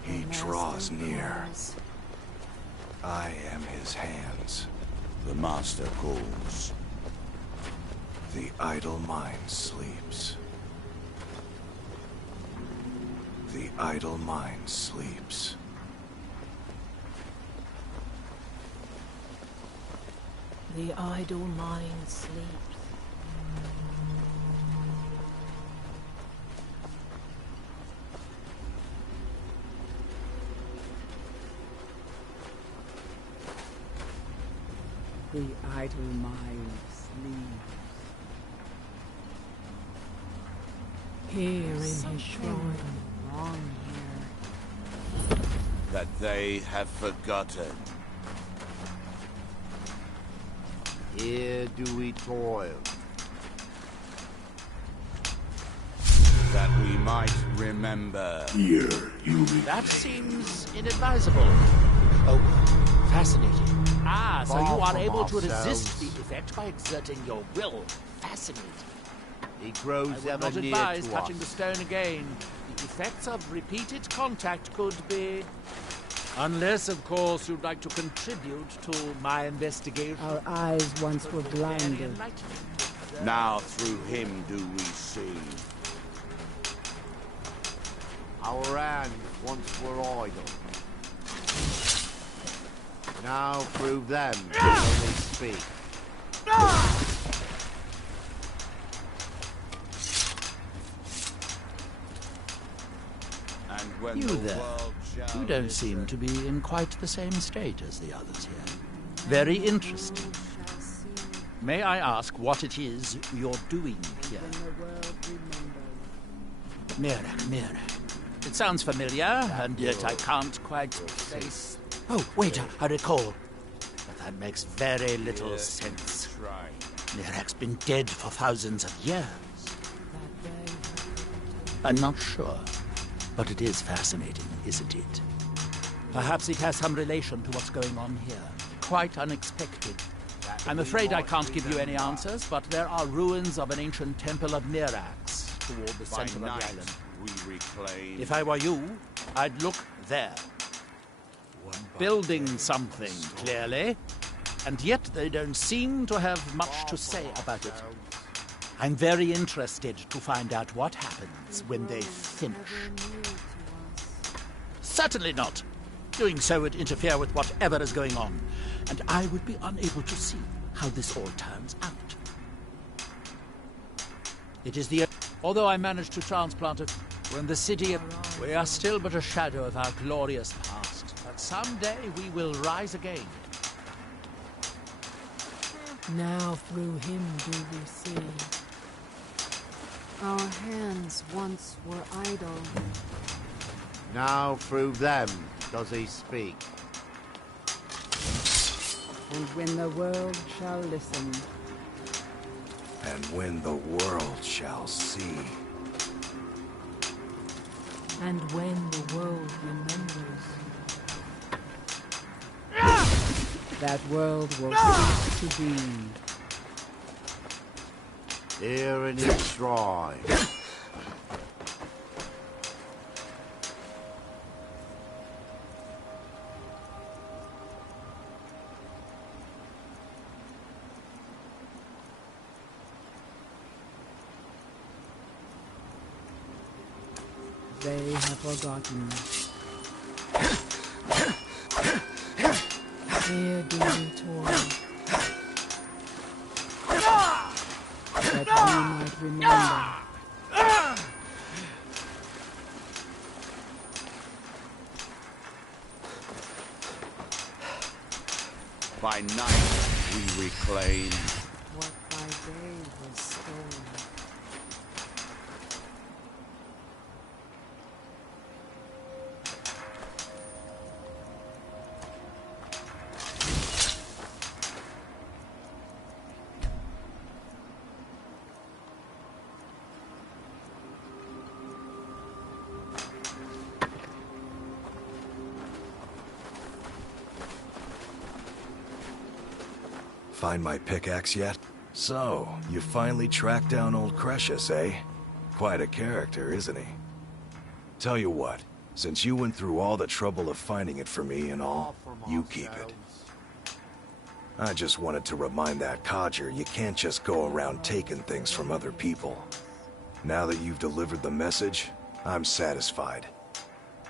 He draws near. I am his hands. The master calls. The idle mind sleeps. The idle mind sleeps. The idle mind sleeps. The idle mind sleeps. Here in his Something shrine. wrong That they have forgotten. Here do we toil. That we might remember. Here you That seems inadvisable. Oh, fascinating. Ah, so Far you are from able to ourselves. resist the effect by exerting your will. Fascinating. He grows I would ever not near advise to touching us. the stone again. The effects of repeated contact could be... Unless, of course, you'd like to contribute to my investigation. Our eyes once were blinded. Now through him do we see. Our hands once were idle. Now through them can we speak. And when You the there. world shall You don't seem to be in quite the same state as the others here. Very interesting. May I ask what it is you're doing here? Mirak. It sounds familiar, and yet I can't quite place... Oh, wait, I recall. But that makes very little sense. Mirak's been dead for thousands of years. I'm not sure, but it is fascinating, isn't it? Perhaps it has some relation to what's going on here. Quite unexpected. I'm afraid I can't give you any answers, but there are ruins of an ancient temple of Mirax toward the center of the island. we reclaim. If I were you, I'd look there. Building something, clearly. And yet they don't seem to have much to say about it. I'm very interested to find out what happens when they finish. Certainly not. Doing so would interfere with whatever is going on, and I would be unable to see how this all turns out. It is the... Although I managed to transplant it when the city... We are still but a shadow of our glorious past, but someday we will rise again. Now through him do we see. Our hands once were idle. Now through them does he speak. And when the world shall listen. And when the world shall see. And when the world remembers. That world will cease to be. Here in his shrine. They have forgotten. Here do we toil. might remember. By night, we reclaim. What by day was stolen. Find my pickaxe yet? So, you finally tracked down old Cretius, eh? Quite a character, isn't he? Tell you what, since you went through all the trouble of finding it for me and all, you keep it. I just wanted to remind that codger you can't just go around taking things from other people. Now that you've delivered the message, I'm satisfied.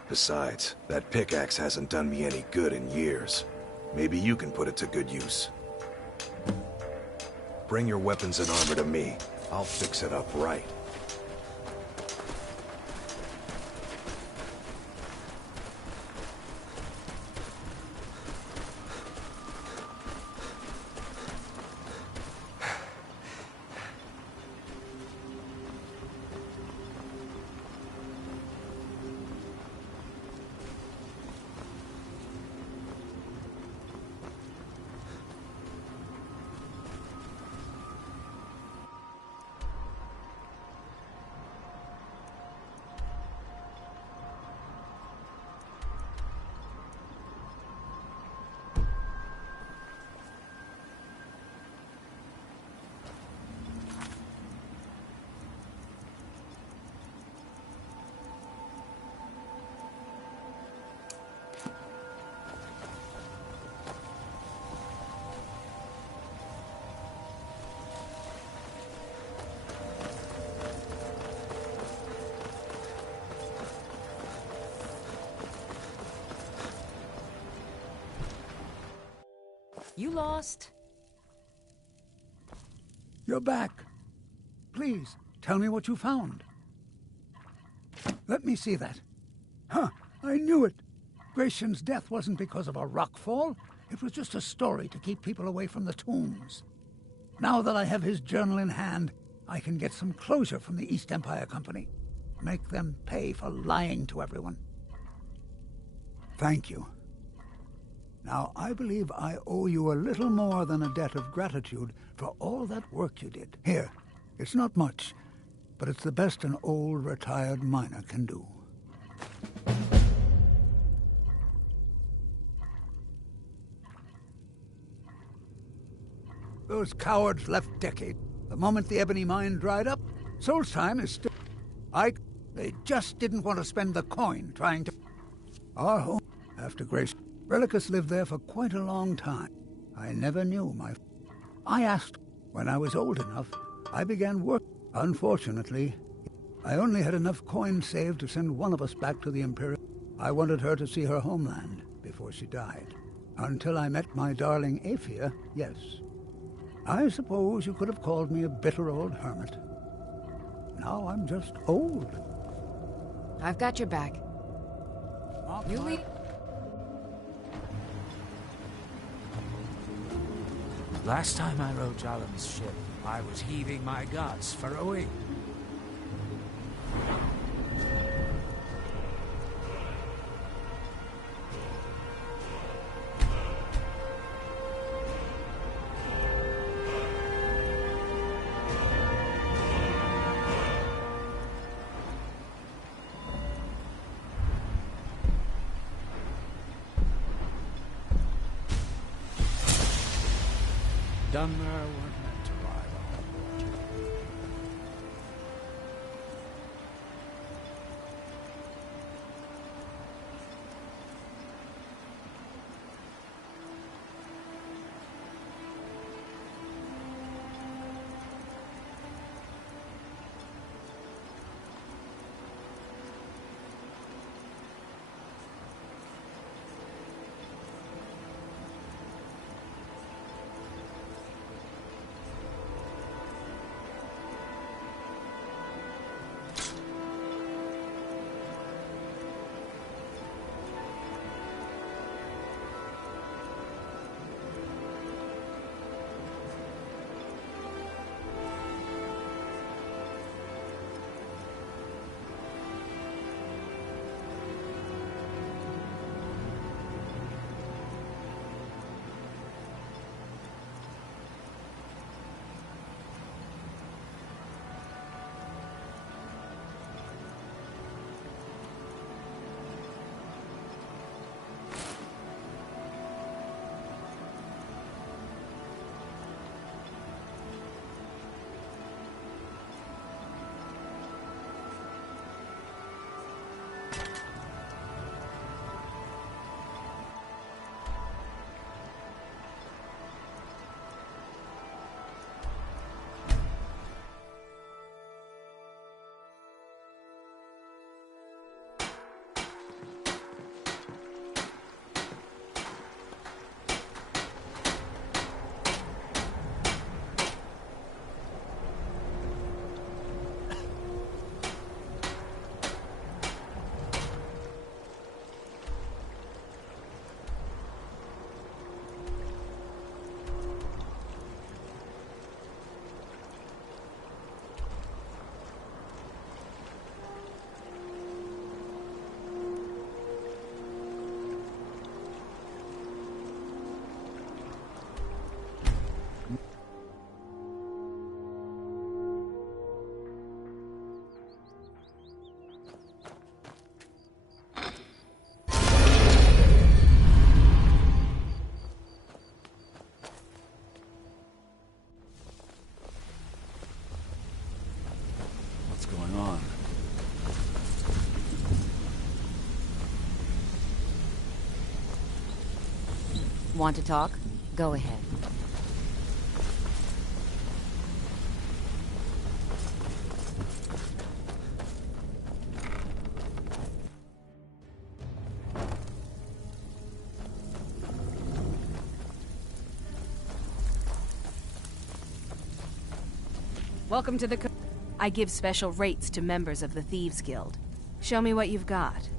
Besides, that pickaxe hasn't done me any good in years. Maybe you can put it to good use. Bring your weapons and armor to me. I'll fix it up right. You lost. You're back. Please, tell me what you found. Let me see that. Huh, I knew it. Gratian's death wasn't because of a rockfall. It was just a story to keep people away from the tombs. Now that I have his journal in hand, I can get some closure from the East Empire Company. Make them pay for lying to everyone. Thank you. Now, I believe I owe you a little more than a debt of gratitude for all that work you did. Here, it's not much, but it's the best an old retired miner can do. Those cowards left decades. The moment the ebony mine dried up, Solstheim is still... They just didn't want to spend the coin trying to... Our home, after Grace... Relicus lived there for quite a long time. I never knew I asked. When I was old enough, I began work. Unfortunately, I only had enough coins saved to send one of us back to the Imperial. I wanted her to see her homeland before she died. Until I met my darling Aphia, yes. I suppose you could have called me a bitter old hermit. Now I'm just old. I've got your back. You leave. Last time I rode Jalen's ship, I was heaving my guts for a week. Dunmer weren't meant to ride on board. What's going on? Want to talk? Go ahead. Welcome to the I give special rates to members of the Thieves Guild. Show me what you've got.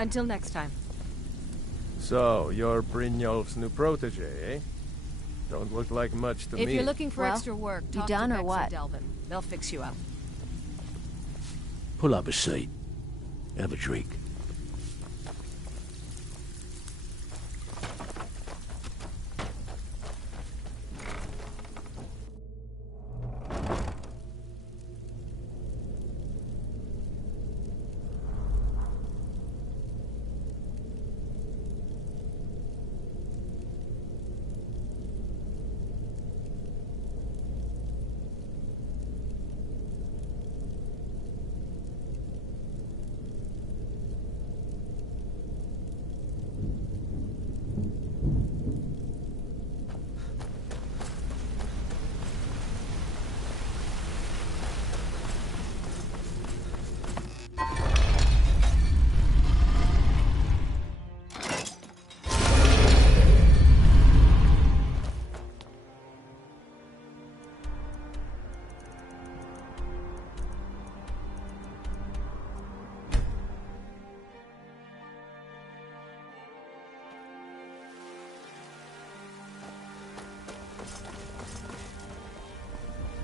Until next time. So, you're Brynjolf's new protege, eh? Don't look like much to me. If you're looking for extra work, you talk done to or Vex what? Delvin. They'll fix you up. Pull up a seat. Have a drink.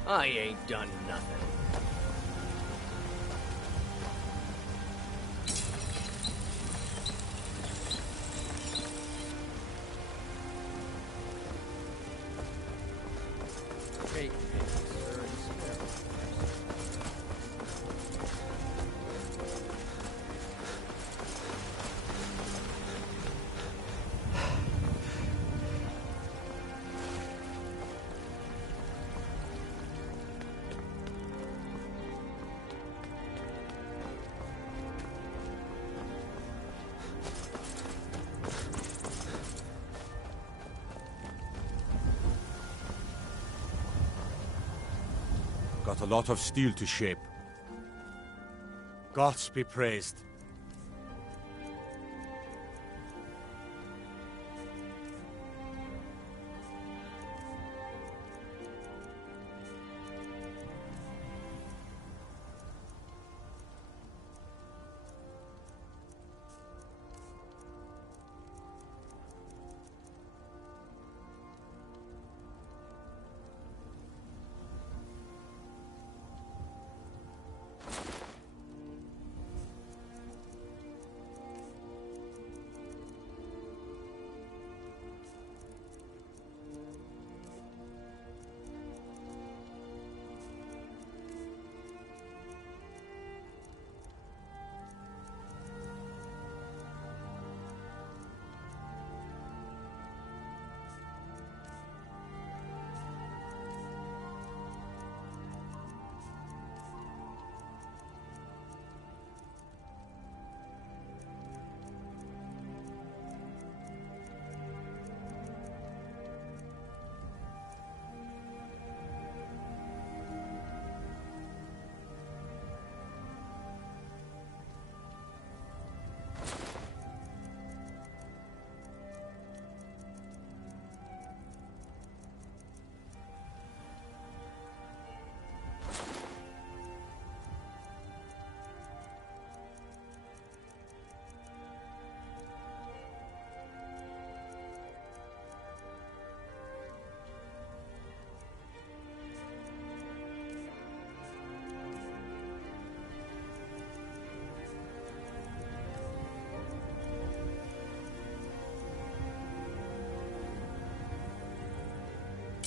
I ain't done nothing. Take it, sir, and spare. Got a lot of steel to shape. Gods be praised.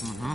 Mm-hmm.